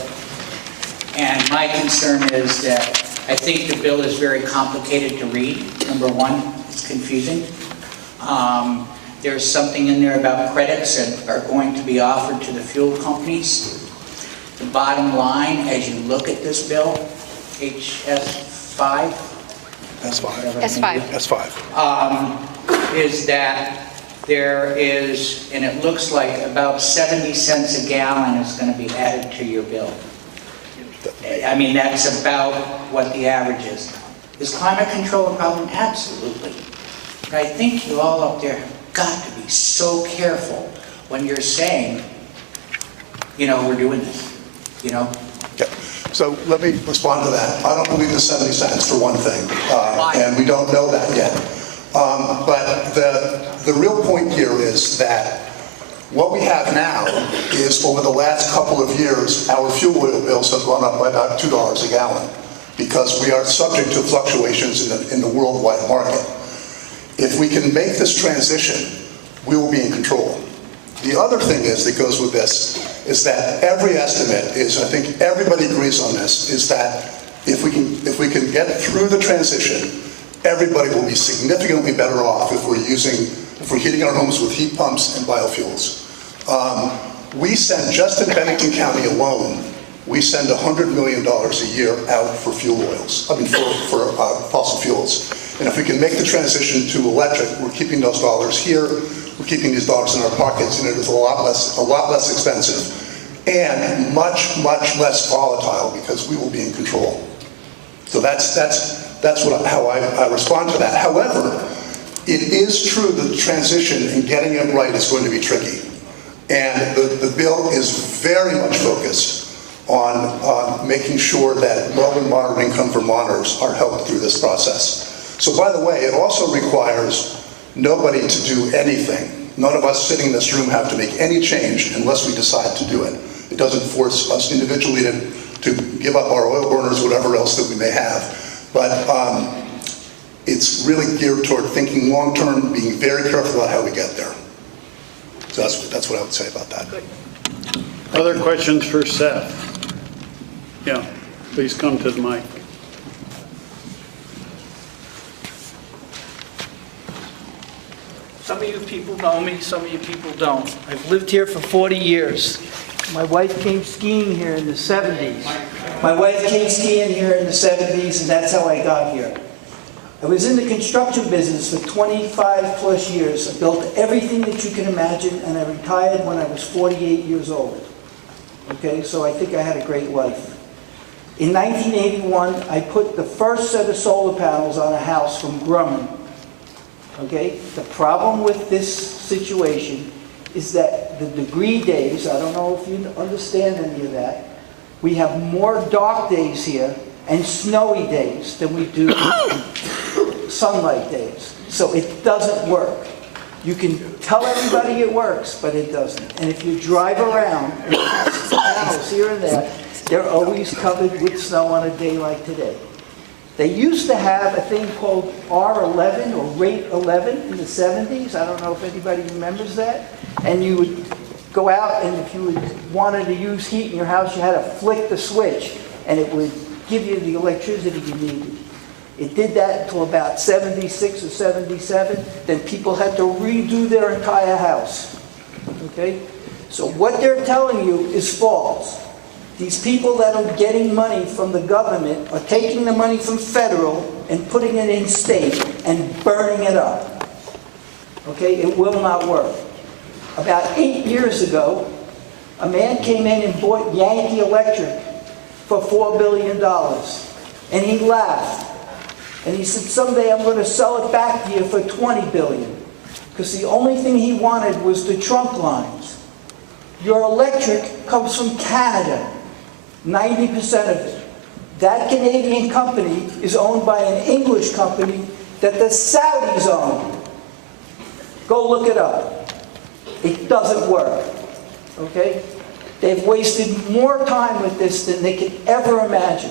And my concern is that I think the bill is very complicated to read. Number one, it's confusing. There's something in there about credits that are going to be offered to the fuel companies. The bottom line, as you look at this bill, HS5, S5, is that there is, and it looks like about 70 cents a gallon is going to be added to your bill. I mean, that's about what the average is. Is climate control a problem? Absolutely. But I think you all up there have got to be so careful when you're saying, we're doing this. So let me respond to that. I don't believe the 70 cents for one thing, and we don't know that yet. But the real point here is that what we have now is over the last couple of years, our fuel oil bills have gone up by about $2 a gallon because we are subject to fluctuations in the worldwide market. If we can make this transition, we will be in control. The other thing that goes with this is that every estimate is, I think everybody agrees on this, is that if we can get through the transition, everybody will be significantly better off if we're heating our homes with heat pumps and biofuels. We send, just in Bennington County alone, we send $100 million a year out for fuel oils, for fossil fuels. And if we can make the transition to electric, we're keeping those dollars here, we're keeping these dollars in our pockets, and it is a lot less expensive and much less volatile because we will be in control. So that's how I respond to that. However, it is true that the transition and getting it right is going to be tricky. And the bill is very much focused on making sure that low and moderate income Vermonters are helped through this process. So by the way, it also requires nobody to do anything. None of us sitting in this room have to make any change unless we decide to do it. It doesn't force us individually to give up our oil burners, whatever else that we may have. But it's really geared toward thinking long-term, being very careful about how we get there. So that's what I would say about that. Other questions for Seth? Yeah, please come to the mic. Some of you people know me, some of you people don't. I've lived here for 40 years. My wife came skiing here in the 70s. And that's how I got here. I was in the construction business for 25 plus years. I built everything that you can imagine, and I retired when I was 48 years old. Okay, so I think I had a great life. In 1981, I put the first set of solar panels on a house from Grumman. Okay, the problem with this situation is that the degree days, I don't know if you understand any of that, we have more dark days here and snowy days than we do sunlight days. So it doesn't work. You can tell everybody it works, but it doesn't. And if you drive around, and panels here and there, they're always covered with snow on a day like today. They used to have a thing called R11 or rate 11 in the 70s. I don't know if anybody remembers that. And you would go out, and if you wanted to use heat in your house, you had to flick the switch, and it would give you the electricity you needed. It did that until about 76 or 77. Then people had to redo their entire house. Okay? So what they're telling you is false. These people that are getting money from the government are taking the money from federal and putting it in state and burning it up. Okay, it will not work. About 8 years ago, a man came in and bought Yankee Electric for $4 billion. And he laughed. And he said, someday I'm going to sell it back to you for $20 billion. Because the only thing he wanted was the trunk lines. Your electric comes from Canada, 90% of it. That Canadian company is owned by an English company that the Saudis own. Go look it up. It doesn't work. Okay? They've wasted more time with this than they could ever imagine.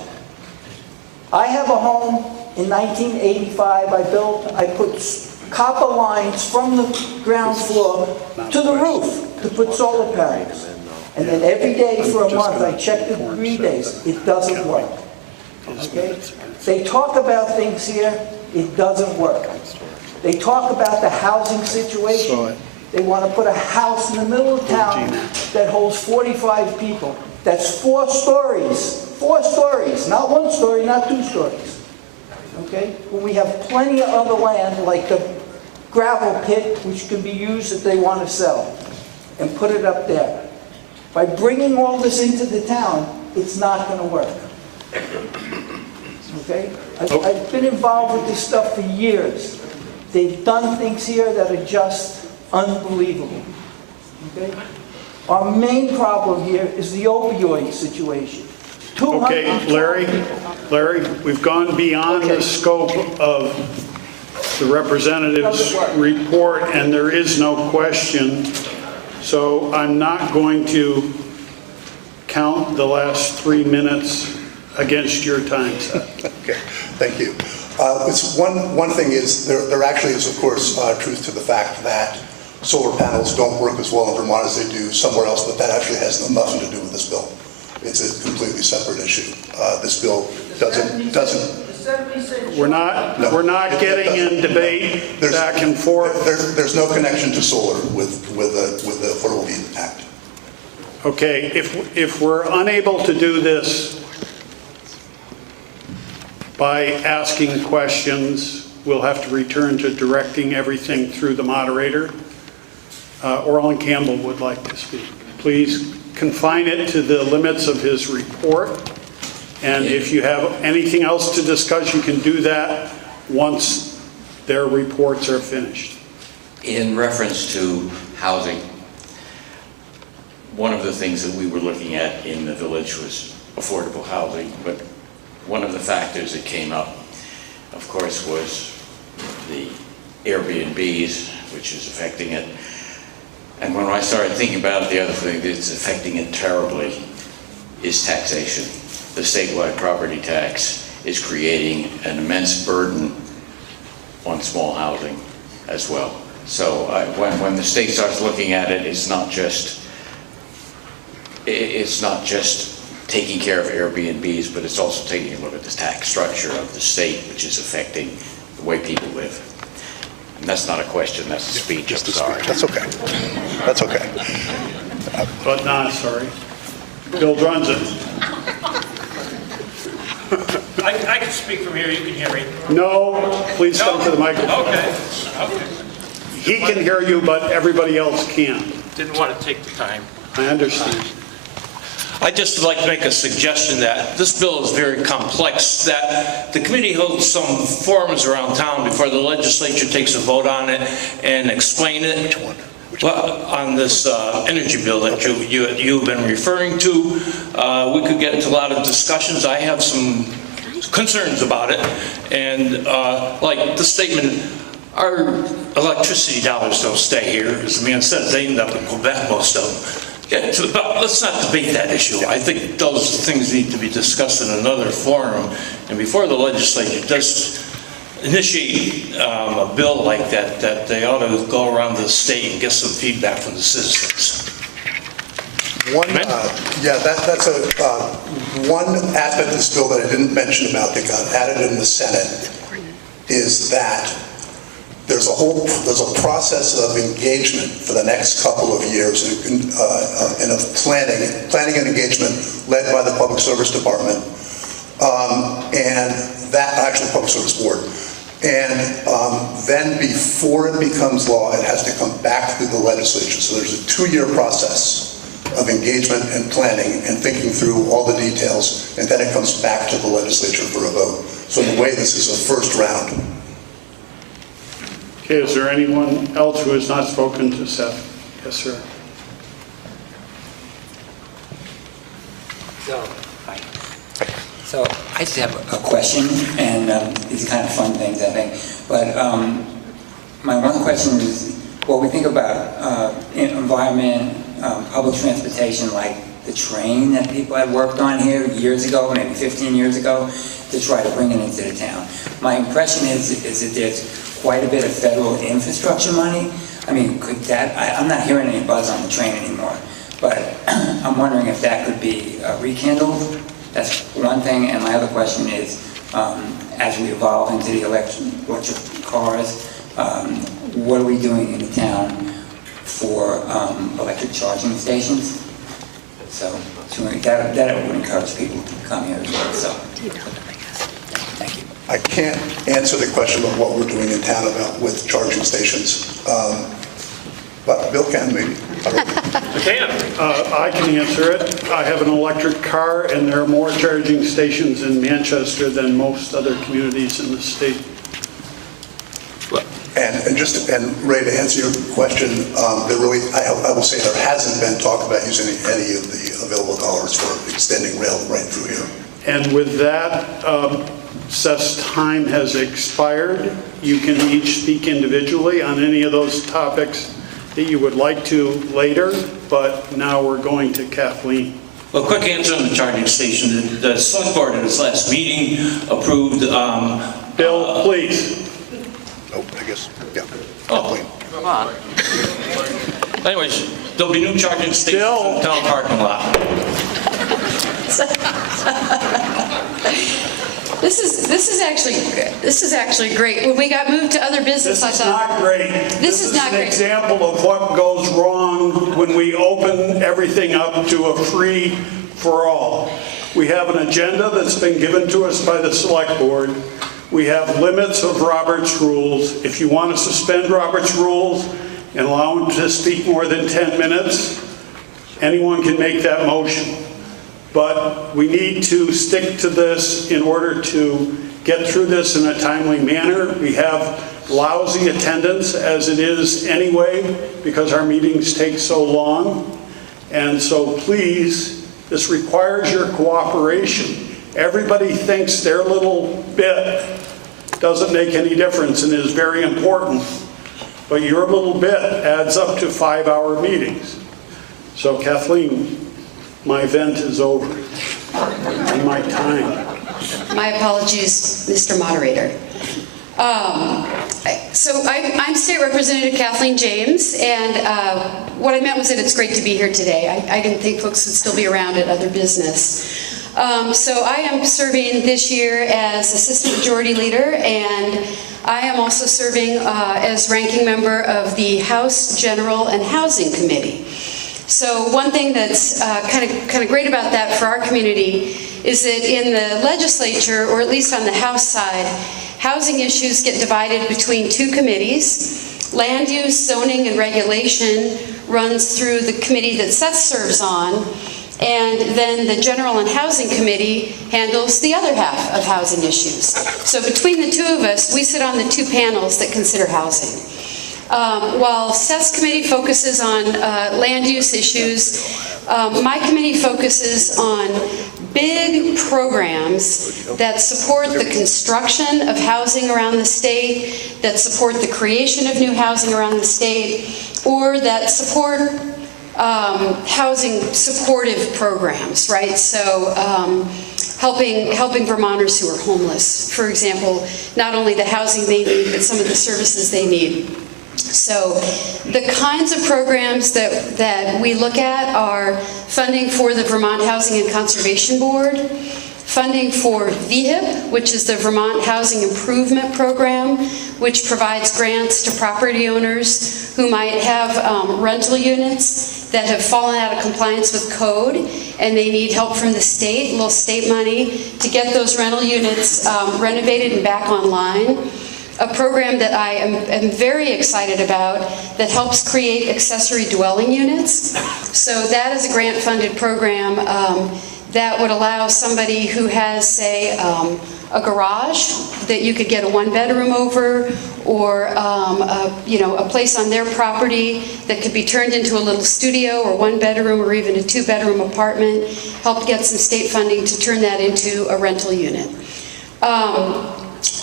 I have a home in 1985 I put copper lines from the ground floor to the roof to put solar panels. And then every day for a month I check the degree days. It doesn't work. Okay? They talk about things here, it doesn't work. They talk about the housing situation. They want to put a house in the middle of town that holds 45 people. That's 4 stories. 4 stories, not 1 story, not 2 stories. Okay? When we have plenty of other land, like the gravel pit, which can be used if they want to sell, and put it up there. By bringing all this into the town, it's not going to work. Okay? I've been involved with this stuff for years. They've done things here that are just unbelievable. Okay? Our main problem here is the opioid situation. Okay, Larry, we've gone beyond the scope of the representative's report, and there is no question. So I'm not going to count the last 3 minutes against your time set. Okay, thank you. It's one thing is, there actually is, of course, truth to the fact that solar panels don't work as well in Vermont as they do somewhere else, but that actually has nothing to do with this bill. It's a completely separate issue. This bill doesn't. We're not getting in debate back and forth. There's no connection to solar with the Affordable Heat Act. Okay, if we're unable to do this by asking questions, we'll have to return to directing everything through the moderator. Orland Campbell would like to speak. Please confine it to the limits of his report. And if you have anything else to discuss, you can do that once their reports are finished. In reference to housing, one of the things that we were looking at in the village was affordable housing, but one of the factors that came up, of course, was the Airbnbs, which is affecting it. And when I started thinking about it, the other thing that's affecting it terribly is taxation. The statewide property tax is creating an immense burden on small housing as well. So when the state starts looking at it, it's not just taking care of Airbnbs, but it's also taking a look at the tax structure of the state, which is affecting the way people live. And that's not a question, that's a speech. Just a speech. That's okay. That's okay. But not, sorry. Bill Drunzen. I can speak from here, you can hear me. No, please come to the microphone. Okay. He can hear you, but everybody else can't. Didn't want to take the time. I understand. I'd just like to make a suggestion that this bill is very complex, that the committee holds some forums around town before the legislature takes a vote on it and explain it. Well, on this energy bill that you've been referring to, we could get into a lot of discussions. I have some concerns about it, and like the statement, our electricity dollars don't stay here. As the man said, they end up in Quebec, most of them. Yeah, but let's not debate that issue. I think those things need to be discussed in another forum, and before the legislature does initiate a bill like that, that they ought to go around the state and get some feedback from the citizens. That's one aspect of this bill that I didn't mention about that got added in the Senate is that there's a process of engagement for the next couple of years and of planning and engagement led by the Public Service Department and that actual Public Service Board. And then before it becomes law, it has to come back to the legislature. So there's a 2-year process of engagement and planning and thinking through all the details, and then it comes back to the legislature for a vote. So in a way, this is a first round. Okay, is there anyone else who has not spoken to Seth? Yes, sir. So I just have a question, and these are kind of fun things, I think. But my one question is, what we think about environment, public transportation, like the train that people had worked on here years ago, maybe 15 years ago, to try to bring it into the town. My impression is that there's quite a bit of federal infrastructure money. I mean, could that, I'm not hearing any buzz on the train anymore, but I'm wondering if that could be rekindled. That's one thing, and my other question is, as we evolve into the electric cars, what are we doing in the town for electric charging stations? So that would encourage people to come here as well. So, thank you. I can't answer the question about what we're doing in town about with charging stations. But Bill can, maybe. I can answer it. I have an electric car, and there are more charging stations in Manchester than most other communities in the state. And Ray, to answer your question, there really, I will say there hasn't been talk about using any of the available dollars for extending rail right through here. And with that, Seth's time has expired. You can each speak individually on any of those topics that you would like to later, but now we're going to Kathleen. Well, quick answer on the charging station. The select board at its last meeting approved... Bill, please. Oh, I guess, yeah. Oh, come on. Anyways, there'll be new charging stations in the town parking lot. This is actually great. When we got moved to other business, I thought... Not great. This is not an great. example of what goes wrong when we open everything up to a free for all. We have an agenda that's been given to us by the select board. We have limits of Robert's rules. If you want to suspend Robert's rules and allow him to speak more than 10 minutes, anyone can make that motion. But we need to stick to this in order to get through this in a timely manner. We have lousy attendance as it is anyway because our meetings take so long. And so please, this requires your cooperation. Everybody thinks their little bit doesn't make any difference and is very important, but your little bit adds up to 5-hour meetings. So Kathleen, my event is over and my time. My apologies, Mr. Moderator. So I'm State Representative Kathleen James, and what I meant was that it's great to be here today. I didn't think folks would still be around at other business. So I am serving this year as Assistant Majority Leader, and I am also serving as Ranking Member of the House General and Housing Committee. So one thing that's kind of great about that for our community is that in the legislature, or at least on the House side, housing issues get divided between 2 committees. Land use, zoning, and regulation runs through the committee that Seth serves on, and then the General and Housing Committee handles the other half of housing issues. So between the 2 of us, we sit on the 2 panels that consider housing. While Seth's committee focuses on land use issues, my committee focuses on big programs that support the construction of housing around the state, that support the creation of new housing around the state, or that support housing supportive programs, right? So helping Vermonters who are homeless, for example, not only the housing they need, but some of the services they need. So the kinds of programs that we look at are funding for the Vermont Housing and Conservation Board, funding for VHIP, which is the Vermont Housing Improvement Program, which provides grants to property owners who might have rental units that have fallen out of compliance with code, and they need help from the state, a little state money, to get those rental units renovated and back online. a program that I am very excited about that helps create accessory dwelling units. So that is a grant-funded program that would allow somebody who has, say, a garage that you could get a one-bedroom over, or a place on their property that could be turned into a little studio or one-bedroom or even a two-bedroom apartment, help get some state funding to turn that into a rental unit.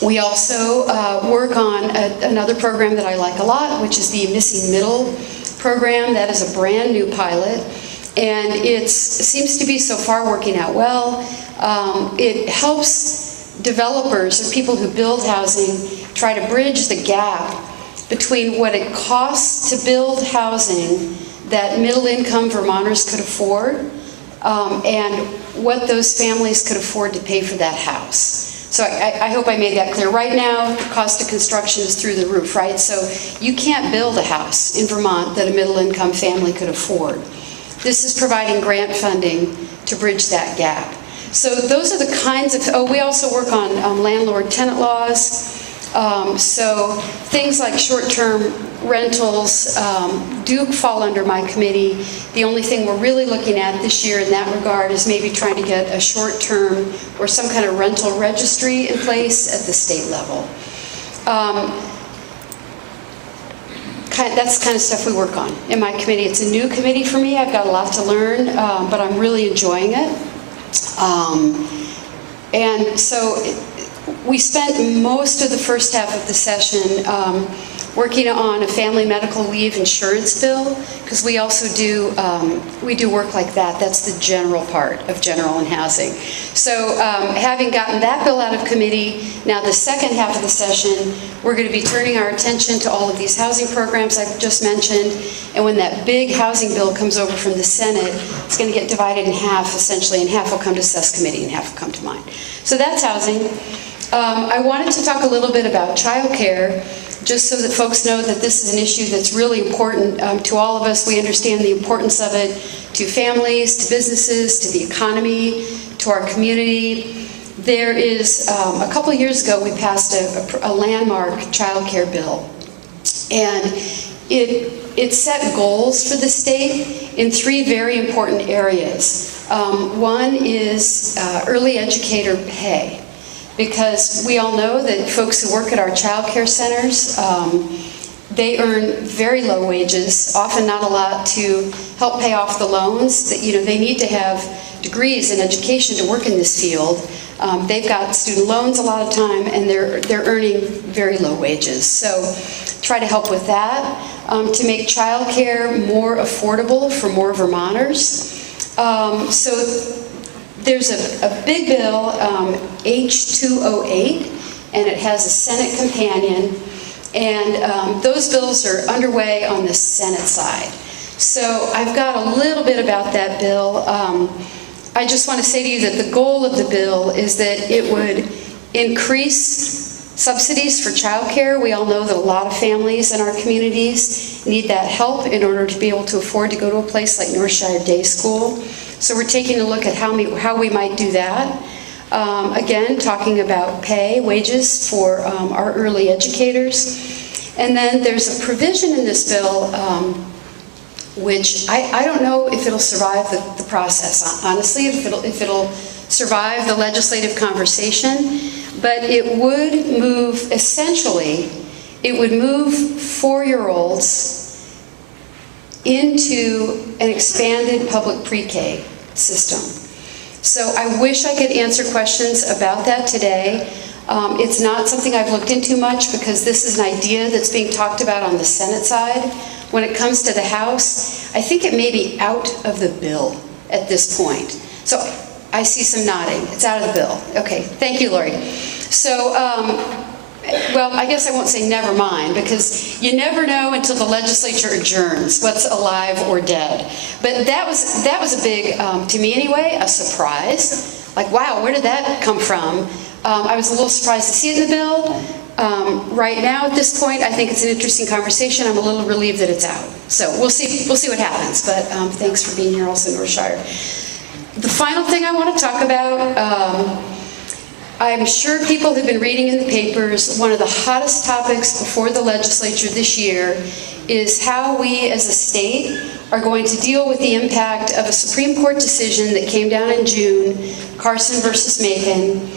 We also work on another program that I like a lot, which is the Missing Middle program. That is a brand new pilot, and it seems to be so far working out well. It helps developers or people who build housing try to bridge the gap between what it costs to build housing that middle-income Vermonters could afford and what those families could afford to pay for that house. So I hope I made that clear. Right now, the cost of construction is through the roof, right? So you can't build a house in Vermont that a middle-income family could afford. This is providing grant funding to bridge that gap. So those are the kinds of, we also work on landlord-tenant laws. So things like short-term rentals do fall under my committee. The only thing we're really looking at this year in that regard is maybe trying to get a short-term or some kind of rental registry in place at the state level. That's the kind of stuff we work on in my committee. It's a new committee for me. I've got a lot to learn, but I'm really enjoying it. And so we spent most of the first half of the session working on a family medical leave insurance bill, because we also do work like that. That's the general part of general and housing. So having gotten that bill out of committee, now the second half of the session, we're going to be turning our attention to all of these housing programs I've just mentioned. And when that big housing bill comes over from the Senate, it's going to get divided in half, essentially, and half will come to SES committee and half will come to mine. So that's housing. I wanted to talk a little bit about childcare, just so that folks know that this is an issue that's really important to all of us. We understand the importance of it to families, to businesses, to the economy, to our community. There is, a couple of years ago, we passed a landmark childcare bill, and it set goals for the state in three very important areas. One is early educator pay, because we all know that folks who work at our child care centers, they earn very low wages, often not a lot to help pay off the loans. That, they need to have degrees in education to work in this field. They've got student loans a lot of time, and they're earning very low wages. So try to help with that, to make child care more affordable for more Vermonters. So there's a big bill, H208, and it has a Senate companion, and those bills are underway on the Senate side. So I've got a little bit about that bill. I just want to say to you that the goal of the bill is that it would increase subsidies for childcare. We all know that a lot of families in our communities need that help in order to be able to afford to go to a place like Northshire Day School. So we're taking a look at how we might do that. Again, talking about pay, wages for our early educators. And then there's a provision in this bill which I don't know if it'll survive the process, honestly, if it'll survive the legislative conversation, but it would move, essentially, it would move 4-year-olds into an expanded public pre-K system. So I wish I could answer questions about that today. It's not something I've looked into much, because this is an idea that's being talked about on the Senate side. When it comes to the House, I think it may be out of the bill at this point. So I see some nodding. It's out of the bill. Okay, thank you, Lori. So, well, I guess I won't say never mind, because you never know until the legislature adjourns what's alive or dead. But that was a big, to me anyway, a surprise. Like, wow, where did that come from? I was a little surprised to see it in the bill. Right now, at this point, I think it's an interesting conversation. I'm a little relieved that it's out. So we'll see what happens. But thanks for being here also, Northshire. The final thing I want to talk about, I'm sure people have been reading in the papers, one of the hottest topics before the legislature this year is how we as a state are going to deal with the impact of a Supreme Court decision that came down in June, Carson versus Macon,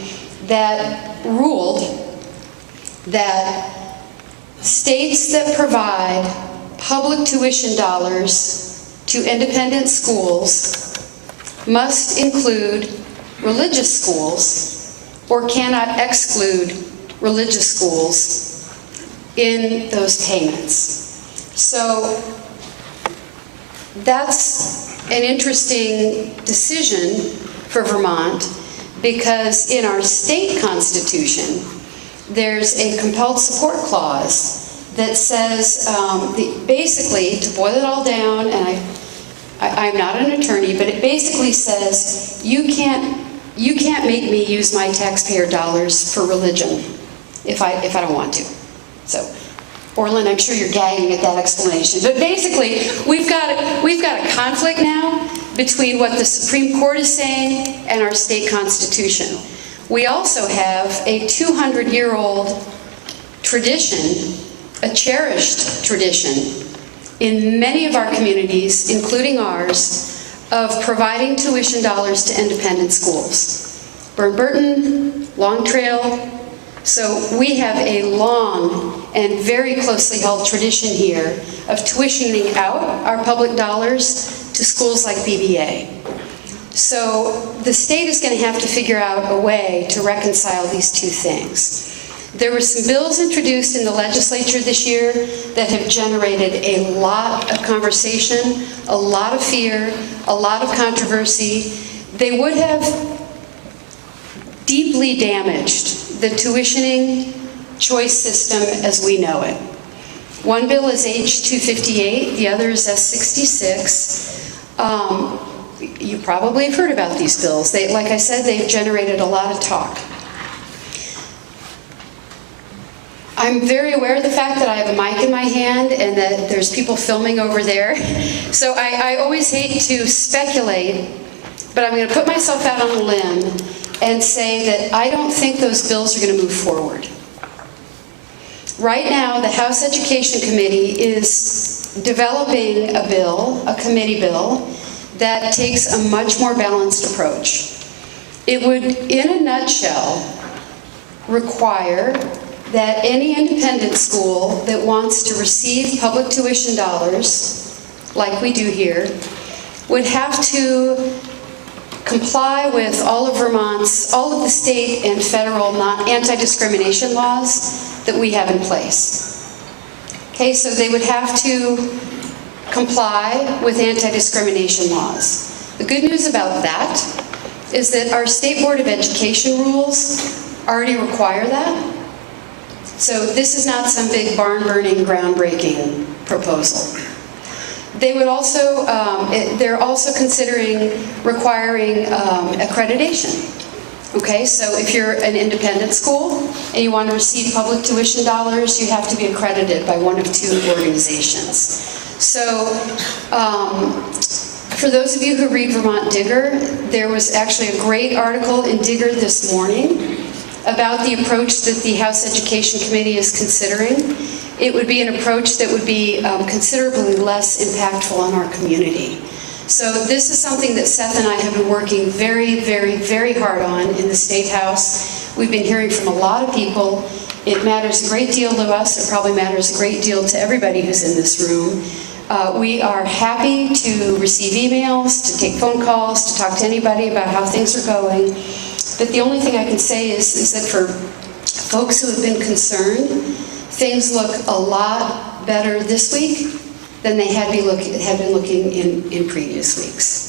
that ruled that states that provide public tuition dollars to independent schools must include religious schools or cannot exclude religious schools in those payments. So that's an interesting decision for Vermont because in our state constitution, there's a compelled support clause that says, basically, to boil it all down, and I'm not an attorney, but it basically says you can't make me use my taxpayer dollars for religion if I don't want to. So, Orland, I'm sure you're gagging at that explanation. But basically, we've got a conflict now between what the Supreme Court is saying and our state constitution. We also have a 200-year-old tradition, a cherished tradition, in many of our communities, including ours, of providing tuition dollars to independent schools. Burton, Long Trail. So we have a long and very closely held tradition here of tuitioning out our public dollars to schools like BBA. So the state is going to have to figure out a way to reconcile these two things. There were some bills introduced in the legislature this year that have generated a lot of conversation, a lot of fear, a lot of controversy. They would have deeply damaged the tuitioning choice system as we know it. One bill is H258, the other is S66. You probably have heard about these bills. Like I said, they've generated a lot of talk. I'm very aware of the fact that I have a mic in my hand and that there's people filming over there. So I always hate to speculate, but I'm going to put myself out on a limb and say that I don't think those bills are going to move forward. Right now, the House Education Committee is developing a bill, a committee bill, that takes a much more balanced approach. It would, in a nutshell, require that any independent school that wants to receive public tuition dollars, like we do here, would have to comply with all of the state and federal anti-discrimination laws that we have in place. Okay, so they would have to comply with anti-discrimination laws. The good news about that is that our State Board of Education rules already require that. So this is not some big barn-burning, groundbreaking proposal. They would also, they're also considering requiring accreditation. Okay, so if you're an independent school and you want to receive public tuition dollars, you have to be accredited by one of two organizations. So for those of you who read Vermont Digger, there was actually a great article in Digger this morning about the approach that the House Education Committee is considering. It would be an approach that would be considerably less impactful on our community. So this is something that Seth and I have been working very, very, very hard on in the State House. We've been hearing from a lot of people. It matters a great deal to us. It probably matters a great deal to everybody who's in this room. We are happy to receive emails, to take phone calls, to talk to anybody about how things are going. But the only thing I can say is that for folks who have been concerned, things look a lot better this week than they had been looking in previous weeks.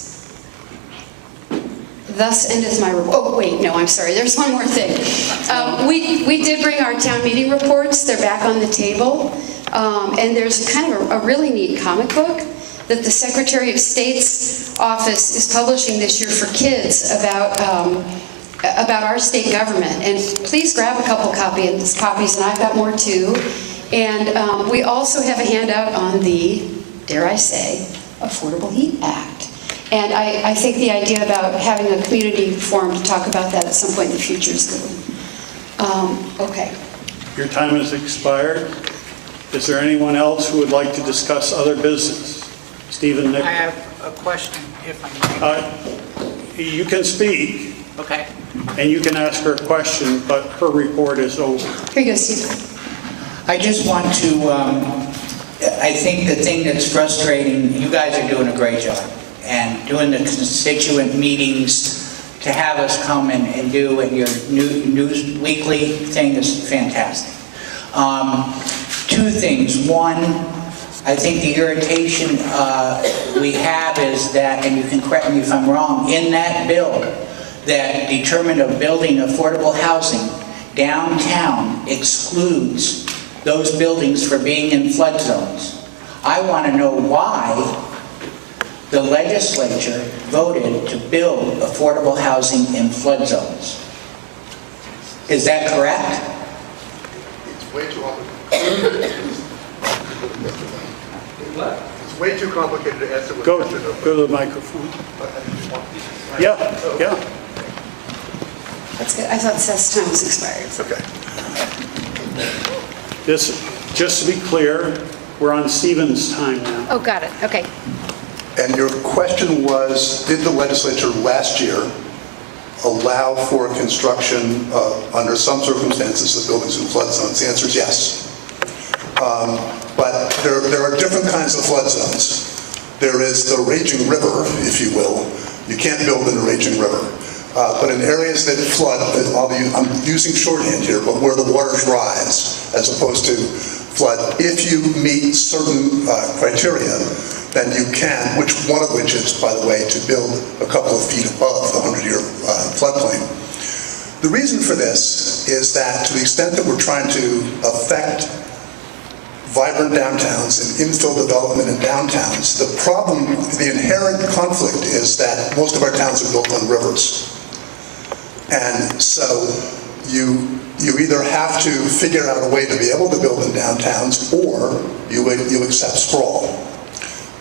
Thus endeth my report. Oh, wait, no, I'm sorry. There's one more thing. We did bring our town meeting reports. They're back on the table. And there's kind of a really neat comic book that the Secretary of State's office is publishing this year for kids about our state government. And please grab a couple copies, and I've got more too. And we also have a handout on the, dare I say, Affordable Heat Act. And I think the idea about having a community forum to talk about that at some point in the future is good. Okay. Your time has expired. Is there anyone else who would like to discuss other business? Stephen Nichols. I have a question, if I may. You can speak, Okay. and you can ask her a question, but her report is over. Here you go, Steve. I just want to, I think the thing that's frustrating, you guys are doing a great job, and doing the constituent meetings to have us come and do, and your news weekly thing is fantastic. Two things. One, I think the irritation we have is that, and you can correct me if I'm wrong, in that bill that determined of building affordable housing, downtown excludes those buildings for being in flood zones. I want to know why the legislature voted to build affordable housing in flood zones. Is that correct? It's way too complicated. It's way too complicated to answer with Go to the microphone. Yeah. That's good. I thought Seth's time was expired. Okay. This, just to be clear, we're on Stephen's time now. Oh, got it. Okay. And your question was, did the legislature last year allow for construction under some circumstances of buildings in flood zones? The answer is yes. But there are different kinds of flood zones. There is the raging river, if you will. You can't build in a raging river. But in areas that flood, I'm using shorthand here, but where the waters rise as opposed to flood, if you meet certain criteria, then you can, one of which is, by the way, to build a couple of feet above the 100-year floodplain. The reason for this is that to the extent that we're trying to affect vibrant downtowns and infill development in downtowns, the problem, the inherent conflict is that most of our towns are built on rivers. And so you either have to figure out a way to be able to build in downtowns, or you accept sprawl.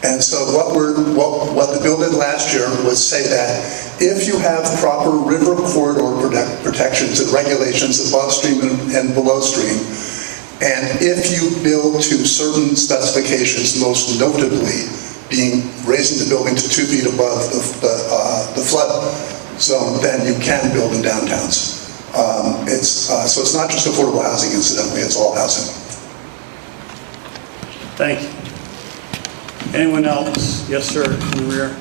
And so what the bill did last year was say that if you have proper river corridor protections and regulations above stream and below stream, and if you build to certain specifications, most notably being raising the building to 2 feet above the flood zone, then you can build in downtowns. So it's not just affordable housing, incidentally, it's all housing. Thank you. Anyone else? Yes, sir, in the rear.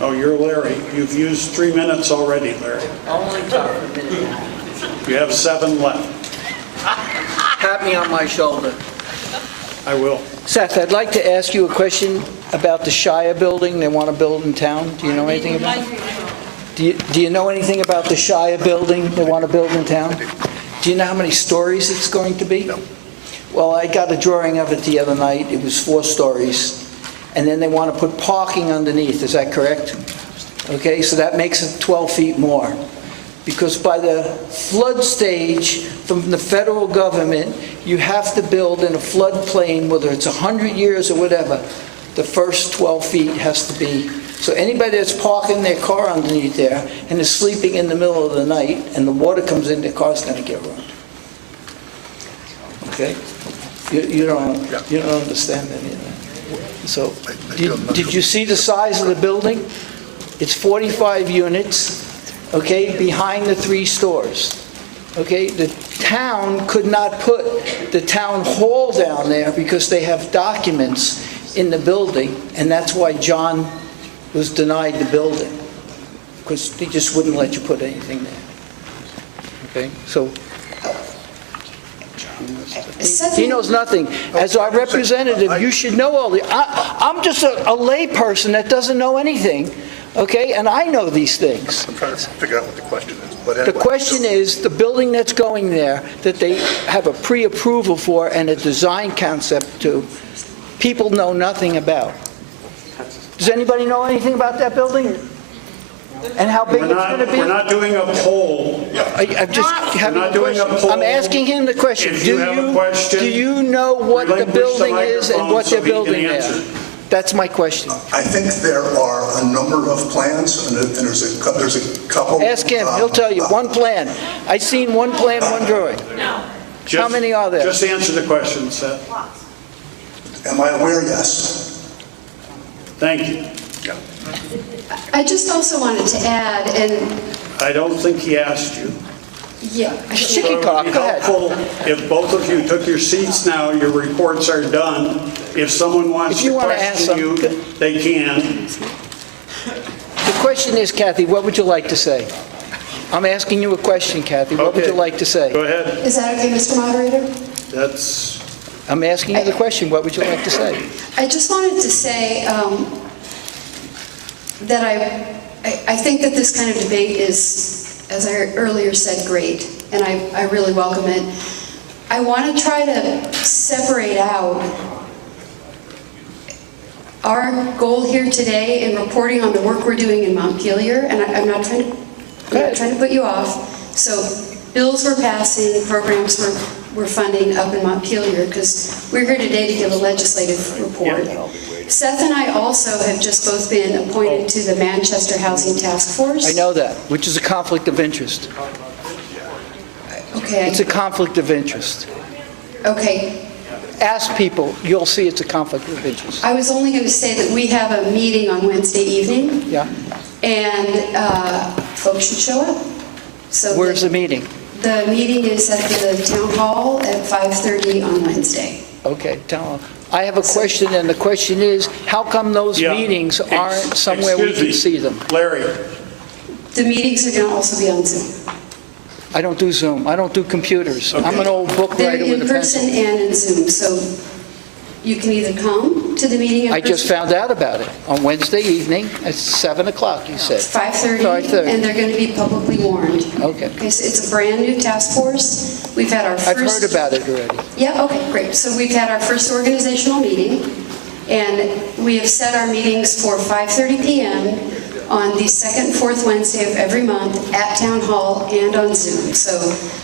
Oh, you're Larry. You've used 3 minutes already, Larry. Only talk for a minute. You have 7 left. Pat me on my shoulder. I will. Seth, I'd like to ask you a question about the Shire building they want to build in town. Do you know anything about it? Do you know anything about the Shire building they want to build in town? Do you know how many stories it's going to be? No. Well, I got a drawing of it the other night. It was 4 stories. And then they want to put parking underneath. Is that correct? Okay, so that makes it 12 feet more. Because by the flood stage from the federal government, you have to build in a floodplain, whether it's 100 years or whatever, the first 12 feet has to be. So anybody that's parking their car underneath there and is sleeping in the middle of the night and the water comes in, their car's going to get ruined. Okay? You don't understand any of that. So did you see the size of the building? It's 45 units. Okay, behind the 3 stores. Okay, the town could not put the town hall down there because they have documents in the building, and that's why John was denied the building, because they just wouldn't let you put anything there. Okay, so he knows nothing. As our representative, you should know all the. I'm just a lay person that doesn't know anything. Okay, and I know these things. I'm trying to figure out what the question is. But anyway, the question is the building that's going there that they have a pre-approval for and a design concept to, people know nothing about. Does anybody know anything about that building? and how big We're it's not, going to be? we're not doing a poll. I'm just having not a doing a question. poll. I'm asking him the question. If you have a question, do you know what the relinquish the building is and microphone what so they're he can building there? answer. That's my question. I think there are a number of plans, and there's a couple. Ask him, he'll tell you. One plan. I seen one plan, one drawing. How many are there? Just answer the question, Seth. Am I aware? Yes. Thank you. I just also wanted to add, and I don't think he asked you. yeah. So it would be helpful if both of you took your seats now, your reports are done. If someone wants If you to want to ask question you, they can. The question is, Kathy, what would you like to say? I'm asking you a question, Kathy. What would you like to say? Go ahead. Is that okay, Mr. Moderator? That's... I'm asking you the question. What would you like to say? I just wanted to say that I think that this kind of debate is, as I earlier said, great, and I really welcome it. I want to try to separate out our goal here today in reporting on the work we're doing in Montpelier, and I'm not trying to put you off. So bills we're passing, programs we're funding up in Montpelier, because we're here today to give a legislative report. Seth and I also have just both been appointed to the Manchester Housing Task Force. I know that, which is a conflict of interest. Okay. It's a conflict of interest. Okay. Ask people, you'll see it's a conflict of interest. I was only going to say that we have a meeting on Wednesday evening. Yeah. And folks should show up. So Where's the meeting? The meeting is at the town hall at 5:30 on Wednesday. Okay, tell them. I have a question, and the question is, how come those meetings aren't somewhere we can see them? Larry. The meetings are going to also be on Zoom. I don't do Zoom. I don't do computers. I'm an old book They're writer with in a pencil. person and in Zoom, so you can either come to the meeting in I person. just found out about it on Wednesday evening at 7 o'clock, you said. 5:30, and they're going to be publicly warned. Okay. Okay, so it's a brand-new task force. We've had our first... I've heard about it already. Yeah, okay, great. So we've had our first organizational meeting, and we have set our meetings for 5:30 p.m. on the second and fourth Wednesday of every month at Town Hall and on Zoom. So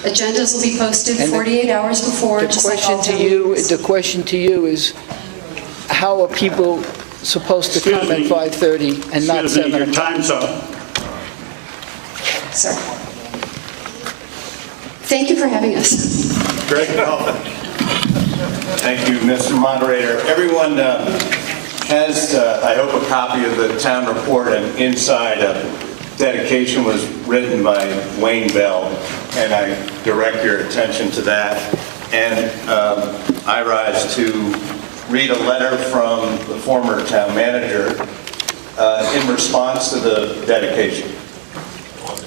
agendas will be posted And 48 hours before, just like all town meetings. The question to you is, how are people supposed to come at 5:30 and not 7 Your o'clock? time's up. Sorry. Thank you for having us. Greg, Thank you, Mr. Moderator. Everyone has, I hope, a copy of the town report, and inside a dedication was written by Wayne Bell, and I direct your attention to that. And I rise to read a letter from the former town manager in response to the dedication.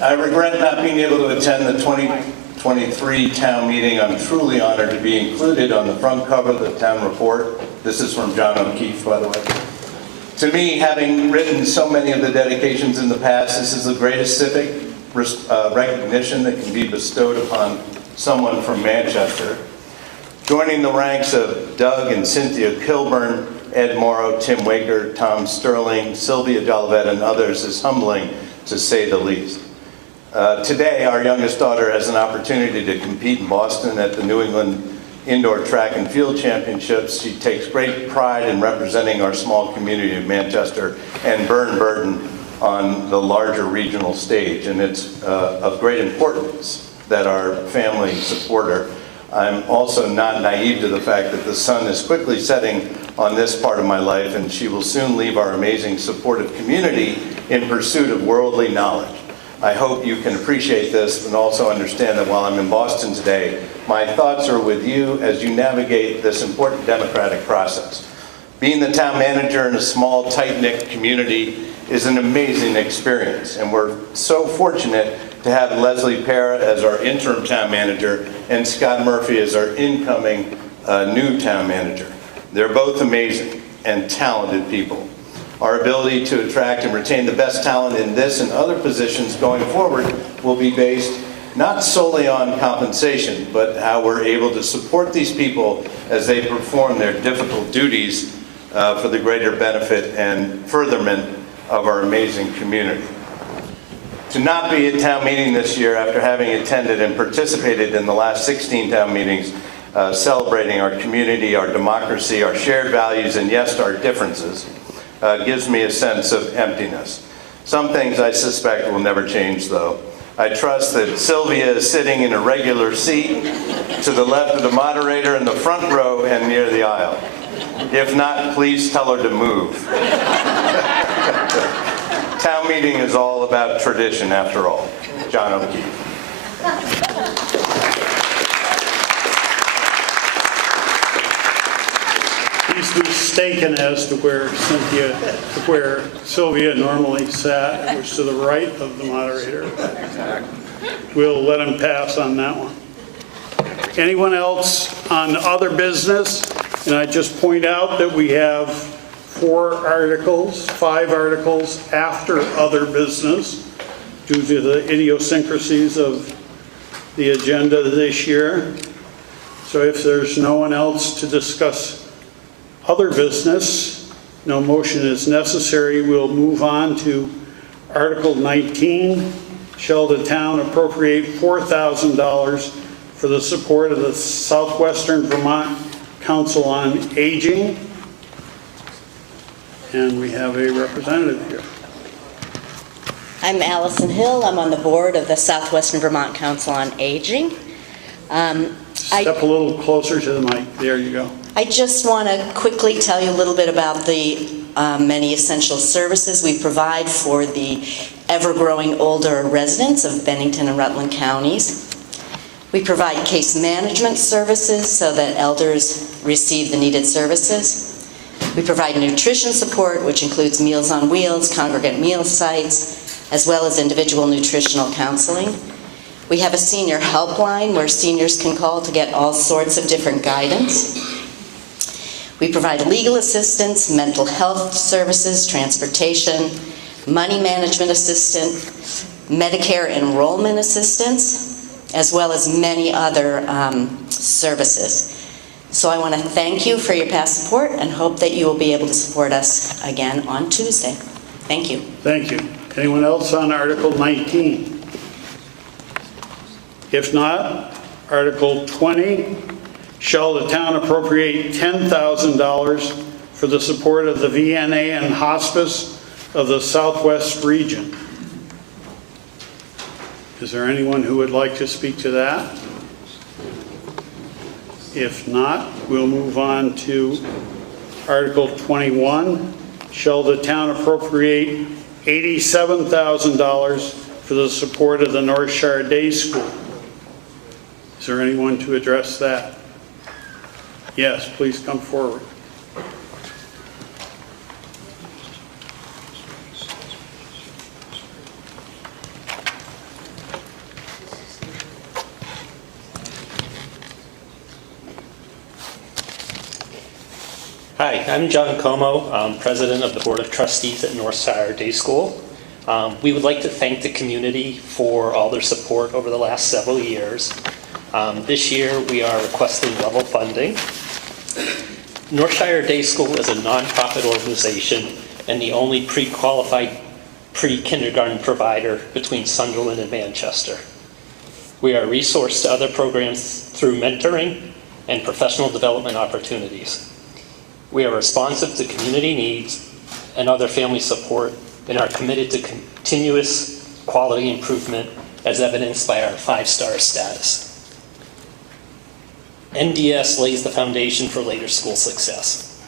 I regret not being able to attend the 2023 town meeting. I'm truly honored to be included on the front cover of the town report. This is from John O'Keefe, by the way. To me, having written so many of the dedications in the past, this is the greatest civic recognition that can be bestowed upon someone from Manchester. Joining the ranks of Doug and Cynthia Kilburn, Ed Morrow, Tim Waker, Tom Sterling, Sylvia Jolivet, and others is humbling, to say the least. Today, our youngest daughter has an opportunity to compete in Boston at the New England Indoor Track and Field Championships. She takes great pride in representing our small community of Manchester and Burton on the larger regional stage, and it's of great importance that our family support her. I'm also not naive to the fact that the sun is quickly setting on this part of my life, and she will soon leave our amazing supportive community in pursuit of worldly knowledge. I hope you can appreciate this and also understand that while I'm in Boston today, my thoughts are with you as you navigate this important democratic process. Being the town manager in a small, tight-knit community is an amazing experience, and we're so fortunate to have Leslie Parra as our interim town manager and Scott Murphy as our incoming new town manager. They're both amazing and talented people. Our ability to attract and retain the best talent in this and other positions going forward will be based not solely on compensation, but how we're able to support these people as they perform their difficult duties for the greater benefit and furtherment of our amazing community. To not be at town meeting this year after having attended and participated in the last 16 town meetings, celebrating our community, our democracy, our shared values, and yes, our differences, gives me a sense of emptiness. Some things I suspect will never change, though. I trust that Sylvia is sitting in a regular seat to the left of the moderator in the front row and near the aisle. If not, please tell her to move. Town meeting is all about tradition, after all. John O'Keefe. He's mistaken as to where Sylvia normally sat. It was to the right of the moderator. We'll let him pass on that one. Anyone else on other business? And I just point out that we have 5 articles after other business due to the idiosyncrasies of the agenda this year. So if there's no one else to discuss other business, no motion is necessary. We'll move on to Article 19. Shall the town appropriate $4,000 for the support of the Southwestern Vermont Council on Aging? And we have a representative here. I'm Allison Hill. I'm on the board of the Southwestern Vermont Council on Aging. Step a little closer to the mic. There you go. I just want to quickly tell you a little bit about the many essential services we provide for the ever-growing older residents of Bennington and Rutland counties. We provide case management services so that elders receive the needed services. We provide nutrition support, which includes Meals on Wheels, congregate meal sites, as well as individual nutritional counseling. We have a senior helpline where seniors can call to get all sorts of different guidance. We provide legal assistance, mental health services, transportation, money management assistance, Medicare enrollment assistance, as well as many other services. So I want to thank you for your past support and hope that you will be able to support us again on Tuesday. Thank you. Thank you. Anyone else on Article 19? If not, Article 20. Shall the town appropriate $10,000 for the support of the VNA and hospice of the Southwest region? Is there anyone who would like to speak to that? If not, we'll move on to Article 21. Shall the town appropriate $87,000 for the support of the North Shire Day School? Is there anyone to address that? Yes, please come forward. Hi, I'm John Como. I'm president of the Board of Trustees at North Shire Day School. We would like to thank the community for all their support over the last several years. This year, we are requesting level funding. North Shire Day School is a nonprofit organization and the only pre-qualified pre-kindergarten provider between Sunderland and Manchester. We are a resource to other programs through mentoring and professional development opportunities. We are responsive to community needs and other family support and are committed to continuous quality improvement as evidenced by our 5-star status. NDS lays the foundation for later school success.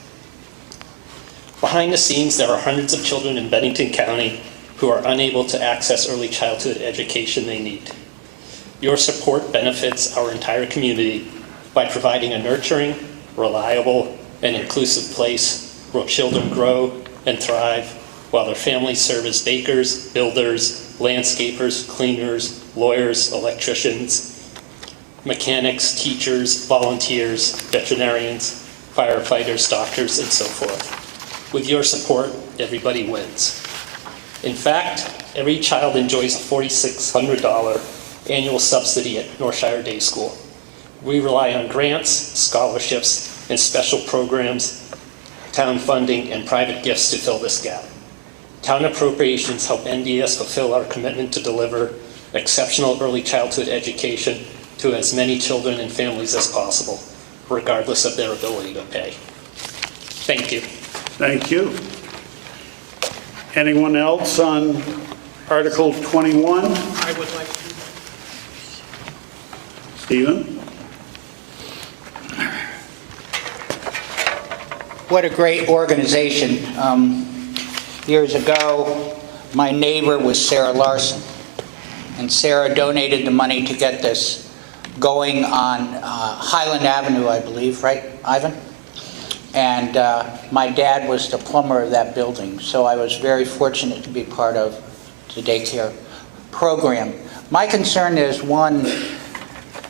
Behind the scenes, there are hundreds of children in Bennington County who are unable to access early childhood education they need. Your support benefits our entire community by providing a nurturing, reliable, and inclusive place where children grow and thrive while their families serve as bakers, builders, landscapers, cleaners, lawyers, electricians, mechanics, teachers, volunteers, veterinarians, firefighters, doctors, and so forth. With your support, everybody wins. In fact, every child enjoys a $4,600 annual subsidy at North Shire Day School. We rely on grants, scholarships, and special programs, town funding, and private gifts to fill this gap. Town appropriations help NDS fulfill our commitment to deliver exceptional early childhood education to as many children and families as possible, regardless of their ability to pay. Thank you. Thank you. Anyone else on Article 21? I would like to. Stephen? What a great organization. Years ago, my neighbor was Sarah Larson, and Sarah donated the money to get this going on Highland Avenue, I believe, right, Ivan? And my dad was the plumber of that building, so I was very fortunate to be part of the daycare program. My concern is, one,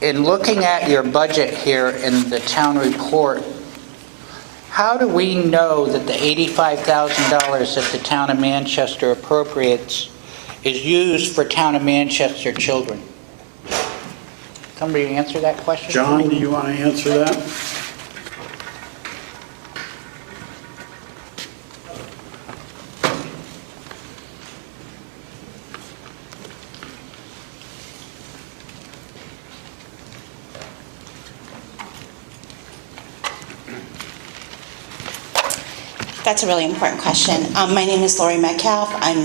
in looking at your budget here in the town report, how do we know that the $85,000 that the town of Manchester appropriates is used for town of Manchester children? Somebody answer that question? John, do you want to answer that? That's a really important question. My name is Lori Metcalf. I'm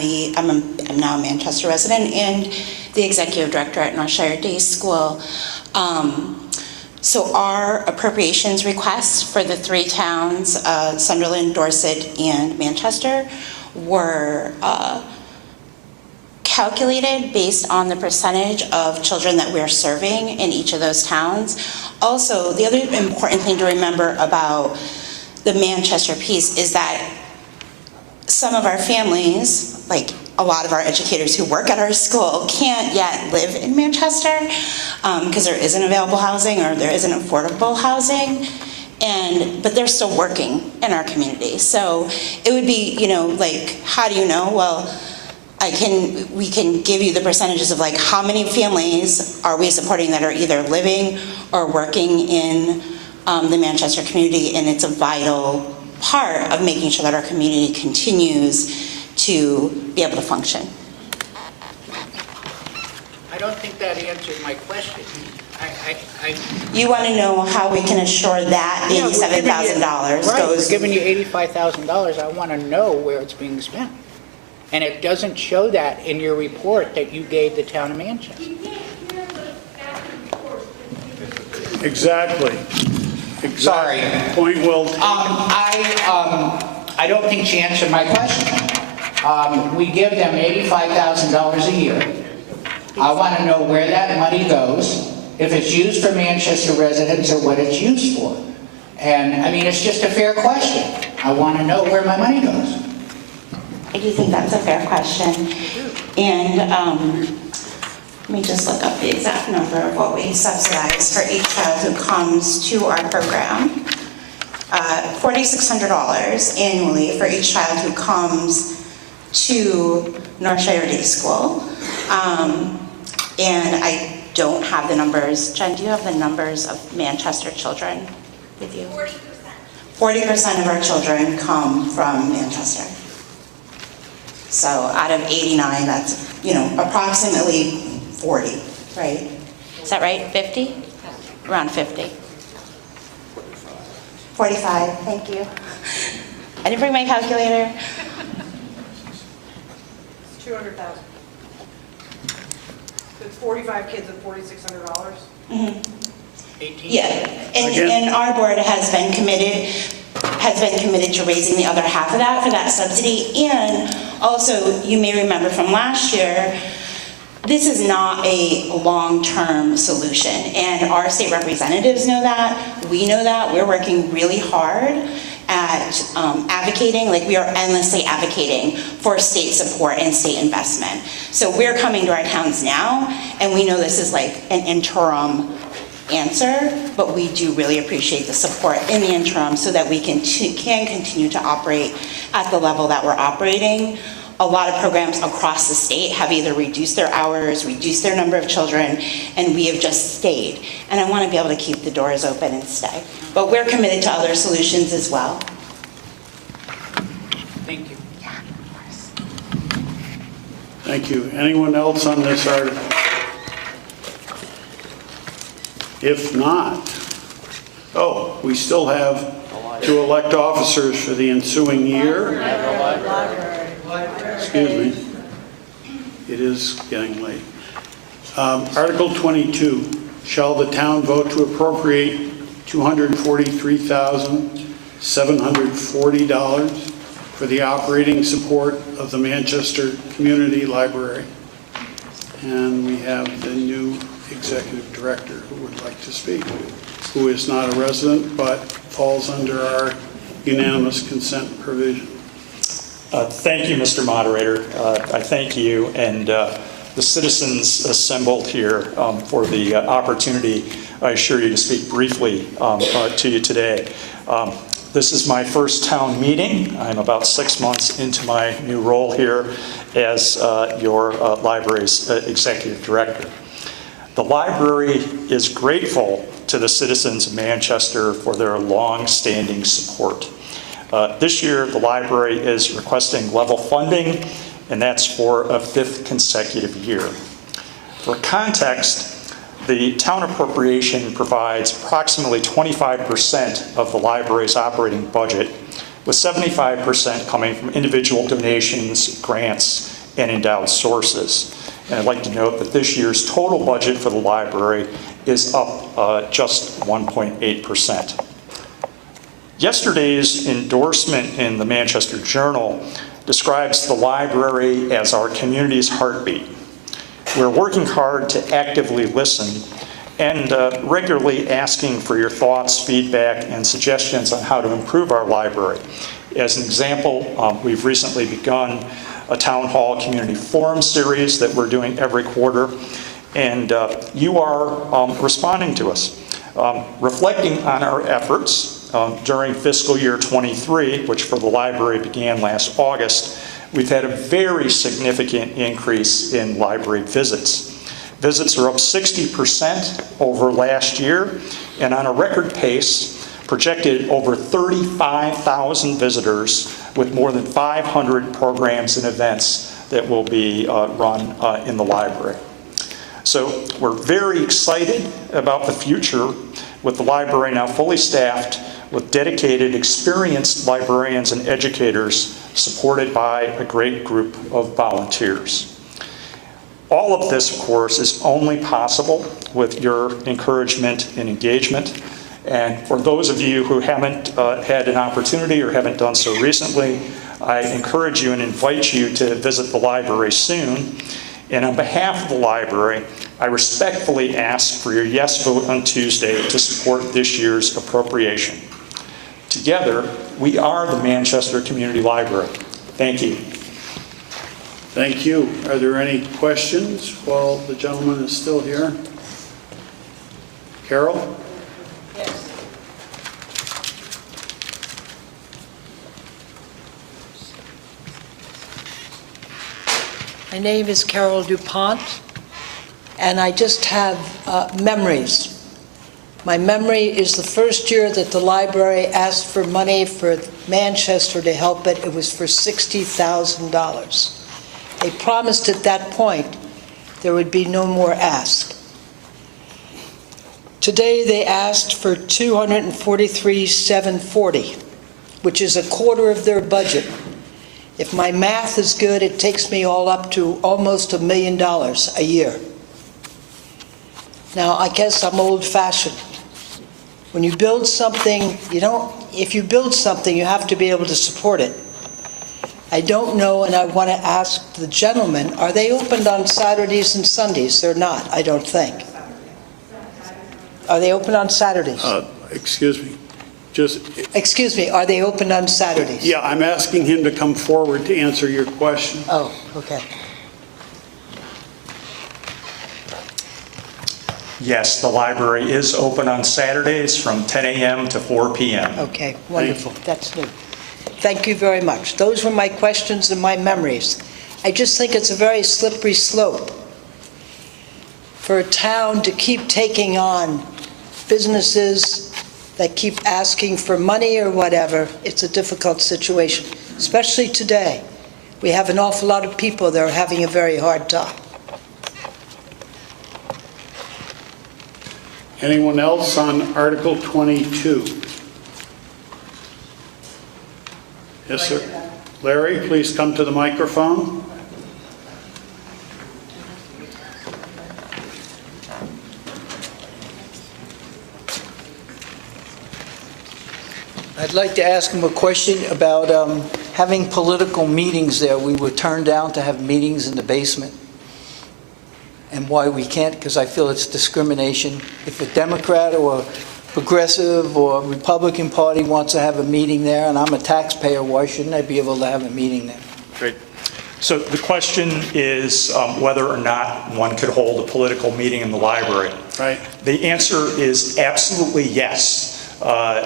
now a Manchester resident and the executive director at Northshire Day School. So our appropriations requests for the three towns, Sunderland, Dorset, and Manchester, were calculated based on the percentage of children that we're serving in each of those towns. Also, the other important thing to remember about the Manchester piece is that some of our families, like a lot of our educators who work at our school, can't yet live in Manchester because there isn't available housing or there isn't affordable housing, but they're still working in our community. So it would be, like, how do you know? Well, we can give you the percentages of like how many families are we supporting that are either living or working in the Manchester community, and it's a vital part of making sure that our community continues to be able to function. I don't think that answered my question. You want to know how we can assure that $87,000 Right, goes... we're giving you $85,000. I want to know where it's being spent. And it doesn't show that in your report that you gave the town of Manchester. Exactly. Sorry. Point well taken. I don't think she answered my question. We give them $85,000 a year. I want to know where that money goes, if it's used for Manchester residents or what it's used for. And, I mean, it's just a fair question. I want to know where my money goes. I do think that's a fair question. And let me just look up the exact number of what we subsidize for each child who comes to our program. $4,600 annually for each child who comes to Northshire Day School. And I don't have the numbers. Jen, do you have the numbers of Manchester children with you? 40%. 40% of our children come from Manchester. So out of 89, that's, approximately 40, right? Is that right? 50? Around 50. 45, thank you. I didn't bring my calculator. It's 200,000. So it's 45 kids at $4,600? Mm-hmm. Yeah, and our board has been committed to raising the other half of that for that subsidy. And also, you may remember from last year, this is not a long-term solution, and our state representatives know that. We know that. We're working really hard at advocating, like we are endlessly advocating for state support and state investment. So we're coming to our towns now, and we know this is like an interim answer, but we do really appreciate the support in the interim so that we can continue to operate at the level that we're operating. A lot of programs across the state have either reduced their hours, reduced their number of children, and we have just stayed. And I want to be able to keep the doors open and stay. But we're committed to other solutions as well. Thank you. Yeah, of course. Thank you. Anyone else on this article? If not, we still have to elect officers for the ensuing year. Excuse me. It is getting late. Article 22, shall the town vote to appropriate $243,740 for the operating support of the Manchester Community Library? And we have the new executive director who would like to speak, who is not a resident but falls under our unanimous consent provision. Thank you, Mr. Moderator. I thank you and the citizens assembled here for the opportunity, I assure you, to speak briefly to you today. This is my first town meeting. I'm about 6 months into my new role here as your library's executive director. The library is grateful to the citizens of Manchester for their long-standing support. This year, the library is requesting level funding, and that's for a 5th consecutive year. For context, the town appropriation provides approximately 25% of the library's operating budget, with 75% coming from individual donations, grants, and endowed sources. And I'd like to note that this year's total budget for the library is up just 1.8%. Yesterday's endorsement in the Manchester Journal describes the library as our community's heartbeat. We're working hard to actively listen and regularly asking for your thoughts, feedback, and suggestions on how to improve our library. As an example, we've recently begun a town hall community forum series that we're doing every quarter, and you are responding to us. Reflecting on our efforts during fiscal year 23, which for the library began last August, we've had a very significant increase in library visits. Visits are up 60% over last year, and on a record pace, projected over 35,000 visitors with more than 500 programs and events that will be run in the library. So we're very excited about the future with the library now fully staffed with dedicated, experienced librarians and educators supported by a great group of volunteers. All of this, of course, is only possible with your encouragement and engagement. And for those of you who haven't had an opportunity or haven't done so recently, I encourage you and invite you to visit the library soon. And on behalf of the library, I respectfully ask for your yes vote on Tuesday to support this year's appropriation. Together, we are the Manchester Community Library. Thank you. Thank you. Are there any questions while the gentleman is still here? Carol? My name is Carol DuPont, and I just have memories. My memory is the first year that the library asked for money for Manchester to help it. It was for $60,000. They promised at that point there would be no more ask. Today they asked for $243,740, which is a quarter of their budget. If my math is good, it takes me all up to almost $1 million a year. Now, I guess I'm old-fashioned. When you build something, if you build something, you have to be able to support it. I don't know, and I want to ask the gentleman, are they opened on Saturdays and Sundays? They're not, I don't think. Are they open on Saturdays? Excuse me. Excuse me, are they open on Saturdays? Yeah, I'm asking him to come forward to answer your question. Oh, okay. Yes, the library is open on Saturdays from 10 a.m. to 4 p.m. Okay, wonderful. That's new. Thank you very much. Those were my questions and my memories. I just think it's a very slippery slope for a town to keep taking on businesses that keep asking for money or whatever. It's a difficult situation, especially today We have an awful lot of people that are having a very hard time. Anyone else on Article 22? Yes, sir. Larry, please come to the microphone. I'd like to ask him a question about having political meetings there. We were turned down to have meetings in the basement. And why we can't, because I feel it's discrimination. If a Democrat or Progressive or Republican Party wants to have a meeting there, and I'm a taxpayer, why shouldn't I be able to have a meeting there? Great. So the question is whether or not one could hold a political meeting in the library. Right. The answer is absolutely yes.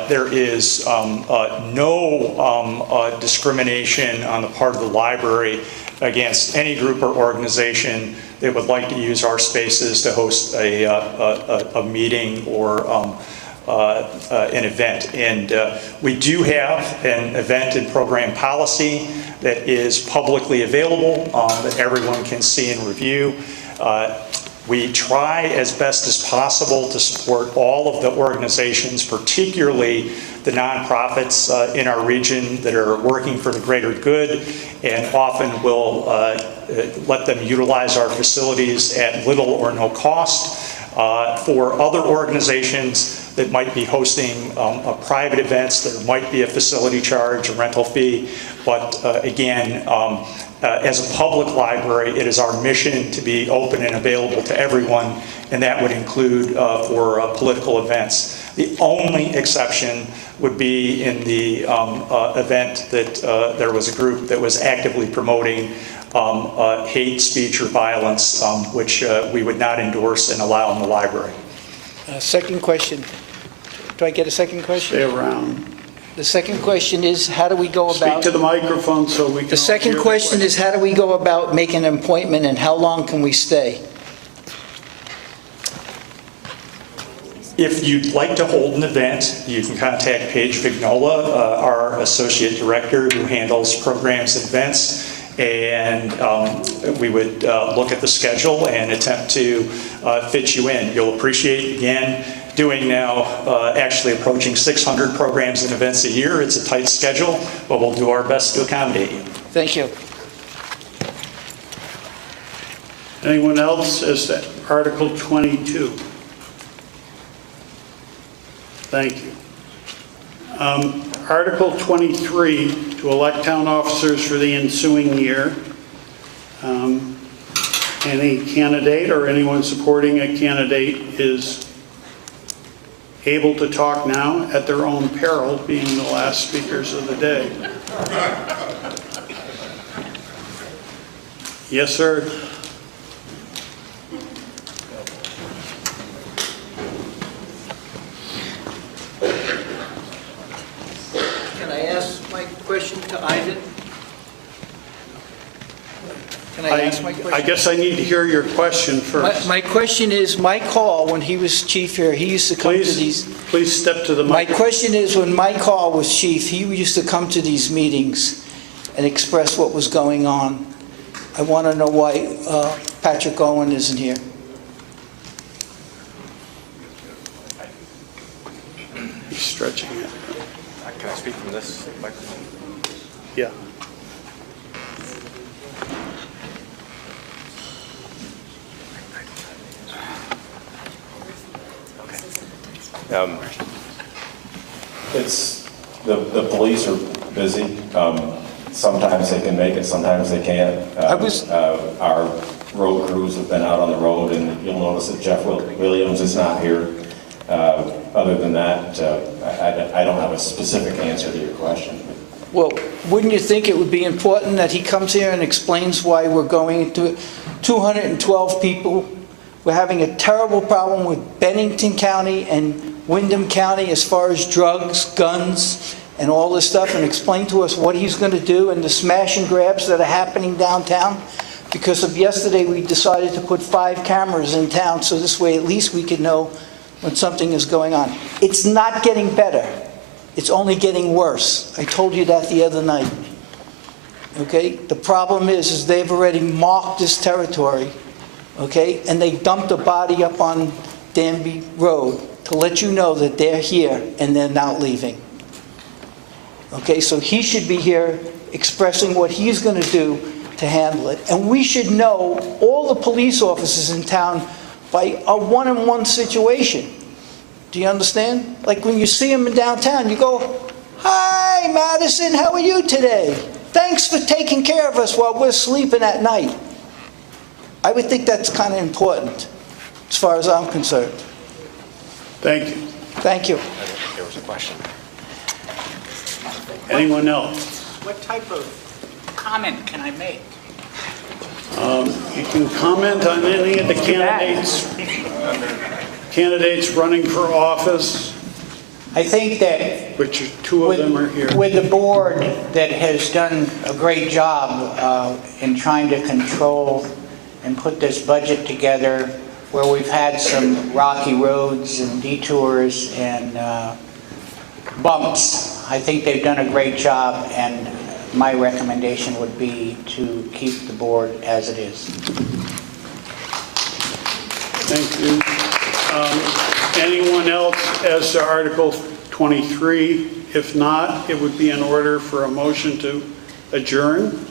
There is no discrimination on the part of the library against any group or organization that would like to use our spaces to host a meeting or an event. And we do have an event and program policy that is publicly available that everyone can see and review. We try as best as possible to support all of the organizations, particularly the nonprofits in our region that are working for the greater good, and often will let them utilize our facilities at little or no cost. For other organizations that might be hosting private events, there might be a facility charge, a rental fee, but again, as a public library, it is our mission to be open and available to everyone, and that would include for political events. The only exception would be in the event that there was a group that was actively promoting hate speech or violence, which we would not endorse and allow in the library. Second question. Do I get a second question? Stay around. The second question is, how do we go about... Speak to the microphone so we can... The second question is, how do we go about making an appointment, and how long can we stay? If you'd like to hold an event, you can contact Paige Vignola, our Associate Director who handles programs and events, and we would look at the schedule and attempt to fit you in. You'll appreciate, again, doing now actually approaching 600 programs and events a year. It's a tight schedule, but we'll do our best to accommodate you. Thank you. Anyone else as to Article 22? Thank you. Article 23, to elect town officers for the ensuing year. Any candidate or anyone supporting a candidate is able to talk now at their own peril, being the last speakers of the day. Yes, sir. Can I ask my question to Ivan? Can I ask my question? I guess I need to hear your question first. My question is, Mike Hall, when he was chief here, he used to come to these... Please step to the My microphone. question is, when Mike Hall was chief, he used to come to these meetings and express what was going on. I want to know why Patrick Owen isn't here. He's stretching it. Can I speak from this microphone? Yeah. It's, the police are busy. Sometimes they can make it, sometimes they can't. Our road crews have been out on the road, and you'll notice that Jeff Williams is not here. Other than that, I don't have a specific answer to your question. Well, wouldn't you think it would be important that he comes here and explains why we're going to 212 people? We're having a terrible problem with Bennington County and Windham County as far as drugs, guns, and all this stuff, and explain to us what he's going to do and the smash and grabs that are happening downtown. Because of yesterday, we decided to put 5 cameras in town, so this way at least we could know when something is going on. It's not getting better. It's only getting worse. I told you that the other night. okay? The problem is they've already marked this territory, okay? And they dumped a body up on Danby Road to let you know that they're here and they're not leaving. Okay, so he should be here expressing what he's going to do to handle it. And we should know, all the police officers in town, by a one-on-one situation. Do you understand? Like when you see them in downtown, you go, "Hi, Madison, how are you today? Thanks for taking care of us while we're sleeping at night." I would think that's kind of important, as far as I'm concerned. Thank you. Thank you. There was a question. Anyone else? What type of comment can I make? You can comment on any of the candidates running for office, I think that which two of them are here. with the board that has done a great job in trying to control and put this budget together, where we've had some rocky roads and detours and bumps. I think they've done a great job, and my recommendation would be to keep the board as it is. Thank you. Anyone else as to Article 23? If not, it would be in order for a motion to adjourn.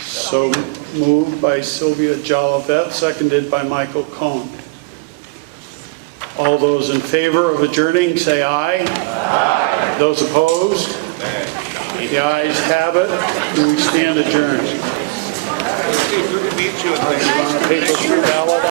So moved by Sylvia Jolivet, seconded by Michael Cohn. All those in favor of adjourning, say aye. Aye. Those opposed? The ayes have it. We stand adjourned. Good to meet you. You want to take us through ballot?